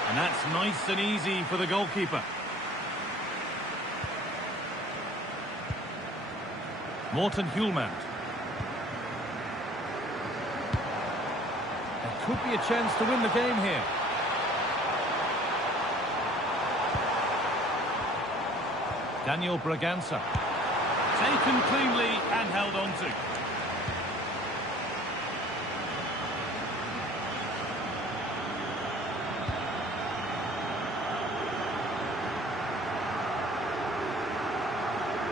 And that's nice and easy for the goalkeeper. Morten Hjulmand. There could be a chance to win the game here. Daniel Bragança. Taken cleanly and held on to.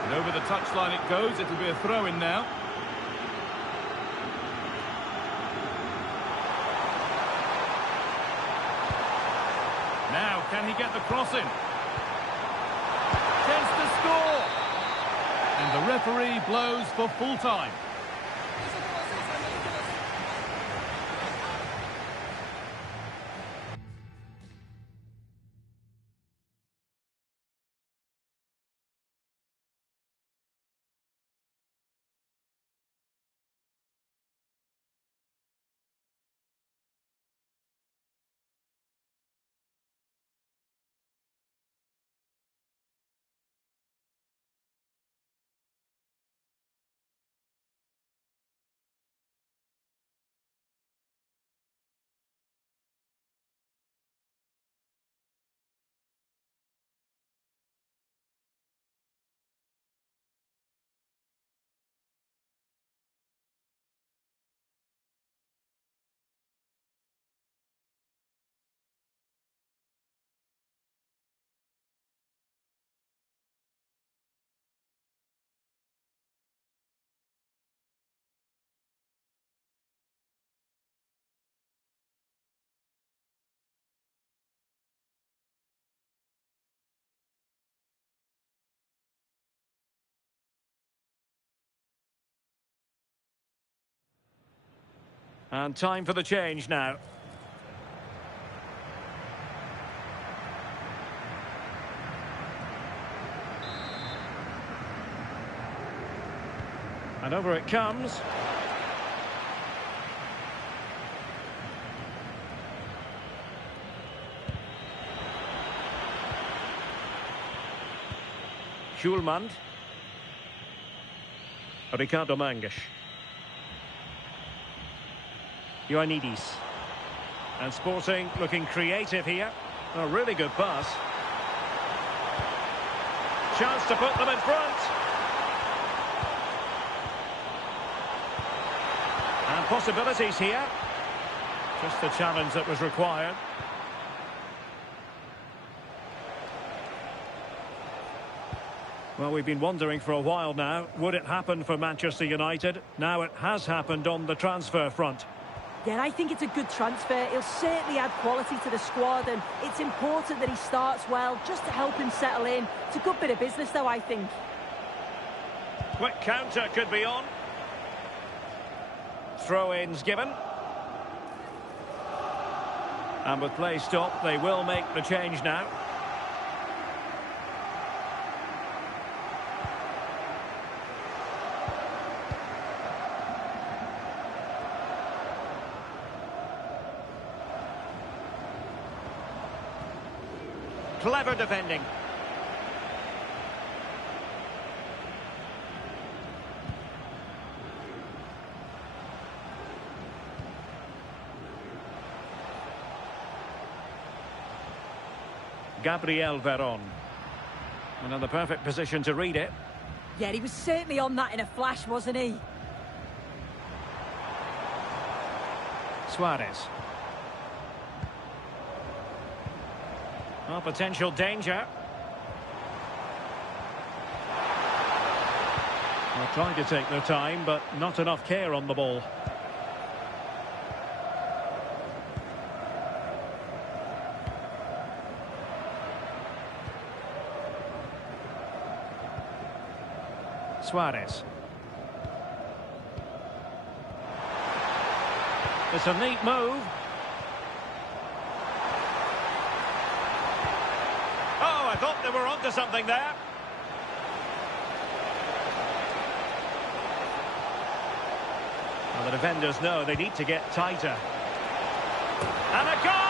And over the touchline it goes. It'll be a throw-in now. Now, can he get the cross in? Chance to score! And the referee blows for full time. And time for the change now. And over it comes. Hjulmand. Ricardo Mangas. Ioannidis. And Sporting looking creative here. A really good pass. Chance to put them in front. And possibilities here. Just the challenge that was required. Well, we've been wondering for a while now, would it happen for Manchester United? Now it has happened on the transfer front. Yeah, I think it's a good transfer. He'll certainly add quality to the squad, and it's important that he starts well, just to help him settle in. It's a good bit of business, though, I think. Quick counter could be on. Throw-ins given. And with play stopped, they will make the change now. Clever defending. Gabriel Veron. And in the perfect position to read it. Yeah, he was certainly on that in a flash, wasn't he? Suarez. Oh, potential danger. Well, trying to take their time, but not enough care on the ball. Suarez. It's a neat move. Oh, I thought they were onto something there. Well, the defenders know they need to get tighter. And a goal!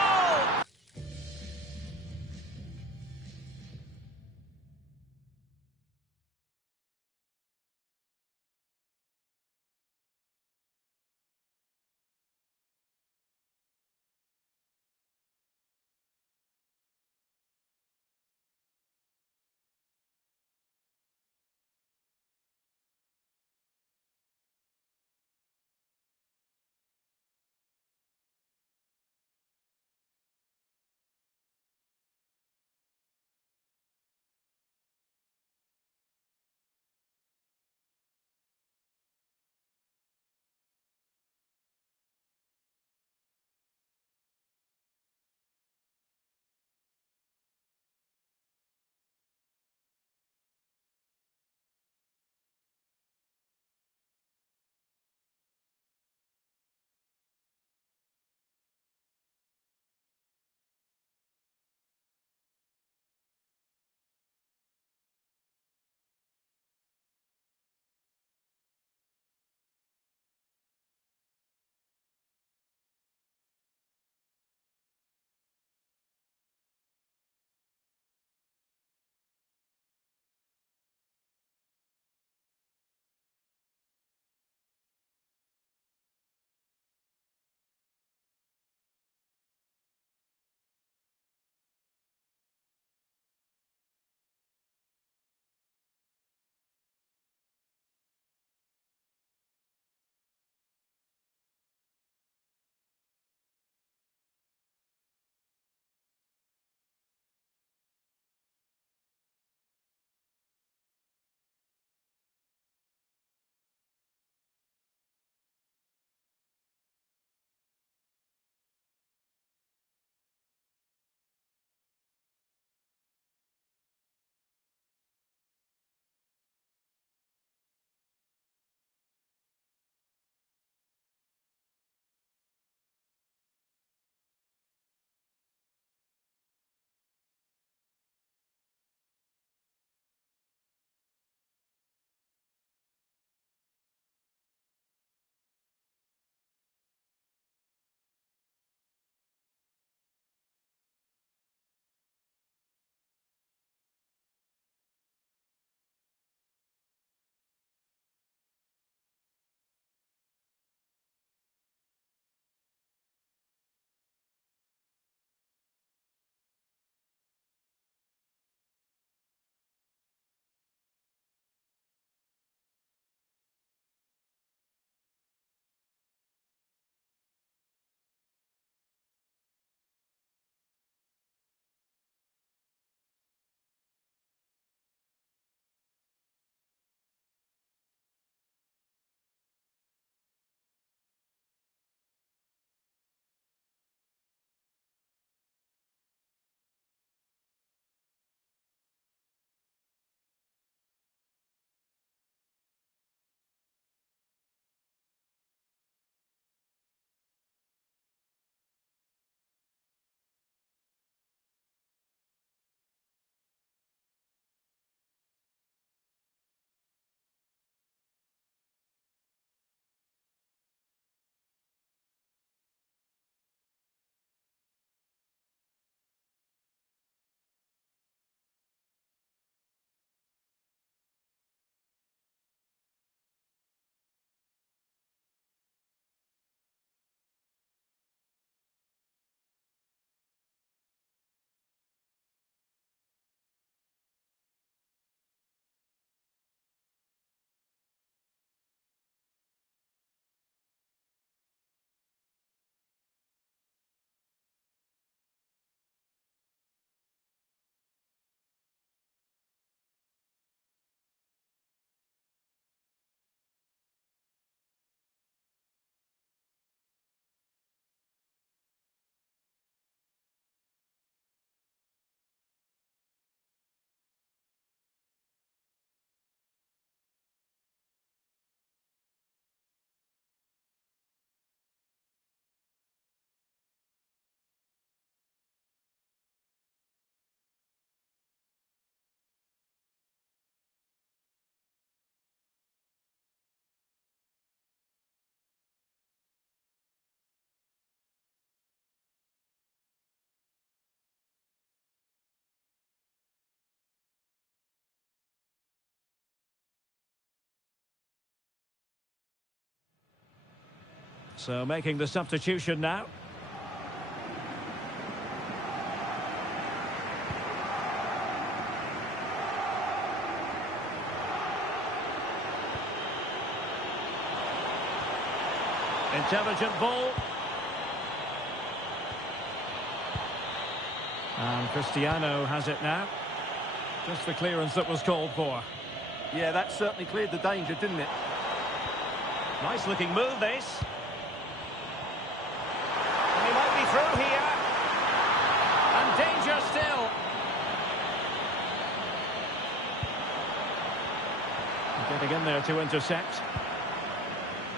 So making the substitution now. Intelligent ball. And Cristiano has it now. Just the clearance that was called for. Yeah, that certainly cleared the danger, didn't it? Nice looking move, this. And he might be through here. And danger still. Getting in there to intercept.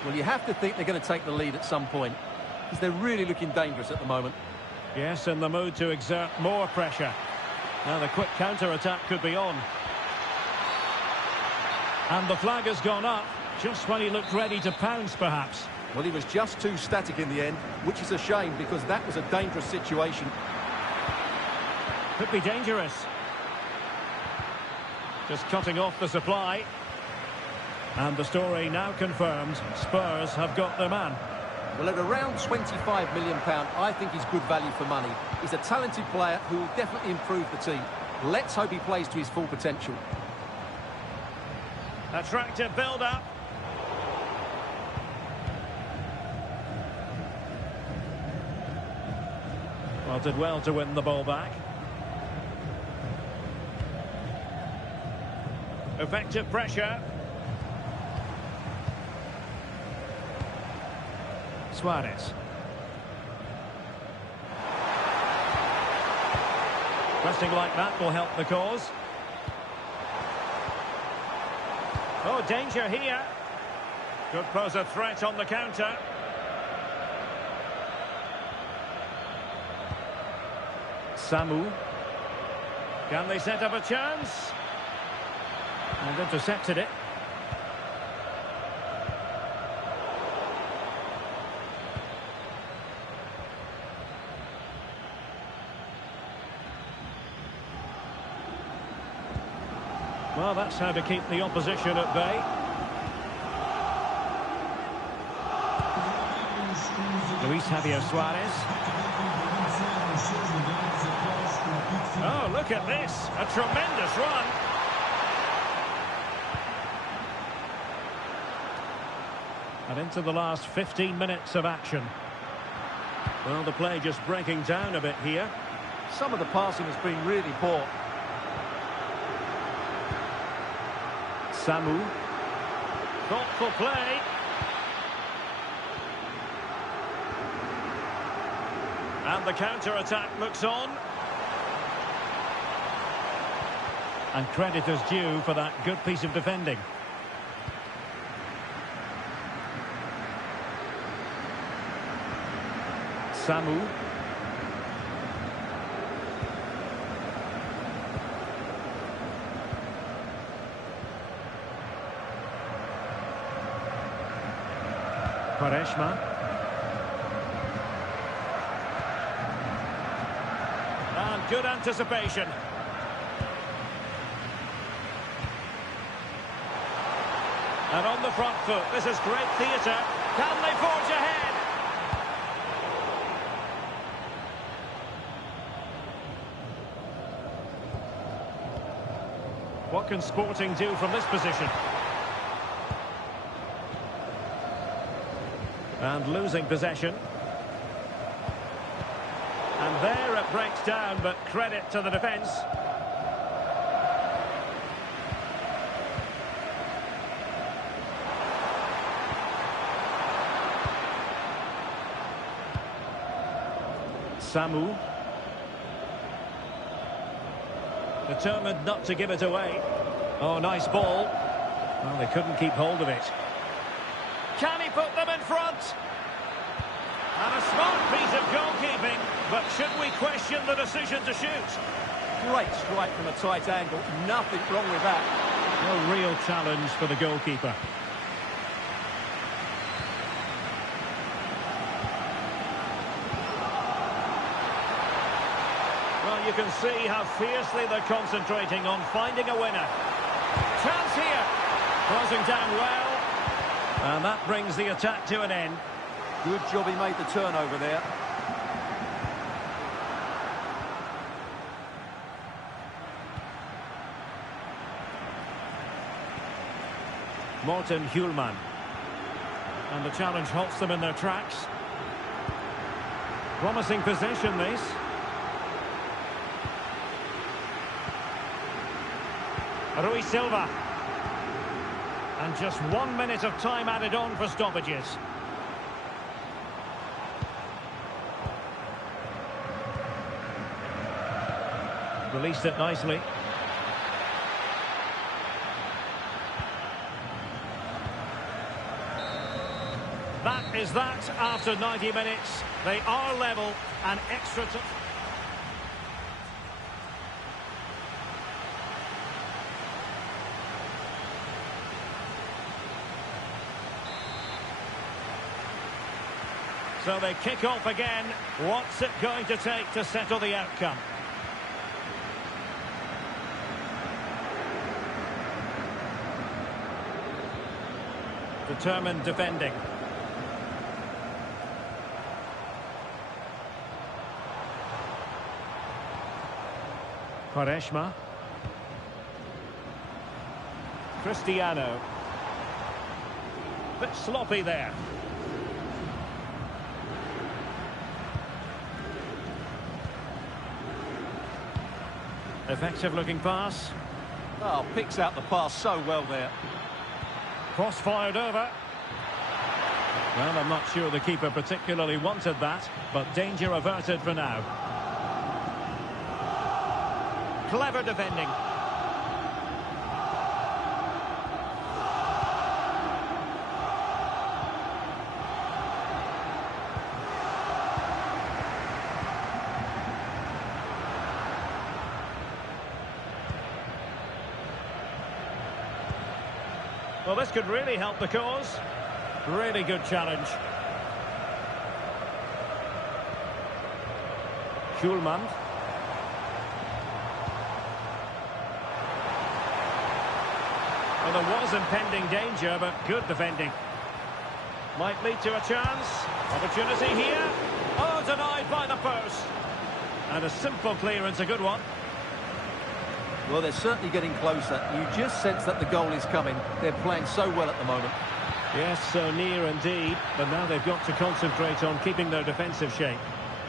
Well, you have to think they're going to take the lead at some point, because they're really looking dangerous at the moment. Yes, in the mood to exert more pressure. Now the quick counter-attack could be on. And the flag has gone up, just when he looked ready to pounce, perhaps. Well, he was just too static in the end, which is a shame, because that was a dangerous situation. Could be dangerous. Just cutting off the supply. And the story now confirmed, Spurs have got their man. Well, at around £25 million, I think he's good value for money. He's a talented player who will definitely improve the team. Let's hope he plays to his full potential. Attractive build-up. Well, did well to win the ball back. Effective pressure. Suarez. Pressing like that will help the cause. Oh, danger here. Could pose a threat on the counter. Samu. Can they set up a chance? And intercepted it. Well, that's how to keep the opposition at bay. Luis Javier Suarez. Oh, look at this. A tremendous run. And into the last 15 minutes of action. Well, the play just breaking down a bit here. Some of the passing has been really poor. Samu. Thoughtful play. And the counter-attack looks on. And credit is due for that good piece of defending. Samu. Quaresma. And good anticipation. And on the front foot, this is great theatre. Can they forge ahead? What can Sporting do from this position? And losing possession. And there it breaks down, but credit to the defence. Samu. Determined not to give it away. Oh, nice ball. Well, they couldn't keep hold of it. Can he put them in front? And a smart piece of goalkeeping, but should we question the decision to shoot? Great strike from a tight angle. Nothing wrong with that. No real challenge for the goalkeeper. Well, you can see how fiercely they're concentrating on finding a winner. Chance here. Closing down well. And that brings the attack to an end. Good job he made the turnover there. Morten Hjulman. And the challenge halts them in their tracks. Promising possession, this. Rui Silva. And just 1 minute of time added on for stoppages. Released it nicely. That is that after 90 minutes. They are level and extra time. So they kick off again. What's it going to take to settle the outcome? Determined defending. Quaresma. Cristiano. Bit sloppy there. Effective looking pass. Oh, picks out the pass so well there. Cross fired over. Well, I'm not sure the keeper particularly wanted that, but danger averted for now. Clever defending. Well, this could really help the cause. Really good challenge. Hjulman. Well, there was impending danger, but good defending. Might lead to a chance. Opportunity here. Oh, denied by the post. And a simple clearance, a good one. Well, they're certainly getting closer. You just sense that the goal is coming. They're playing so well at the moment. Yes, so near indeed. But now they've got to concentrate on keeping their defensive shape.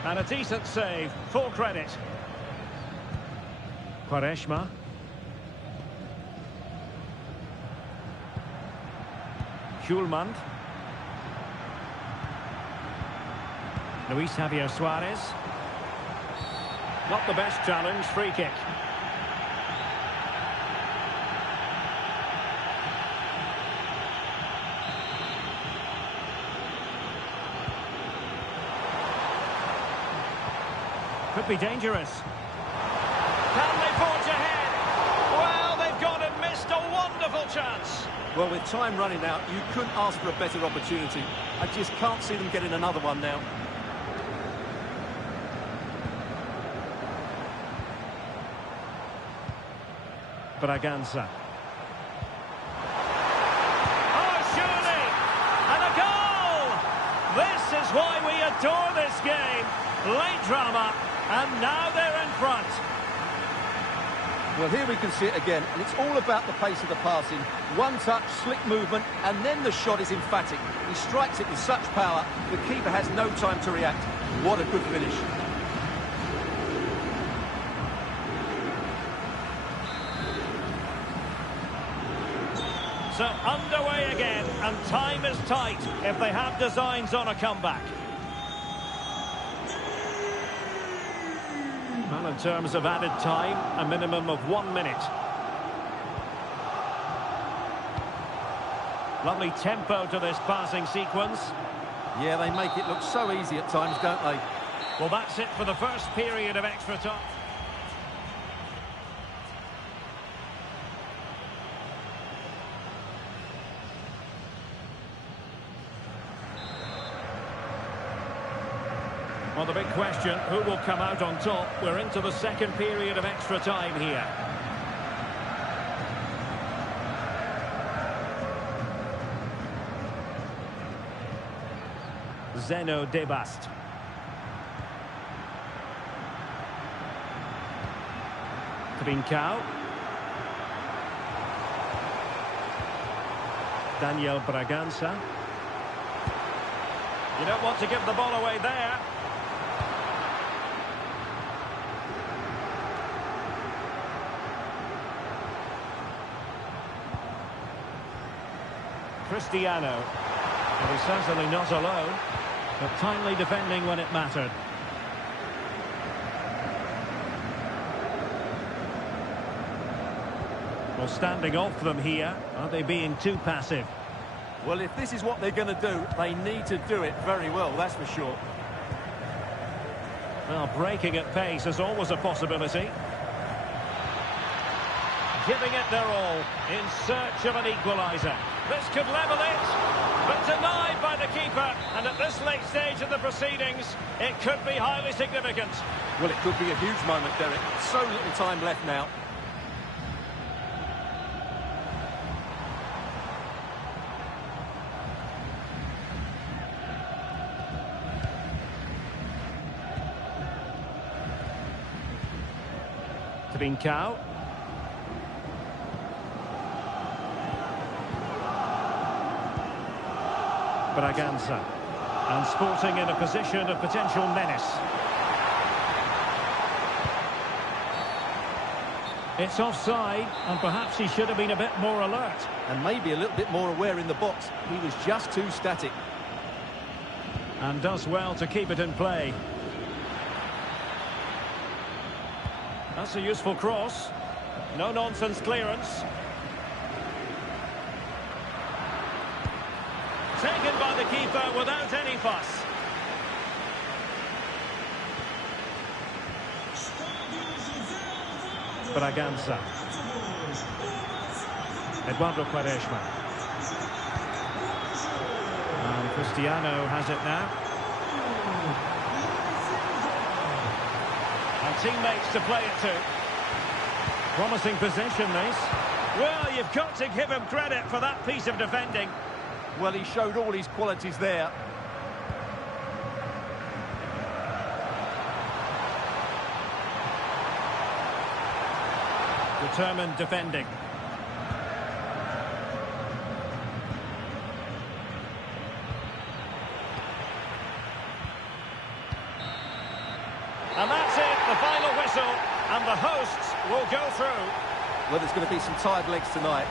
And a decent save. Full credit. Quaresma. Hjulman. Luis Javier Suarez. Not the best challenge. Free kick. Could be dangerous. Can they forge ahead? Well, they've gone and missed a wonderful chance. Well, with time running out, you couldn't ask for a better opportunity. I just can't see them getting another one now. Braganza. Oh, surely! And a goal! This is why we adore this game. Late drama. And now they're in front. Well, here we can see it again, and it's all about the pace of the passing. One touch, slick movement, and then the shot is emphatic. He strikes it with such power, the keeper has no time to react. What a good finish. So underway again, and time is tight if they have designs on a comeback. Well, in terms of added time, a minimum of 1 minute. Lovely tempo to this passing sequence. Yeah, they make it look so easy at times, don't they? Well, that's it for the first period of extra time. Well, the big question, who will come out on top? We're into the second period of extra time here. Zeno Debast. Trincao. Daniel Bragança. You don't want to give the ball away there. Cristiano. Well, he's certainly not alone, but timely defending when it mattered. Well, standing off them here, are they being too passive? Well, if this is what they're going to do, they need to do it very well, that's for sure. Well, breaking at pace is always a possibility. Giving it their all in search of an equaliser. This could level it, but denied by the keeper. And at this late stage of the proceedings, it could be highly significant. Well, it could be a huge moment, Derek. So little time left now. Trincao. Bragança. And Sporting in a position of potential menace. It's offside, and perhaps he should have been a bit more alert. And maybe a little bit more aware in the box. He was just too static. And does well to keep it in play. That's a useful cross. No-nonsense clearance. Taken by the keeper without any fuss. Bragança. Eduardo Quaresma. And Cristiano has it now. And teammates to play it to. Promising possession, this. Well, you've got to give him credit for that piece of defending. Well, he showed all his qualities there. Determined defending. And that's it, the final whistle, and the hosts will go through. Well, there's going to be some tired legs tonight.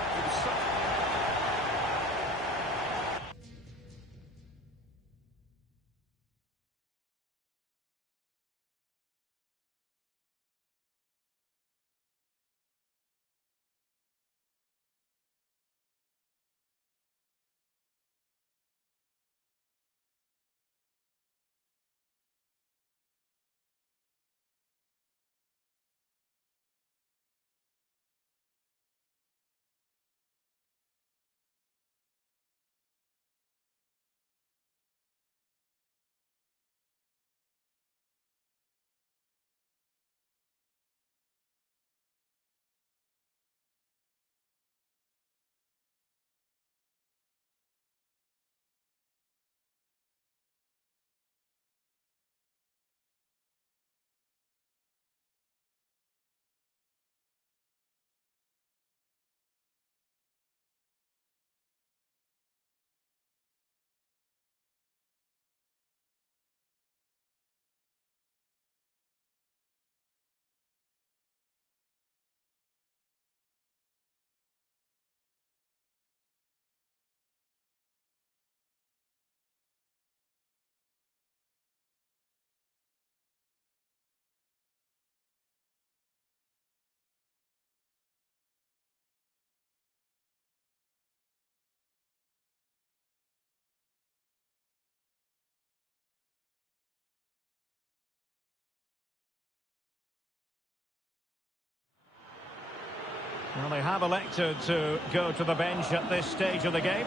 Well, they have elected to go to the bench at this stage of the game.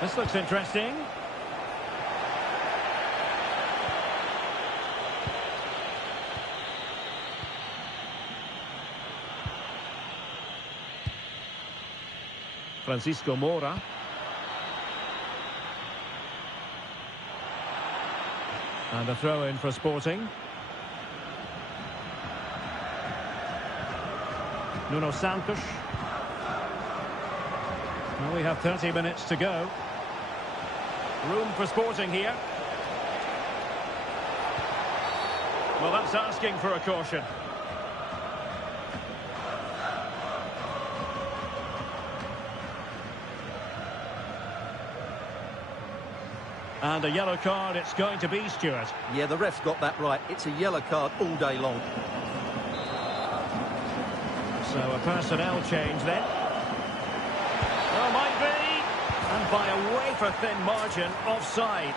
This looks interesting. Francisco Moura. And a throw in for Sporting. Nuno Santos. Well, we have 30 minutes to go. Room for Sporting here. Well, that's asking for a caution. And a yellow card it's going to be, Stuart. Yeah, the ref's got that right. It's a yellow card all day long. So a personnel change then. Oh, might be. And by a wafer-thin margin, offside.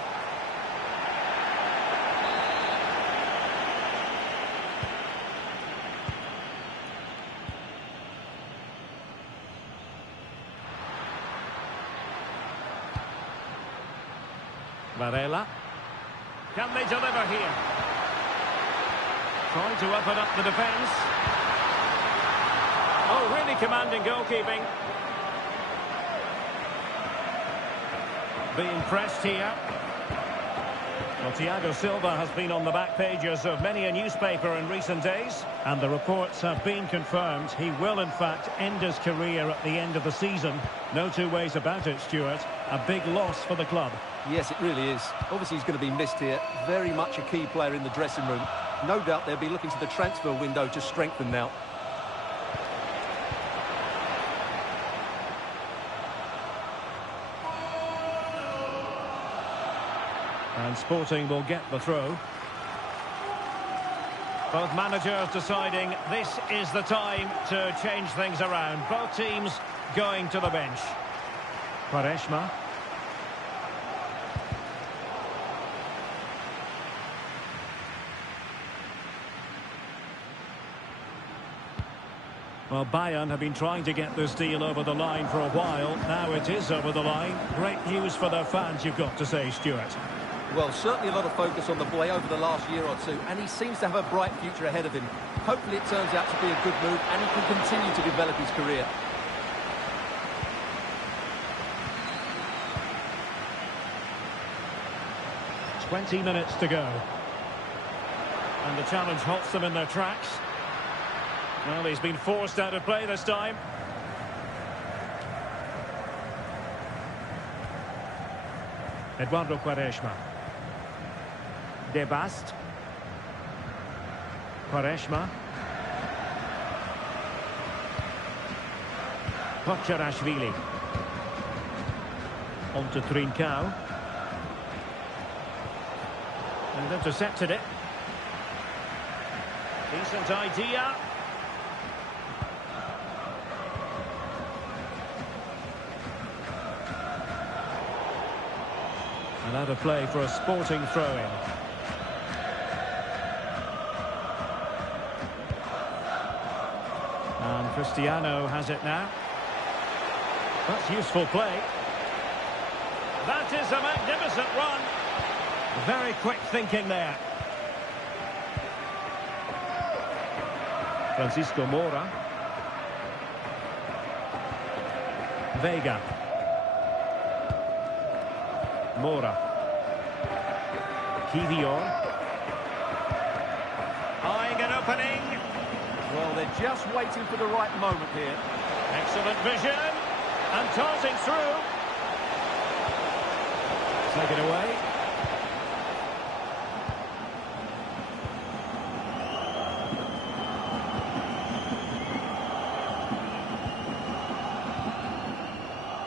Varela. Can they deliver here? Trying to open up the defence. Oh, really commanding goalkeeping. Being pressed here. Well, Thiago Silva has been on the back pages of many a newspaper in recent days, and the reports have been confirmed. He will, in fact, end his career at the end of the season. No two ways about it, Stuart. A big loss for the club. Yes, it really is. Obviously, he's going to be missed here. Very much a key player in the dressing room. No doubt they'll be looking to the transfer window to strengthen now. And Sporting will get the throw. Both managers deciding this is the time to change things around. Both teams going to the bench. Quaresma. Well, Bayern have been trying to get this deal over the line for a while. Now it is over the line. Great news for their fans, you've got to say, Stuart. Well, certainly a lot of focus on the boy over the last year or two, and he seems to have a bright future ahead of him. Hopefully it turns out to be a good move, and he can continue to develop his career. "20 minutes to go. And the challenge halts them in their tracks. Well, he's been forced out of play this time. Eduardo Quaresma. De Bast. Quaresma. Potcherashvili. On to Trincao. And intercepted it. Decent idea. And out of play for a Sporting throw-in. And Cristiano has it now. That's useful play. That is a magnificent run. Very quick thinking there. Francisco Moura. Vega. Moura. Kivior. Eyeing an opening. Well, they're just waiting for the right moment here. Excellent vision. And tossing through. Take it away.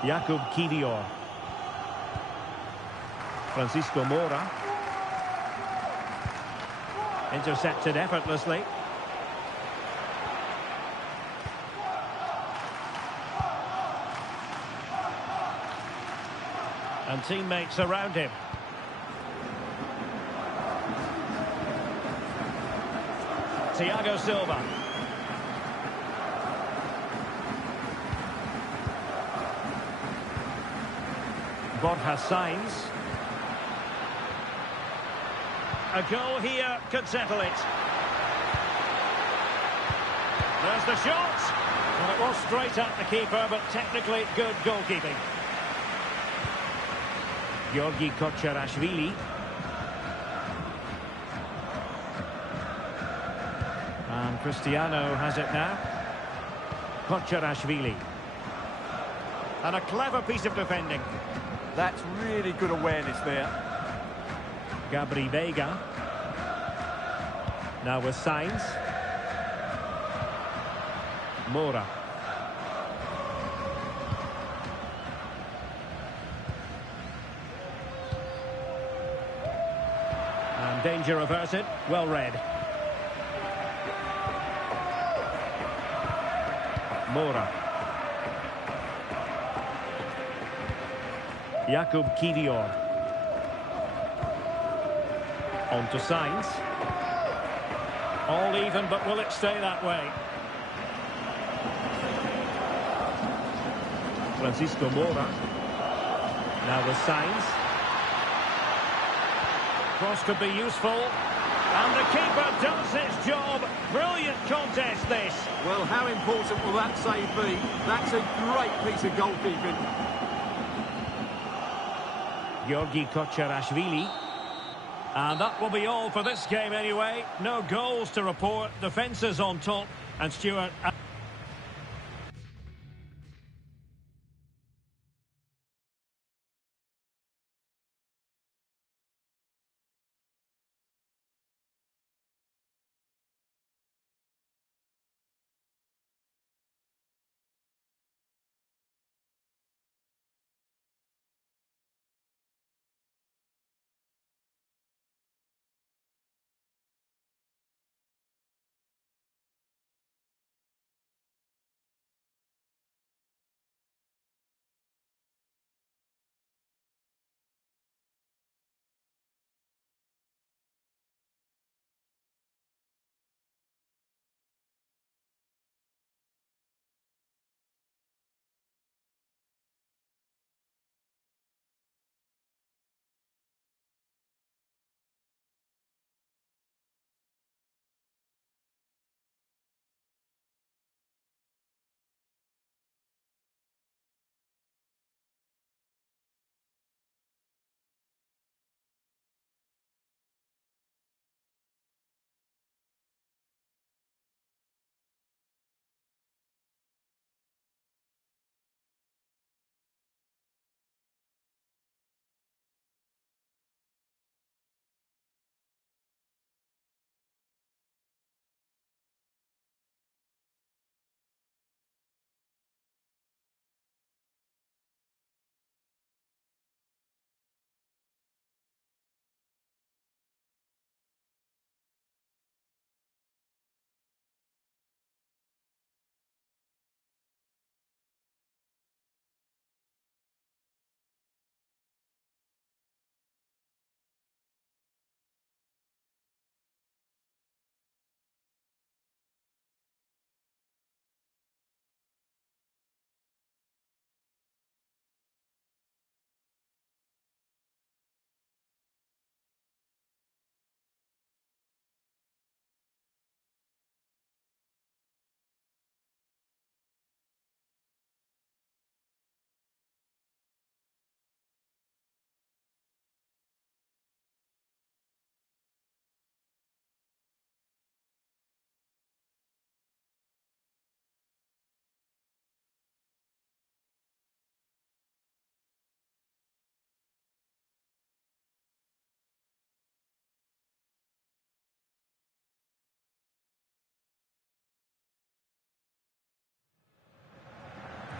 Jakub Kivior. Francisco Moura. Intercepted effortlessly. And teammates around him. Thiago Silva. Borja Sainz. A goal here could settle it. There's the shot. Well, it was straight at the keeper, but technically good goalkeeping. Georgi Kocherashvili. And Cristiano has it now. Kocherashvili. And a clever piece of defending. That's really good awareness there. Gabri Veiga. Now with Sainz. Moura. And danger averted. Well read. Moura. Jakub Kivior. On to Sainz. All even, but will it stay that way? Francisco Moura. Now with Sainz. Cross could be useful. And the keeper does his job. Brilliant contest, this. Well, how important will that save be? That's a great piece of goalkeeping. Georgi Kocherashvili. And that will be all for this game anyway. No goals to report. Defences on top. And Stuart...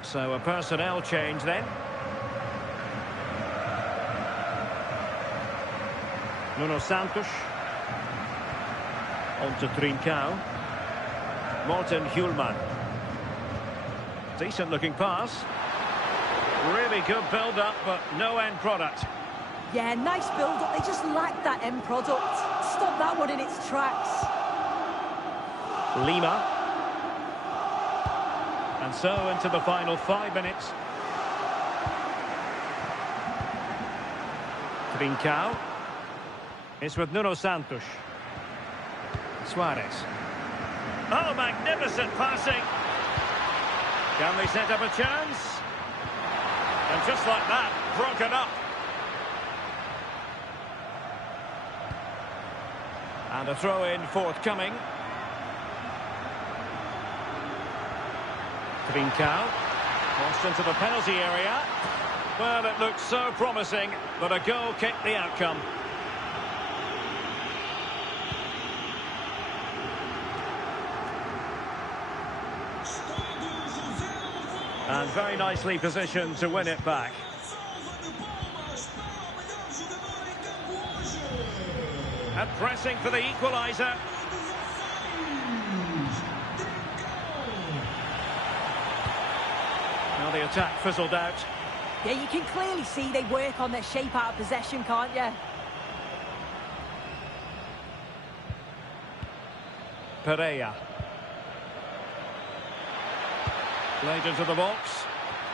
So a personnel change then. Nuno Santos. On to Trincao. Morten Hjulman. Decent looking pass. Really good build-up, but no end product. Yeah, nice build-up. They just lacked that end product. Stop that one in its tracks. Lima. And so into the final 5 minutes. Trincao. It's with Nuno Santos. Suarez. Oh, magnificent passing. Can they set up a chance? And just like that, broken up. And a throw-in forthcoming. Trincao. Crossed into the penalty area. Well, it looked so promising, but a goal kicked the outcome. And very nicely positioned to win it back. And pressing for the equaliser. Now the attack fizzled out. Yeah, you can clearly see they work on their shape out of possession, can't you? Pereira. Played into the box.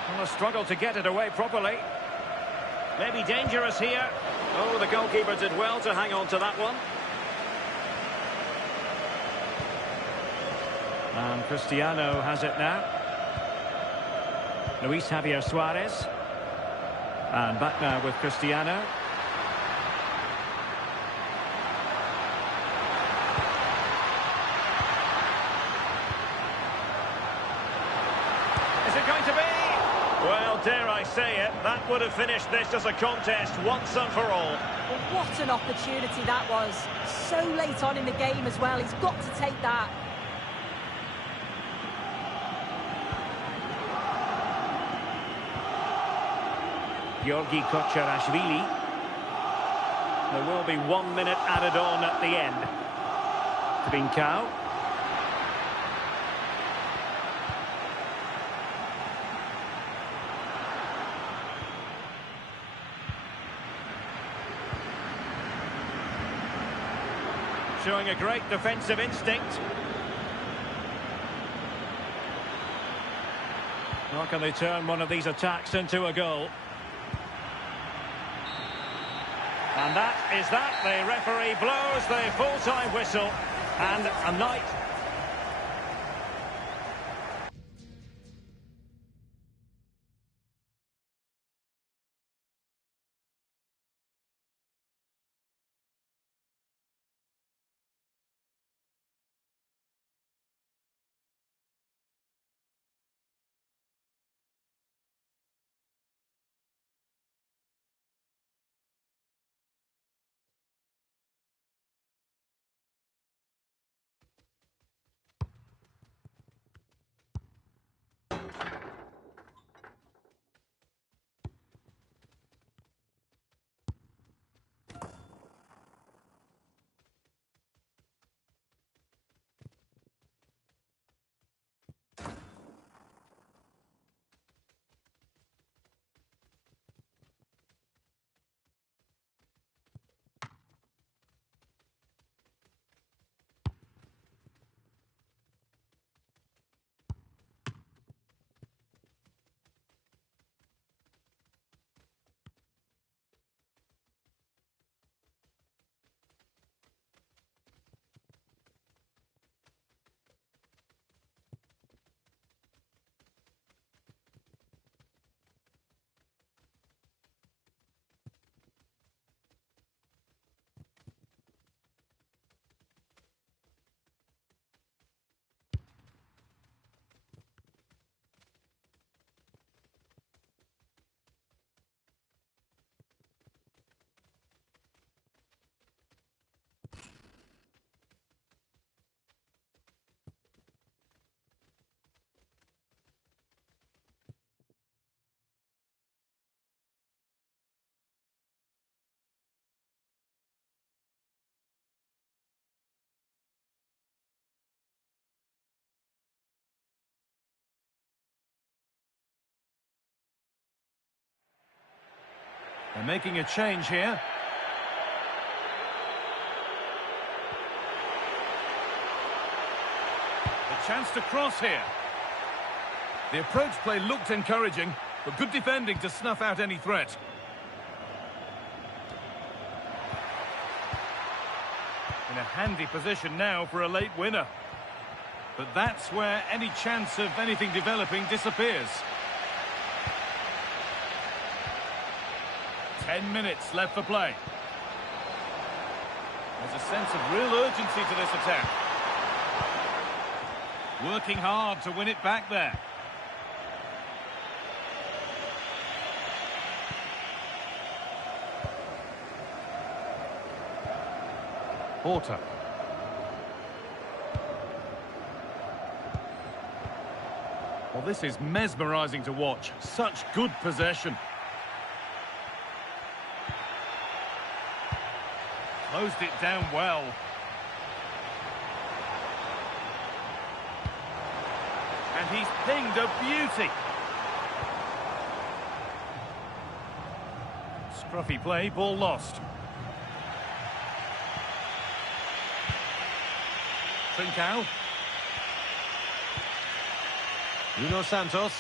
Well, a struggle to get it away properly. Maybe dangerous here. Oh, the goalkeeper did well to hang on to that one. And Cristiano has it now. Luis Javier Suarez. And back now with Cristiano. Is it going to be? Well, dare I say it, that would have finished this as a contest once and for all. Well, what an opportunity that was. So late on in the game as well. He's got to take that. Georgi Kocharashvili. There will be 1 minute added on at the end. Trincao. Showing a great defensive instinct. How can they turn one of these attacks into a goal? And that is that. The referee blows the full-time whistle. And a night. They're making a change here. A chance to cross here. The approach play looked encouraging, but good defending to snuff out any threat. In a handy position now for a late winner. But that's where any chance of anything developing disappears. 10 minutes left for play. There's a sense of real urgency to this attack. Working hard to win it back there. Porter. Well, this is mesmerising to watch. Such good possession. Closed it down well. And he's pinged a beauty. Scruffy play, ball lost. Trincao. Nuno Santos.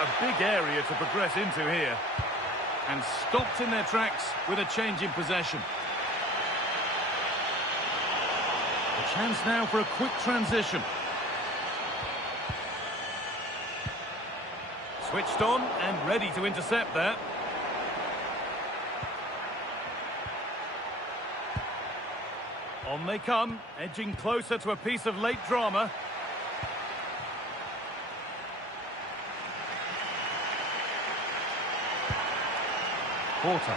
A big area to progress into here. And stopped in their tracks with a change in possession. A chance now for a quick transition. Switched on and ready to intercept there. On they come, edging closer to a piece of late drama. Porter.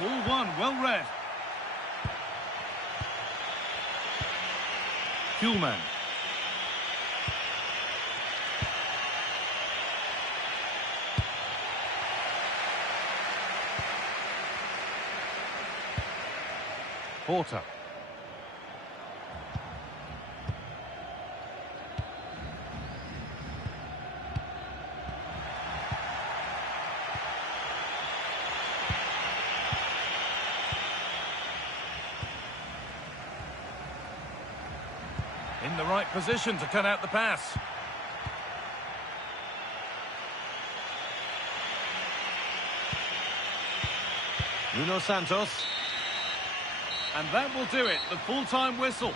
Ball one, well read. Kuhlman. Porter. In the right position to cut out the pass. Nuno Santos. And that will do it, the full-time whistle.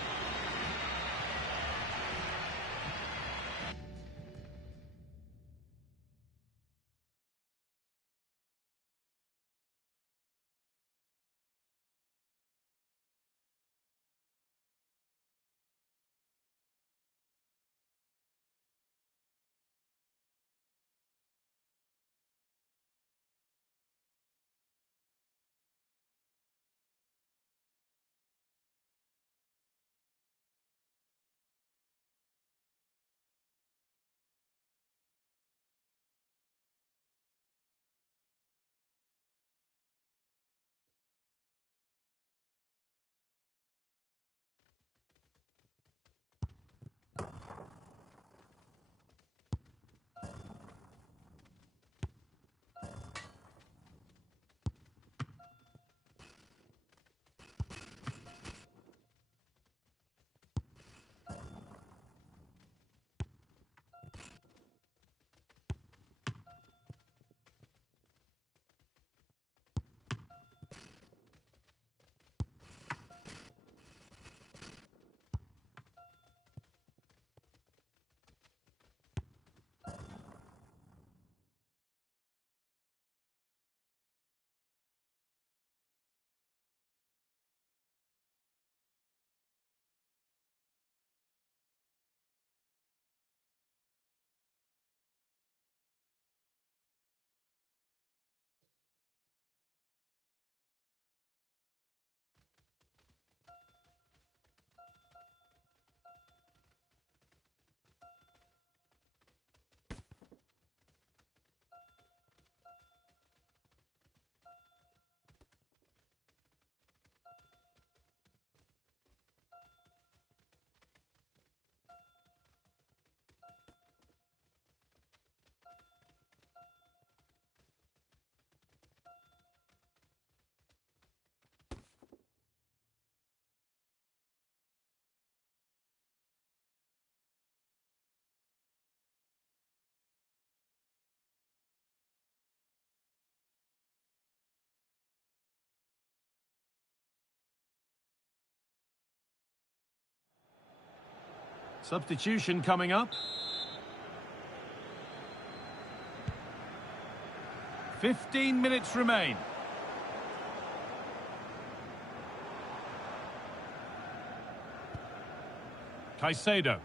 Substitution coming up. 15 minutes remain. Caicedo.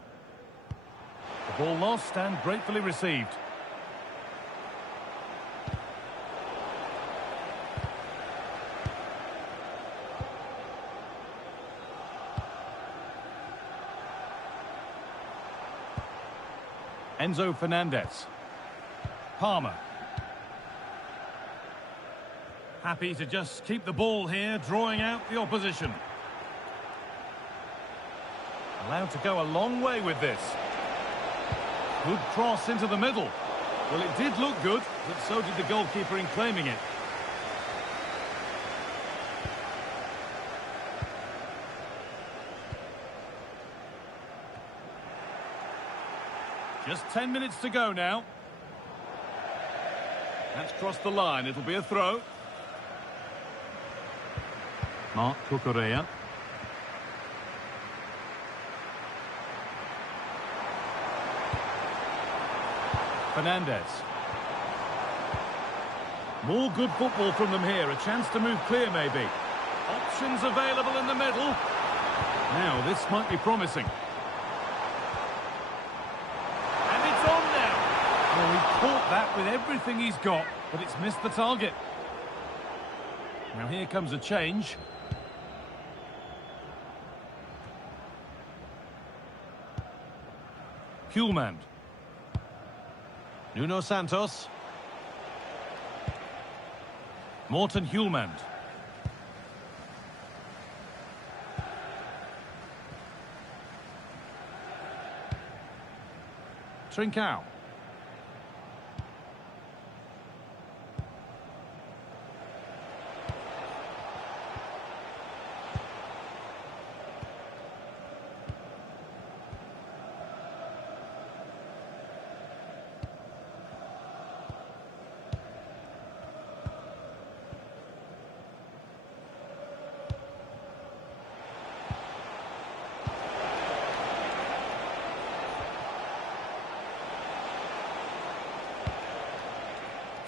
The ball lost and gratefully received. Enzo Fernandez. Palmer. Happy to just keep the ball here, drawing out the opposition. Allowed to go a long way with this. Good cross into the middle. Well, it did look good, but so did the goalkeeper in claiming it. Just 10 minutes to go now. That's crossed the line. It'll be a throw. Marc Cucurella. Fernandez. More good football from them here. A chance to move clear, maybe. Options available in the middle. Now, this might be promising. And it's on now. Well, he caught that with everything he's got, but it's missed the target. Now, here comes a change. Hulman. Nuno Santos. Morten Hulman. Trincao.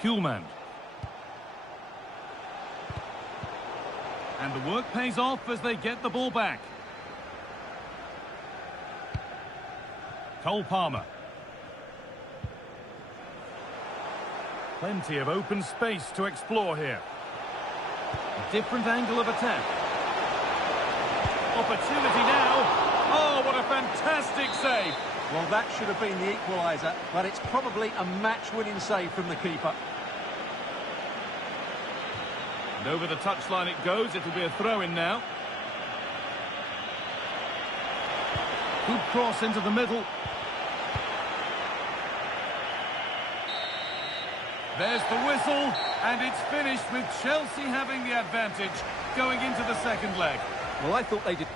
Hulman. And the work pays off as they get the ball back. Cole Palmer. Plenty of open space to explore here. A different angle of attack. Opportunity now. Oh, what a fantastic save. Well, that should have been the equaliser, but it's probably a match-winning save from the keeper. And over the touchline it goes. It'll be a throw-in now. Good cross into the middle. There's the whistle, and it's finished with Chelsea having the advantage going into the second leg. Well, I thought they did...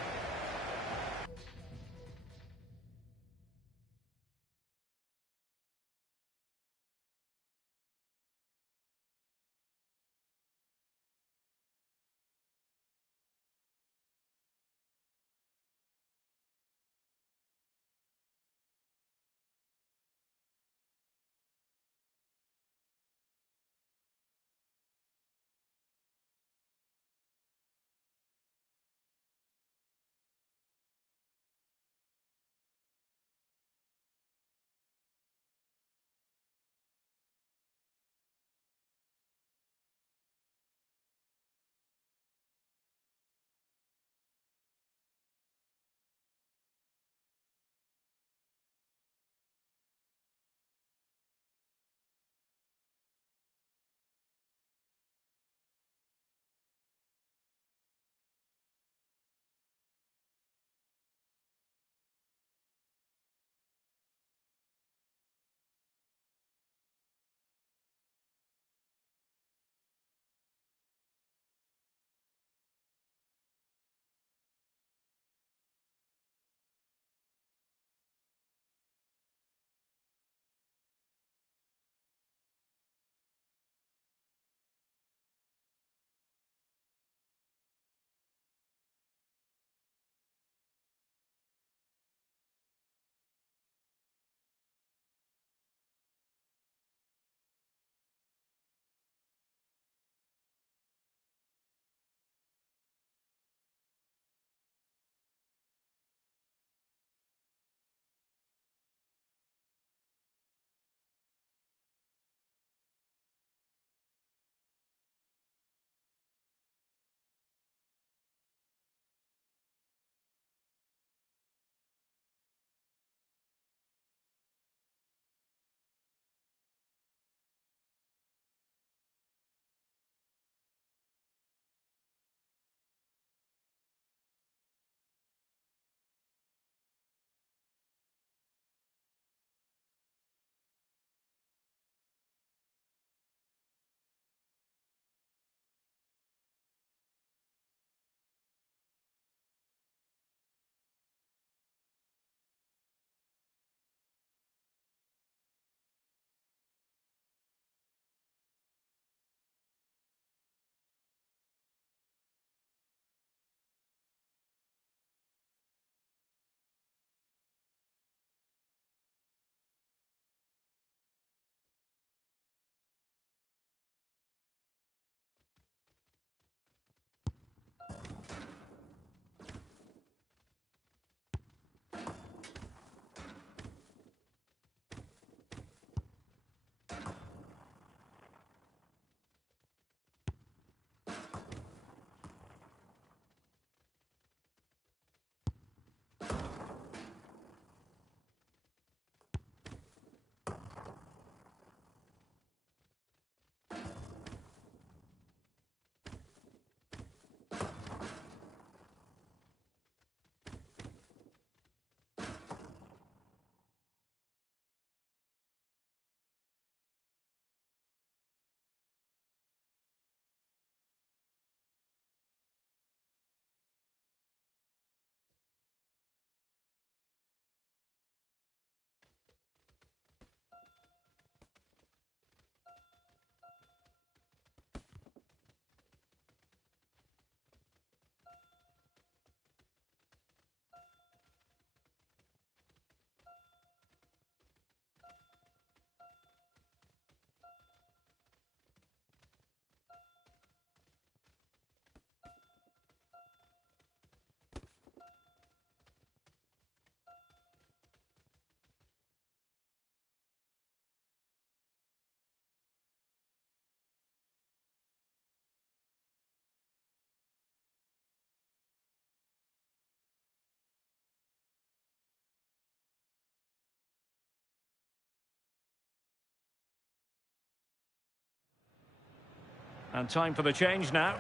And time for the change now.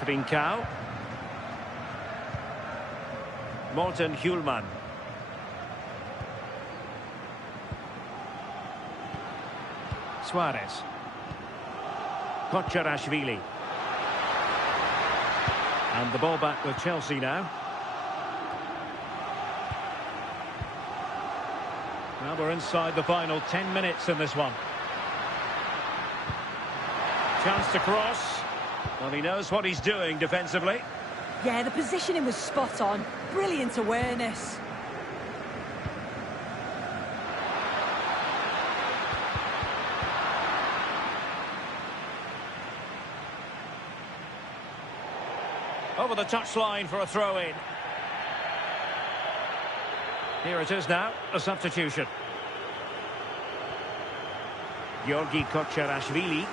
Trincao. Morten Hjulman. Suarez. Kocharashvili. And the ball back with Chelsea now. Now we're inside the final 10 minutes in this one. Chance to cross. Well, he knows what he's doing defensively. Yeah, the positioning was spot on. Brilliant awareness. Over the touchline for a throw-in. Here it is now, a substitution. Georgi Kocharashvili.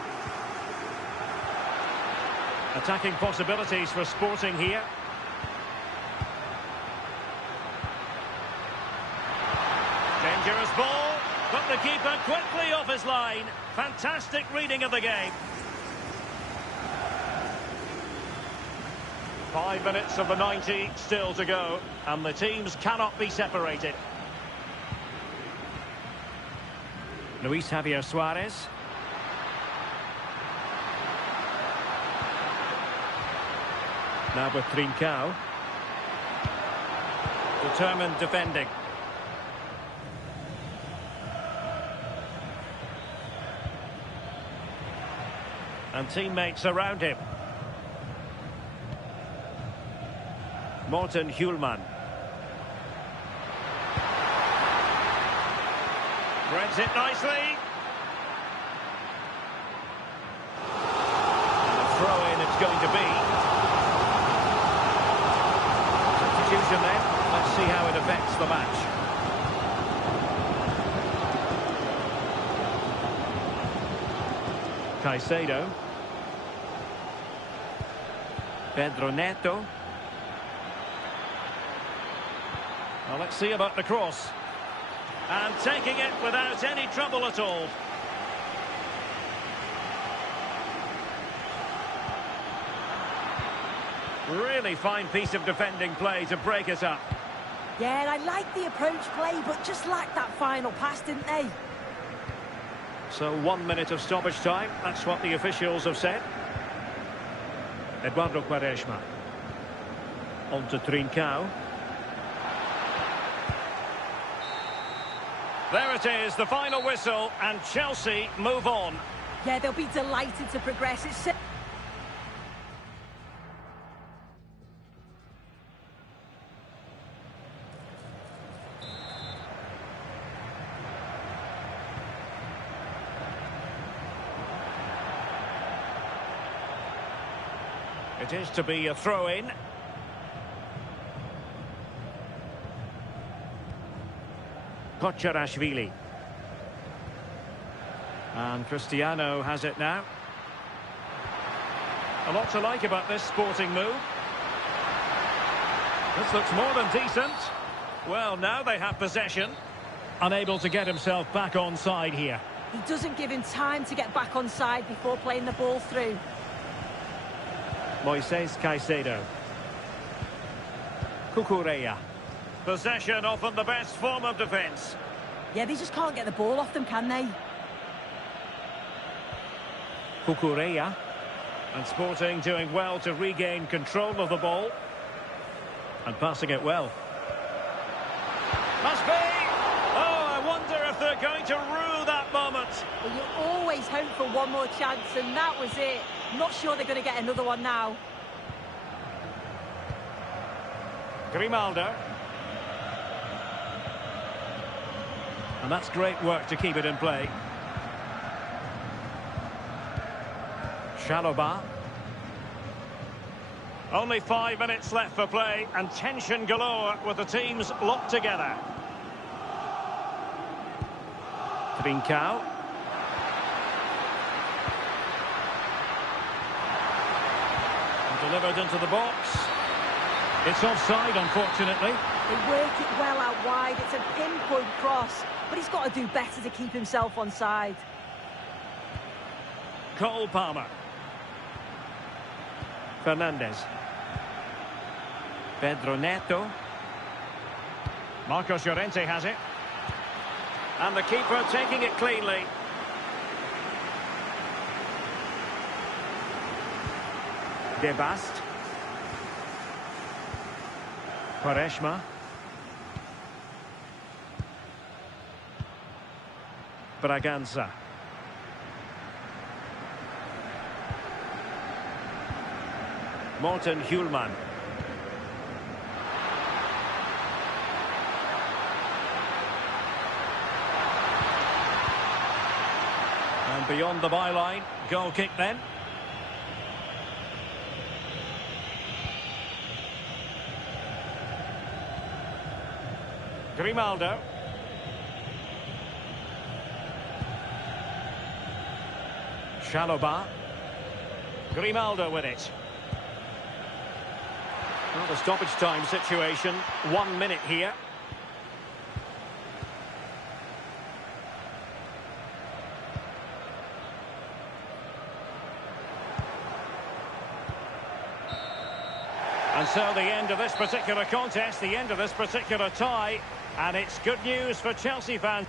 Attacking possibilities for Sporting here. Dangerous ball, but the keeper quickly off his line. Fantastic reading of the game. 5 minutes of the 90 still to go, and the teams cannot be separated. Luis Javier Suarez. Now with Trincao. Determined defending. And teammates around him. Morten Hjulman. Threads it nicely. And a throw-in it's going to be. Substitution then. Let's see how it affects the match. Caicedo. Pedro Neto. Well, let's see about the cross. And taking it without any trouble at all. Really fine piece of defending play to break it up. Yeah, and I like the approach play, but just lacked that final pass, didn't they? So 1 minute of stoppage time. That's what the officials have said. Eduardo Quaresma. On to Trincao. There it is, the final whistle, and Chelsea move on. Yeah, they'll be delighted to progress. It is to be a throw-in. Kocharashvili. And Cristiano has it now. A lot to like about this Sporting move. This looks more than decent. Well, now they have possession. Unable to get himself back on side here. He doesn't give him time to get back on side before playing the ball through. Moises Caicedo. Cucurella. Possession often the best form of defence. Yeah, they just can't get the ball off them, can they? Cucurella. And Sporting doing well to regain control of the ball. And passing it well. Must be! Oh, I wonder if they're going to rue that moment. Well, you always hope for one more chance, and that was it. Not sure they're going to get another one now. Grimaldo. And that's great work to keep it in play. Chalobah. Only 5 minutes left for play, and tension galore with the teams locked together. Trincao. And delivered into the box. It's offside, unfortunately. They work it well out wide. It's a pinpoint cross, but he's got to do better to keep himself on side. Cole Palmer. Fernandez. Pedro Neto. Marcos Llorente has it. And the keeper taking it cleanly. De Bast. Quaresma. Braganza. Morten Hjulman. And beyond the byline, goal kick then. Grimaldo. Chalobah. Grimaldo with it. Well, the stoppage time situation, 1 minute here. And so the end of this particular contest, the end of this particular tie, and it's good news for Chelsea fans.